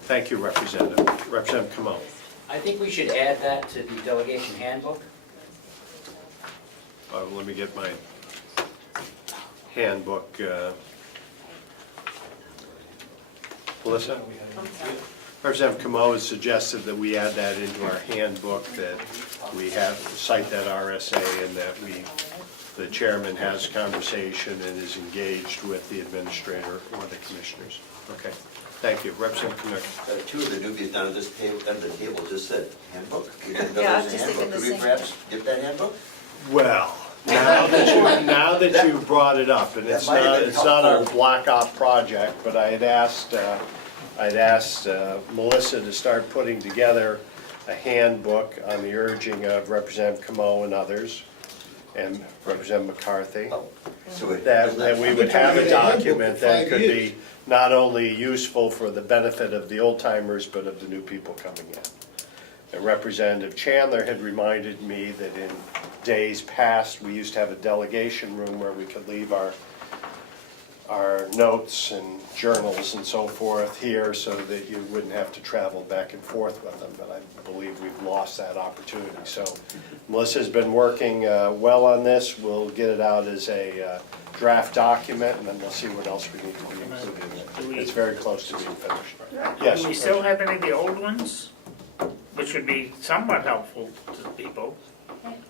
Thank you, Representative. Representative Comeau. I think we should add that to the delegation handbook. Let me get my handbook. Melissa? Representative Comeau has suggested that we add that into our handbook, that we cite that RSA, and that the chairman has conversation and is engaged with the administrator or the commissioners. Okay, thank you. Representative Knirk. Two of the newbies down at this table, under the table just said handbook. You didn't know Yeah, I there was was a just thinking handbook. Could the we same perhaps get that handbook? Well, now that you brought it up, and That might have been it's not our helpful. Black Op project, but I'd asked Melissa to start putting together a handbook on the urging of Representative Comeau and others, and Representative McCarthy, So it- that we would have a document that could be not only useful for the benefit of the old timers, but of the new people coming in. And Representative Chandler had reminded me that in days past, we used to have a delegation room where we could leave our notes and journals and so forth here so that you wouldn't have to travel back and forth with them, but I believe we've lost that opportunity. So Melissa's been working well on this. We'll get it out as a draft document, and then we'll see what else we need to be included in it. It's very close to being finished. Yes? Do we still have any of the old ones? Which would be somewhat helpful to people.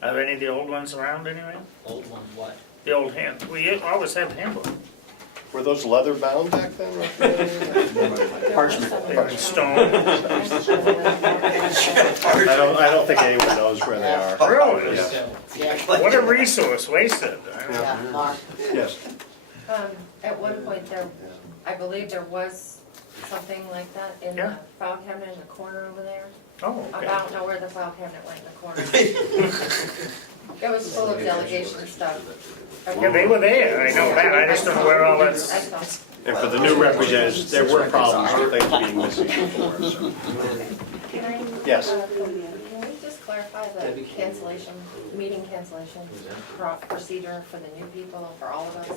Are there any of the old ones around anyway? Old one, what? The old we always have handbook. Were those leather bound back then? Parchment. They were in stone. I don't think anyone knows where they are. Really? Yeah. Yeah, What a resource wasted. yeah, Mark, Yes. At one point there, I believe there was something like that in the Yeah. file cabinet in the corner over there. Oh, I okay. don't know where the file cabinet went in the corner. It was full of delegation stuff. Yeah, they were there, I know that, I just don't know where all that's. Excellent. And for the new representatives, there were problems with things being missing before, so. Can I? Yes. Can we just clarify the cancellation, meeting cancellation procedure for the new people, for all of us?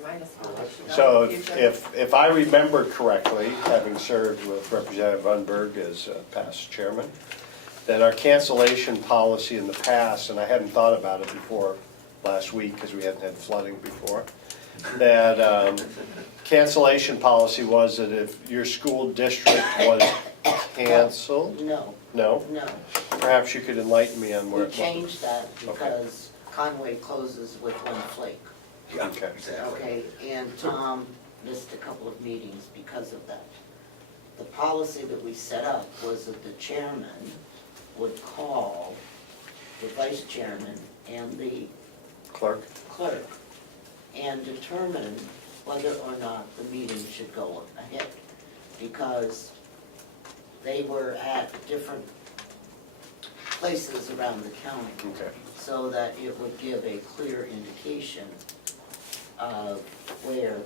Remind us how much you know So in the future. if I remember correctly, having served with Representative Umberger as past chairman, that our cancellation policy in the past, and I hadn't thought about it before last week because we hadn't had flooding before, that cancellation policy was that if your school district was canceled, no, no? no. Perhaps you could enlighten me on where. We changed that because Conway closes with one flake. Yeah, Okay. exactly. Okay, and Tom missed a couple of meetings because of that. The policy that we set up was that the chairman would call the vice chairman and the Clerk? clerk and determine whether or not the meeting should go ahead. Because they were at different places around the county. Okay. So that it would give a clear indication of where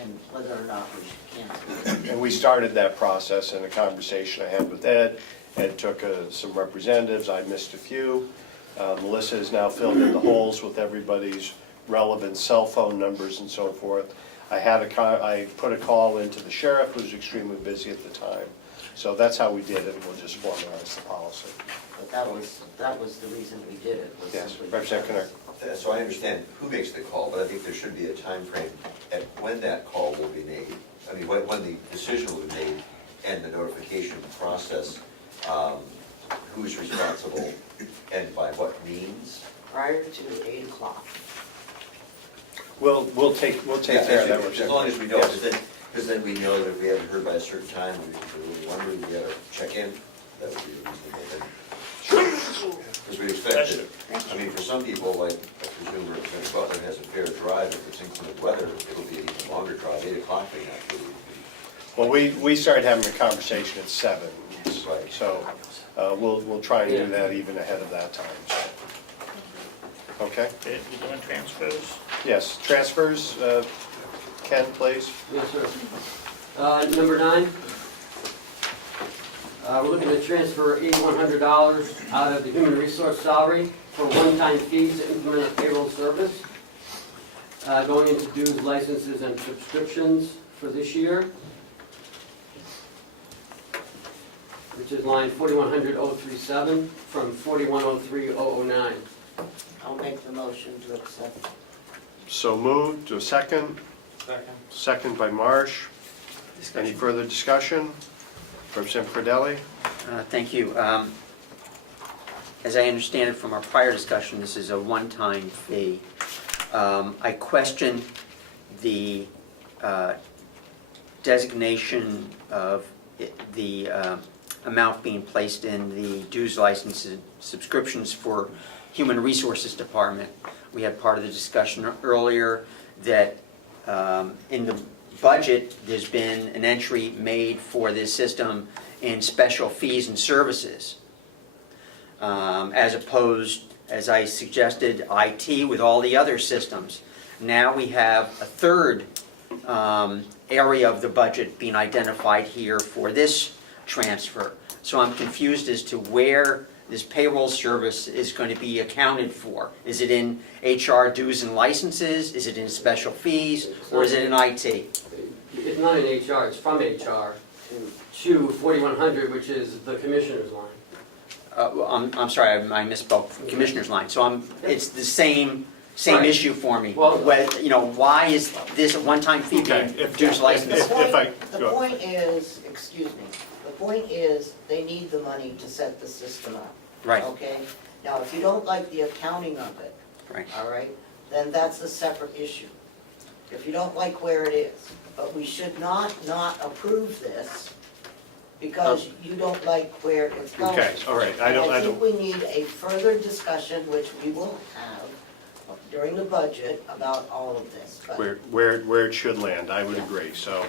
and whether or not we should cancel it. And we started that process in a conversation I had with Ed. Ed took some representatives, I missed a few. Melissa has now filled in the holes with everybody's relevant cell phone numbers and so forth. I put a call into the sheriff, who was extremely busy at the time. So that's how we did it, and we'll just formalize the policy. But that was the reason we did it, was Yes, simply Representative Knirk. So I understand who makes the call, but I think there should be a time frame at when that call will be made. I mean, when the decision will be made and the notification process, who's responsible and by what means. prior to 8 o'clock. We'll take Yeah, care of that. As long as we know, Yes. because then we know that if we haven't heard by a certain time, we wonder, we gotta check in, that would be a reasonable thing. Because we expect it, I mean, for some people, like, I presume Representative Butler has a fair drive, if it's inclement weather, it'll be an even longer drive, 8 o'clock may not be. Well, we started having a conversation at 7, Right. so we'll try and do that even ahead of that time. So. Okay? You doing transfers? Yes, transfers, Ken, please. Yes, sir. Number 9, we're looking to transfer $8,100 out of the human resource salary for one-time fees to implement a payroll service, going into dues, licenses, and subscriptions for this year, which is line 4100-037 from 4103-009. I'll make the motion to accept. So moved, to a second. Second by Marsh. Any further discussion? Representative Cordelli? Thank you. as I understand it from our prior discussion, this is a one-time fee. I question the designation of the amount being placed in the dues licenses subscriptions for Human Resources Department. We had part of the discussion earlier that in the budget, there's been an entry made for this system in special fees and services, as opposed, as I suggested, IT with all the other systems. Now we have a third area of the budget being identified here for this transfer. So I'm confused as to where this payroll service is going to be accounted for. Is it in HR dues and licenses? Is it in special fees? Or is it in IT? It's not in HR, it's from HR to 4100, which is the commissioner's line. I'm sorry, I misspoke, commissioner's line. So it's the same Right. issue for me. Well- Why is this a one-time fee being dues license? The point is, excuse me, the point is, they need the money to set the system up. Right. Okay? Now, if you don't like the accounting of it, Right. all right, then that's a separate issue. If you don't like where it is, but we should not approve this because you don't like where it's going. Okay, all right, I think we need a further discussion, which we will have during the budget about all of this. But where it should land, I would agree. So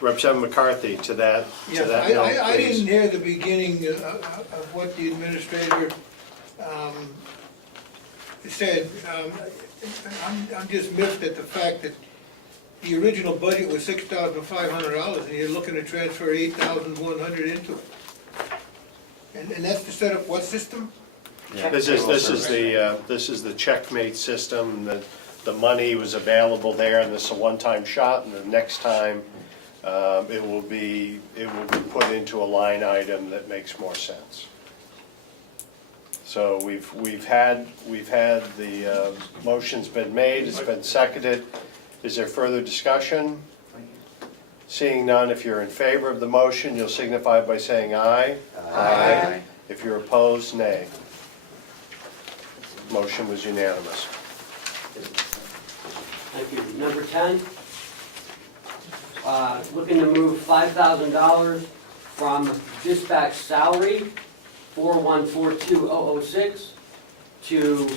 Representative McCarthy, to that Yes, note, I please. didn't hear the beginning of what the administrator said. I'm just miffed at the fact that the original budget was $6,500 and you're looking to transfer $8,100 into it. And that's to set up what system? This is the checkmate system, that the money was available there, and this is a one-time shot, and the next time, it will be put into a line item that makes more sense. So we've had the motion's been made, it's been seconded. Is there further discussion? Seeing none, if you're in favor of the motion, you'll signify by saying aye. Aye. If you're opposed, nay. Motion was unanimous. Thank you. Number 10, looking to move $5,000 from dispatch salary, 4142006, to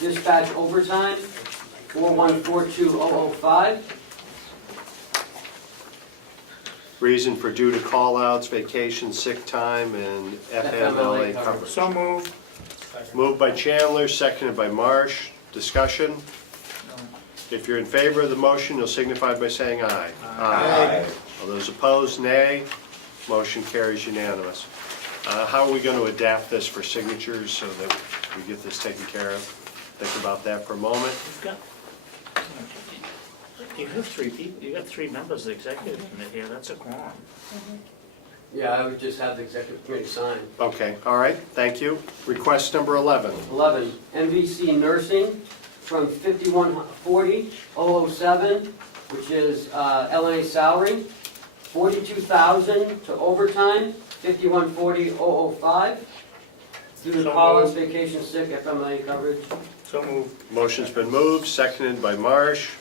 dispatch overtime, 4142005. Reason for due to call-outs, vacation, sick time, and FMLA coverage. So moved. Moved by Chandler, seconded by Marsh. Discussion? If you're in favor of the motion, you'll signify by saying aye. Aye. All those opposed, nay. Motion carries unanimous. How are we going to adapt this for signatures so that we get this taken care of? Think about that for a moment. You have three people, you got three members of the executive committee here, that's a quorum. Yeah, I would just have the executive committee sign. Okay, all right, thank you. Request number 11. 11, MVC nursing from 5140-007, which is LNA salary, 42,000 to overtime, 5140-005, due to So call-outs, moved. vacation, sick, FMLA coverage. So moved. Motion's been moved, seconded by Marsh.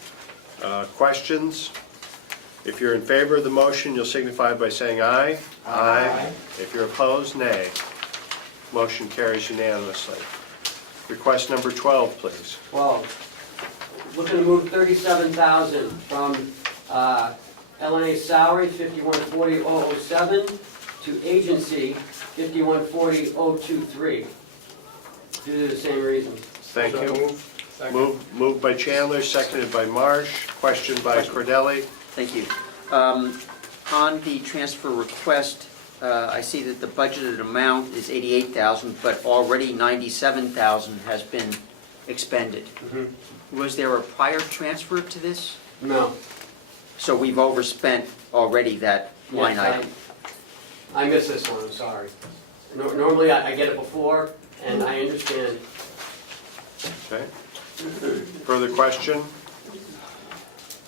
Questions? If you're in favor of the motion, you'll signify by saying aye. Aye. If you're opposed, nay. Motion carries unanimously. Request number 12, please. 12, looking to move 37,000 from LNA salary, 5140-007, to agency, 5140-023, due to the same reasons. Thank So you. moved. Moved by Chandler, seconded by Marsh. Question by Cordelli. Thank you. On the transfer request, I see that the budgeted amount is $88,000, but already $97,000 has been expended. Was there a prior transfer to this? No. So we've overspent already that line Yes, item? I missed this one, I'm sorry. Normally I get it before, and I understand. Okay. Further question?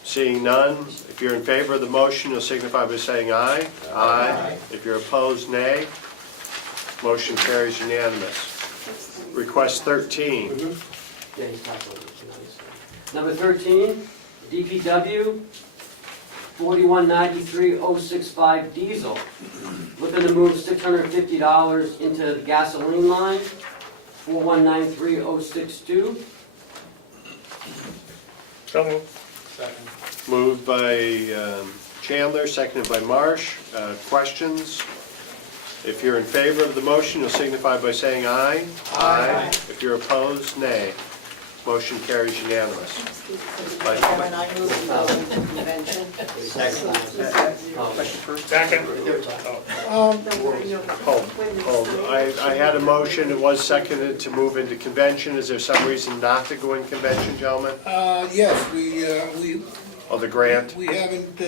Seeing none, if you're in favor of the motion, you'll signify by saying aye. Aye. If you're opposed, nay. Motion carries unanimous. Request 13. Yeah, he's talking about it, nice. Number 13, DPW, 4193-065 diesel. Looking to move $650 into the gasoline line, 4193-062. So moved. Second. Moved by Chandler, seconded by Marsh. Questions? If you're in favor of the motion, you'll signify by saying aye. Aye. If you're opposed, nay. Motion carries unanimous. Chairman, I move to go into convention. Question first? Second. Hold. I had a motion, it was seconded to move into convention. Is there some reason not to go in convention, gentlemen? Yes, Oh, the grant? we haven't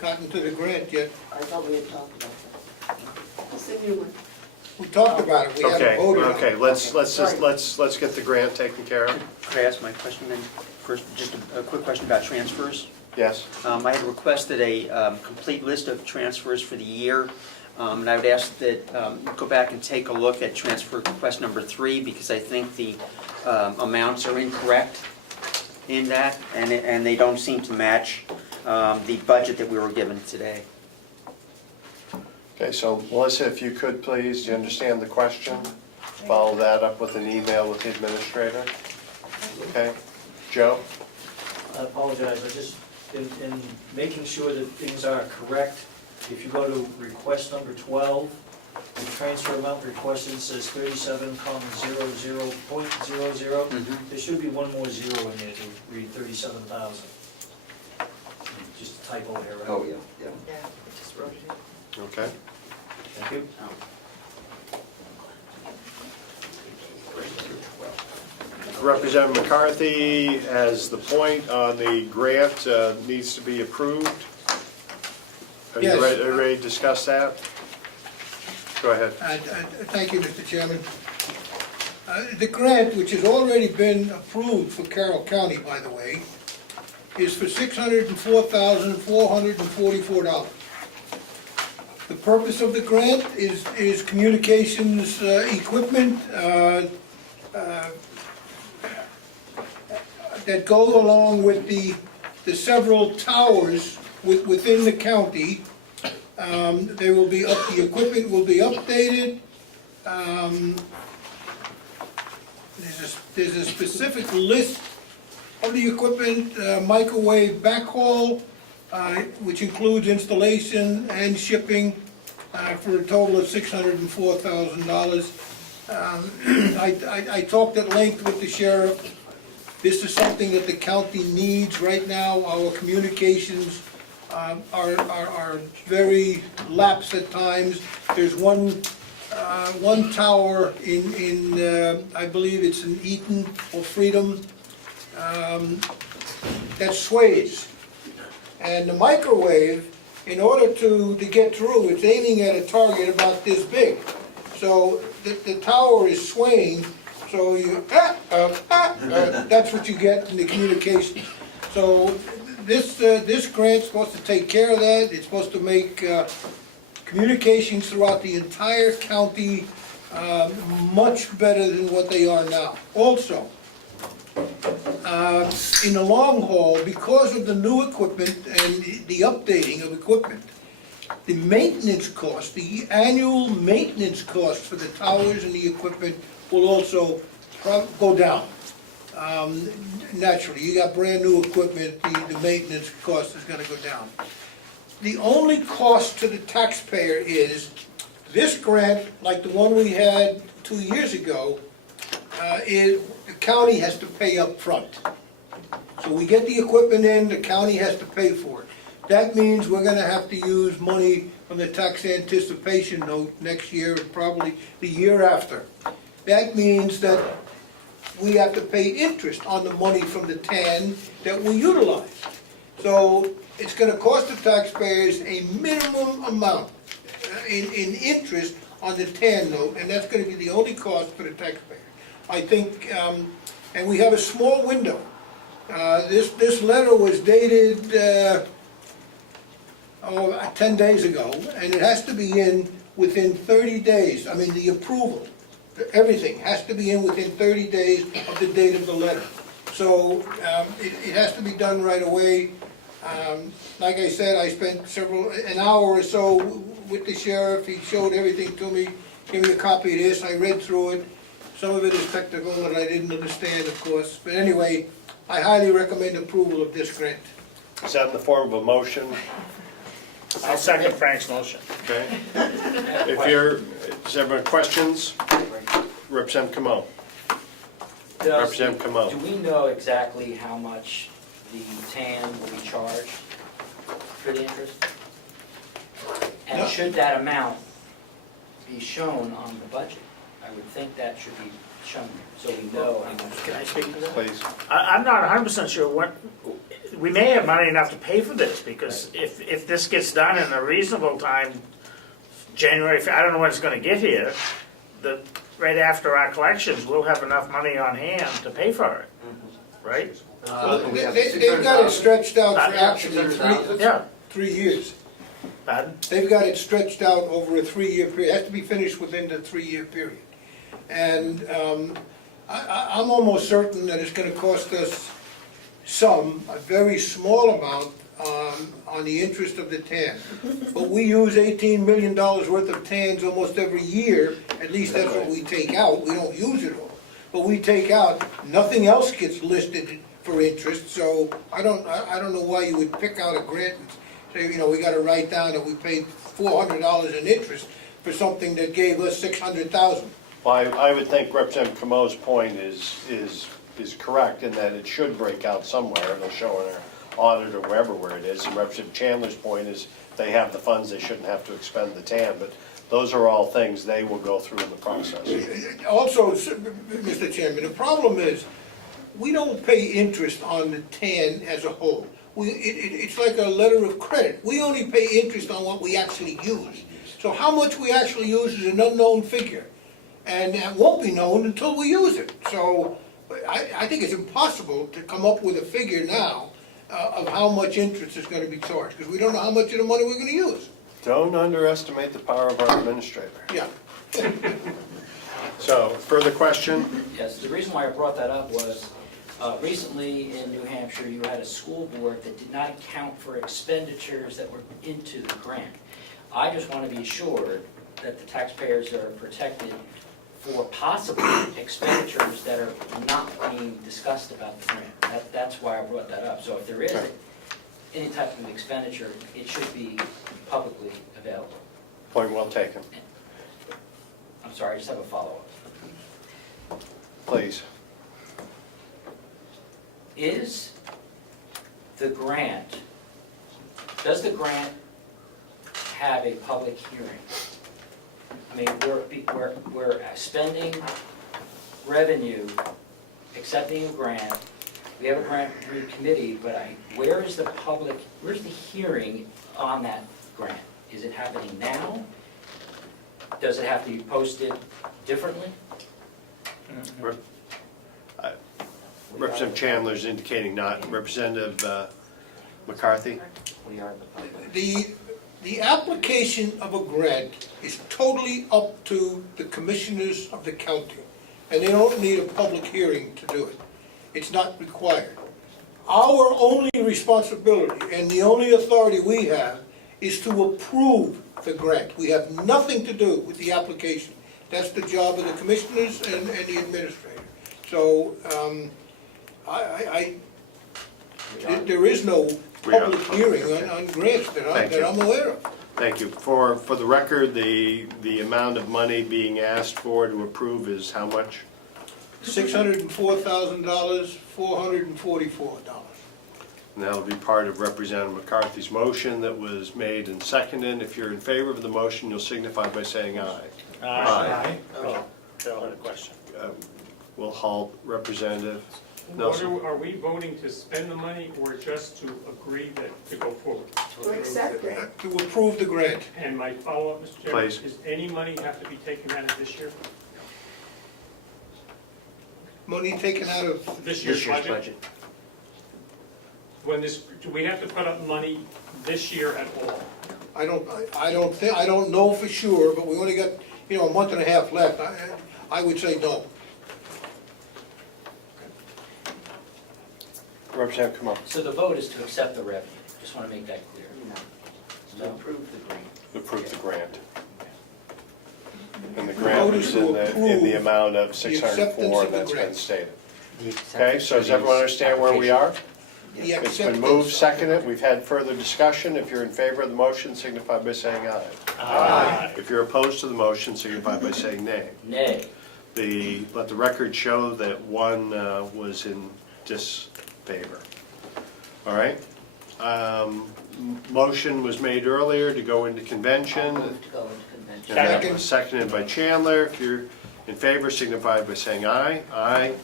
gotten to the grant yet. I thought we had talked about that. It's a new one. We talked about it, we haven't Okay, voted on it. okay, let's get the grant taken care of. Could I ask my question then? First, just a quick question about transfers. Yes? I had requested a complete list of transfers for the year, and I would ask that you go back and take a look at transfer request number 3, because I think the amounts are incorrect in that, and they don't seem to match the budget that we were given today. Okay, so Melissa, if you could please, do you understand the question? Follow that up with an email with the administrator. Okay? Joe? I apologize, I just, in making sure that things are correct, if you go to request number 12, the transfer amount requested says 37,00.00. There should be one more zero in there to read 37,000. Just a typo here, right? Oh, yeah. Yeah, I just wrote it in. Okay. Thank you. Representative McCarthy has the point on the grant needs to be approved. Are you Yes. ready to discuss that? Go ahead. Thank you, Mr. Chairman. The grant, which has already been approved for Carroll County, by the way, is for $604,444. The purpose of the grant is communications equipment that go along with the several towers within the county. The equipment will be updated. There's a specific list of the equipment, microwave backhaul, which includes installation and shipping, for a total of $604,000. I talked at length with the sheriff. This is something that the county needs right now. Our communications are very lapsed at times. There's one tower in I believe it's in Eaton or Freedom, that sways. And the microwave, in order to get through, it's aiming at a target about this big. So the tower is swaying, so you, that's what you get in the communication. So this grant's supposed to take care of that. It's supposed to make communications throughout the entire county much better than what they are now. Also, in the long haul, because of the new equipment and the updating of equipment, the maintenance cost, the annual maintenance cost for the towers and the equipment will also go down. Naturally, you got brand new equipment, the maintenance cost is gonna go down. The only cost to the taxpayer is this grant, like the one we had 2 years ago, the county has to pay up front. So we get the equipment in, the county has to pay for it. That means we're gonna have to use money from the tax anticipation note next year and probably the year after. That means that we have to pay interest on the money from the TAN that we utilize. So it's gonna cost the taxpayers a minimum amount in interest on the TAN note, and that's gonna be the only cost for the taxpayer. I think, and we have a small window. This letter was dated 10 days ago, and it has to be in within 30 days. I mean, the approval, everything has to be in within 30 days of the date of the letter. So it has to be done right away. Like I said, I spent an hour or so with the sheriff. He showed everything to me, gave me a copy of this. I read through it. Some of it is technical that I didn't understand, of course. But anyway, I highly recommend approval of this grant. Is that in the form of a motion? I'll second Frank's motion. Okay. Does everyone have questions? Representative Comeau. Representative Comeau. Do we know exactly how much the TAN will be charged for the interest? And No. should that amount be shown on the budget? I would think that should be shown, so we know. Can I speak to that? Please. I'm not 100% sure what, we may have money enough to pay for this, because if this gets done in a reasonable time, January, I don't know when it's gonna get here, right after our collections, we'll have enough money on hand to pay for it, right? They've got it stretched out for actually Yeah. 3 years. Pardon? They've got it stretched out over a 3-year period. It has to be finished within the 3-year period. And I'm almost certain that it's gonna cost us a very small amount on the interest of the TAN. But we use $18 million worth of TANs almost every year. At least that's what we take out. We don't use it all. But we take out, nothing else gets listed for interest, so I don't know why you would pick out a grant and say, we gotta write down that we paid $400 in interest for something that gave us $600,000. Well, I would think Representative Comeau's point is correct in that it should break out somewhere. It'll show in our audit or wherever where it is. And Representative Chandler's point is they have the funds, they shouldn't have to expend the TAN. But those are all things they will go through in the process. Also, Mr. Chairman, the problem is, we don't pay interest on the TAN as a whole. It's like a letter of credit. We only pay interest on what we actually use. So how much we actually use is an unknown figure. And it won't be known until we use it. So I think it's impossible to come up with a figure now of how much interest is going to be charged, because we don't know how much of the money we're going to use. Don't underestimate the power of our administrator. Yeah. So, further question? Yes, the reason why I brought that up was, recently in New Hampshire, you had a school board that did not account for expenditures that were into the grant. I just want to be assured that the taxpayers are protected for possible expenditures that are not being discussed about the grant. That's why I brought that up. So if there is any type of expenditure, it should be publicly available. Point well taken. I'm sorry, I just have a follow-up. Please. Does the grant have a public hearing? I mean, we're spending revenue, accepting a grant, we have a grant review committee, but where's the hearing on that grant? Is it happening now? Does it have to be posted differently? Representative Chandler's indicating not. Representative McCarthy? We are the public. The application of a grant is totally up to the commissioners of the county, and they don't need a public hearing to do it. It's not required. Our only responsibility and the only authority we have is to approve the grant. We have nothing to do with the application. That's the job of the commissioners and the administrator. So, there is no public hearing on grants that I'm aware of. Thank you. For the record, the amount of money being asked for to approve is how much? $604,000, $444. And that'll be part of Representative McCarthy's motion that was made and seconded. If you're in favor of the motion, you'll signify by saying aye. Aye. Bill had a question. We'll halt Representative Nelson. Are we voting to spend the money or just to agree to go forward? To accept it. To approve the grant. And my follow-up, Mr. Chairman, Please. is any money have to be taken out of this year? Money taken out of This year's budget? Do we have to put up money this year at all? I don't know for sure, but we only got, a month and a half left. I would say no. Representative Comeau. So the vote is to accept the revenue, just want to make that clear. To approve the grant. Approve the grant. And the Vote grant is is to in the approve amount of the 604, acceptance of the that's been grant. stated. Okay, so does everyone understand where we are? The It's been acceptance. moved, seconded, we've had further discussion. If you're in favor of the motion, signify by saying aye. Aye. If you're opposed to the motion, signify by saying nay. Nay. Let the record show that one was in disfavor. All right? Motion was made earlier to go into convention. I'll move to go into convention. And that was seconded by Chandler. If you're in favor, signify by saying aye. Aye.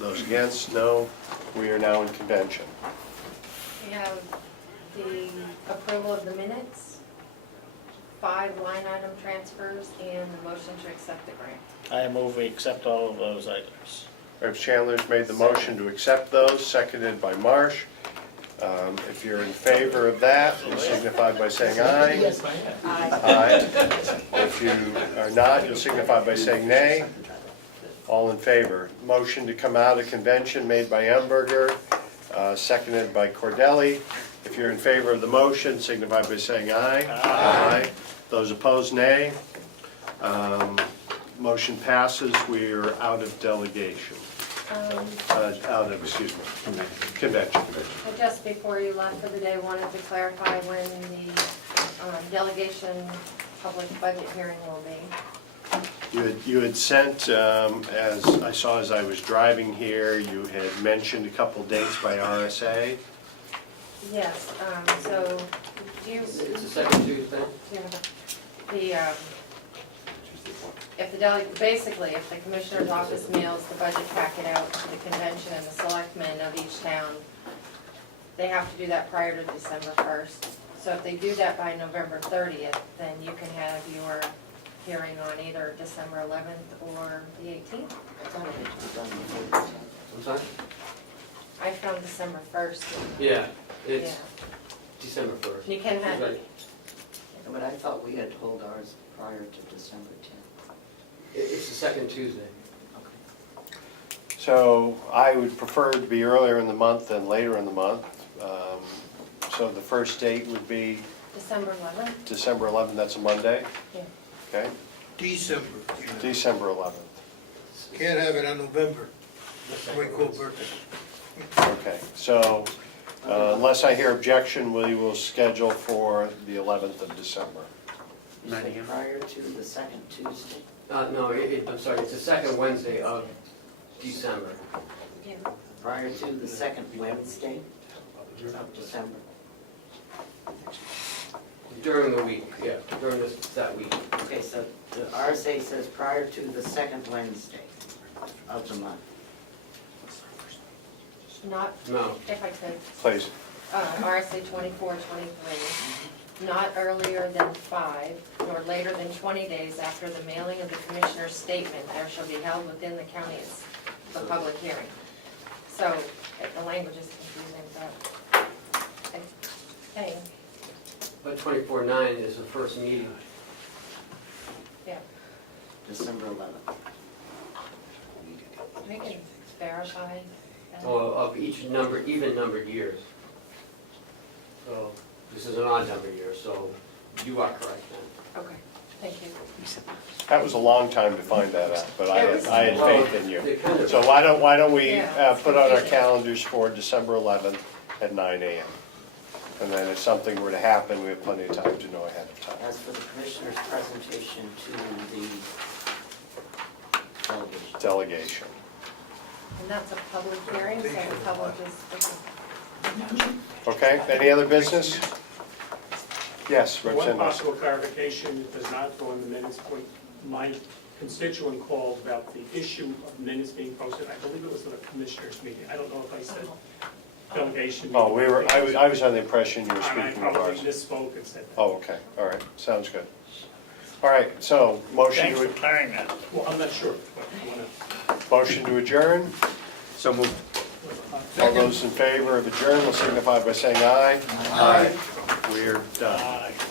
Those against, no. We are now in convention. We have the approval of the minutes, 5 line item transfers, and the motion to accept the grant. I move we accept all of those items. Representative Chandler's made the motion to accept those, seconded by Marsh. If you're in favor of that, you'll signify by saying aye. Yes, I am. Aye. If you are not, you'll signify by saying nay. All in favor. Motion to come out of convention made by Umberger, seconded by Cordelli. If you're in favor of the motion, signify by saying aye. Aye. Those opposed, nay. Motion passes. We are out of delegation. Convention. I just before you left for the day, wanted to clarify when the delegation public budget hearing will be. You had sent, as I saw as I was driving here, you had mentioned a couple dates by RSA. Yes, so do you? It's the second Tuesday. Basically, if the commissioner's office mails the budget packet out to the convention and the selectmen of each town, they have to do that prior to December 1st. So if they do that by November 30th, then you can have your hearing on either December 11th or the 18th. I thought it had to be done before the 10th. I'm sorry? I found December 1st. Yeah, it's Yeah. December 1st. You can have, Right. But I thought we had told ours prior to December 10th. It's the second Tuesday. So I would prefer to be earlier in the month than later in the month. So the first date would be December 11th? December 11th, that's a Monday? Yeah. Okay, December. December 11th. Can't have it on November. That's my cool birthday. Okay, so unless I hear objection, we will schedule for the 11th of December. You said prior to the second Tuesday? No, I'm sorry, it's the second Wednesday of December. Yeah. Prior to the second Wednesday of December? During the week, yeah, during that week. Okay, so the RSA says prior to the second Wednesday of the month. Not, No. if I could, Please. RSA 2423, not earlier than 5, nor later than 20 days after the mailing of the commissioner's statement, there shall be held within the county the public hearing. So, the language is confusing, but I think, But 24/9 is the first meeting. yeah, December 11th. we can verify that. Of each number, even numbered years. So this is an odd number year, so you are correct then. Okay, thank you. That was a long time to find that out, but I had faith in you. It kind of- So why don't we Yeah. put on our calendars for December 11th at 9 a.m. And then if something were to happen, we have plenty of time to know ahead of time. As for the commissioner's presentation to the delegation. Delegation. And that's a public hearing, so the public is, Okay, any other business? Yes, One Representative. possible clarification, it does not go in the minutes, what my constituent called about the issue of minutes being posted, I believe it was at a commissioners meeting, I don't know if I said delegation. Oh, I was under the impression you were And I speaking of probably ours. misspoke and said that. Oh, okay, all right, sounds good. All right, so motion Thanks for clearing that. Well, I'm not sure, but you wanna. motion to adjourn. So moved. All those in favor of adjourn will signify by saying aye. Aye. We're done.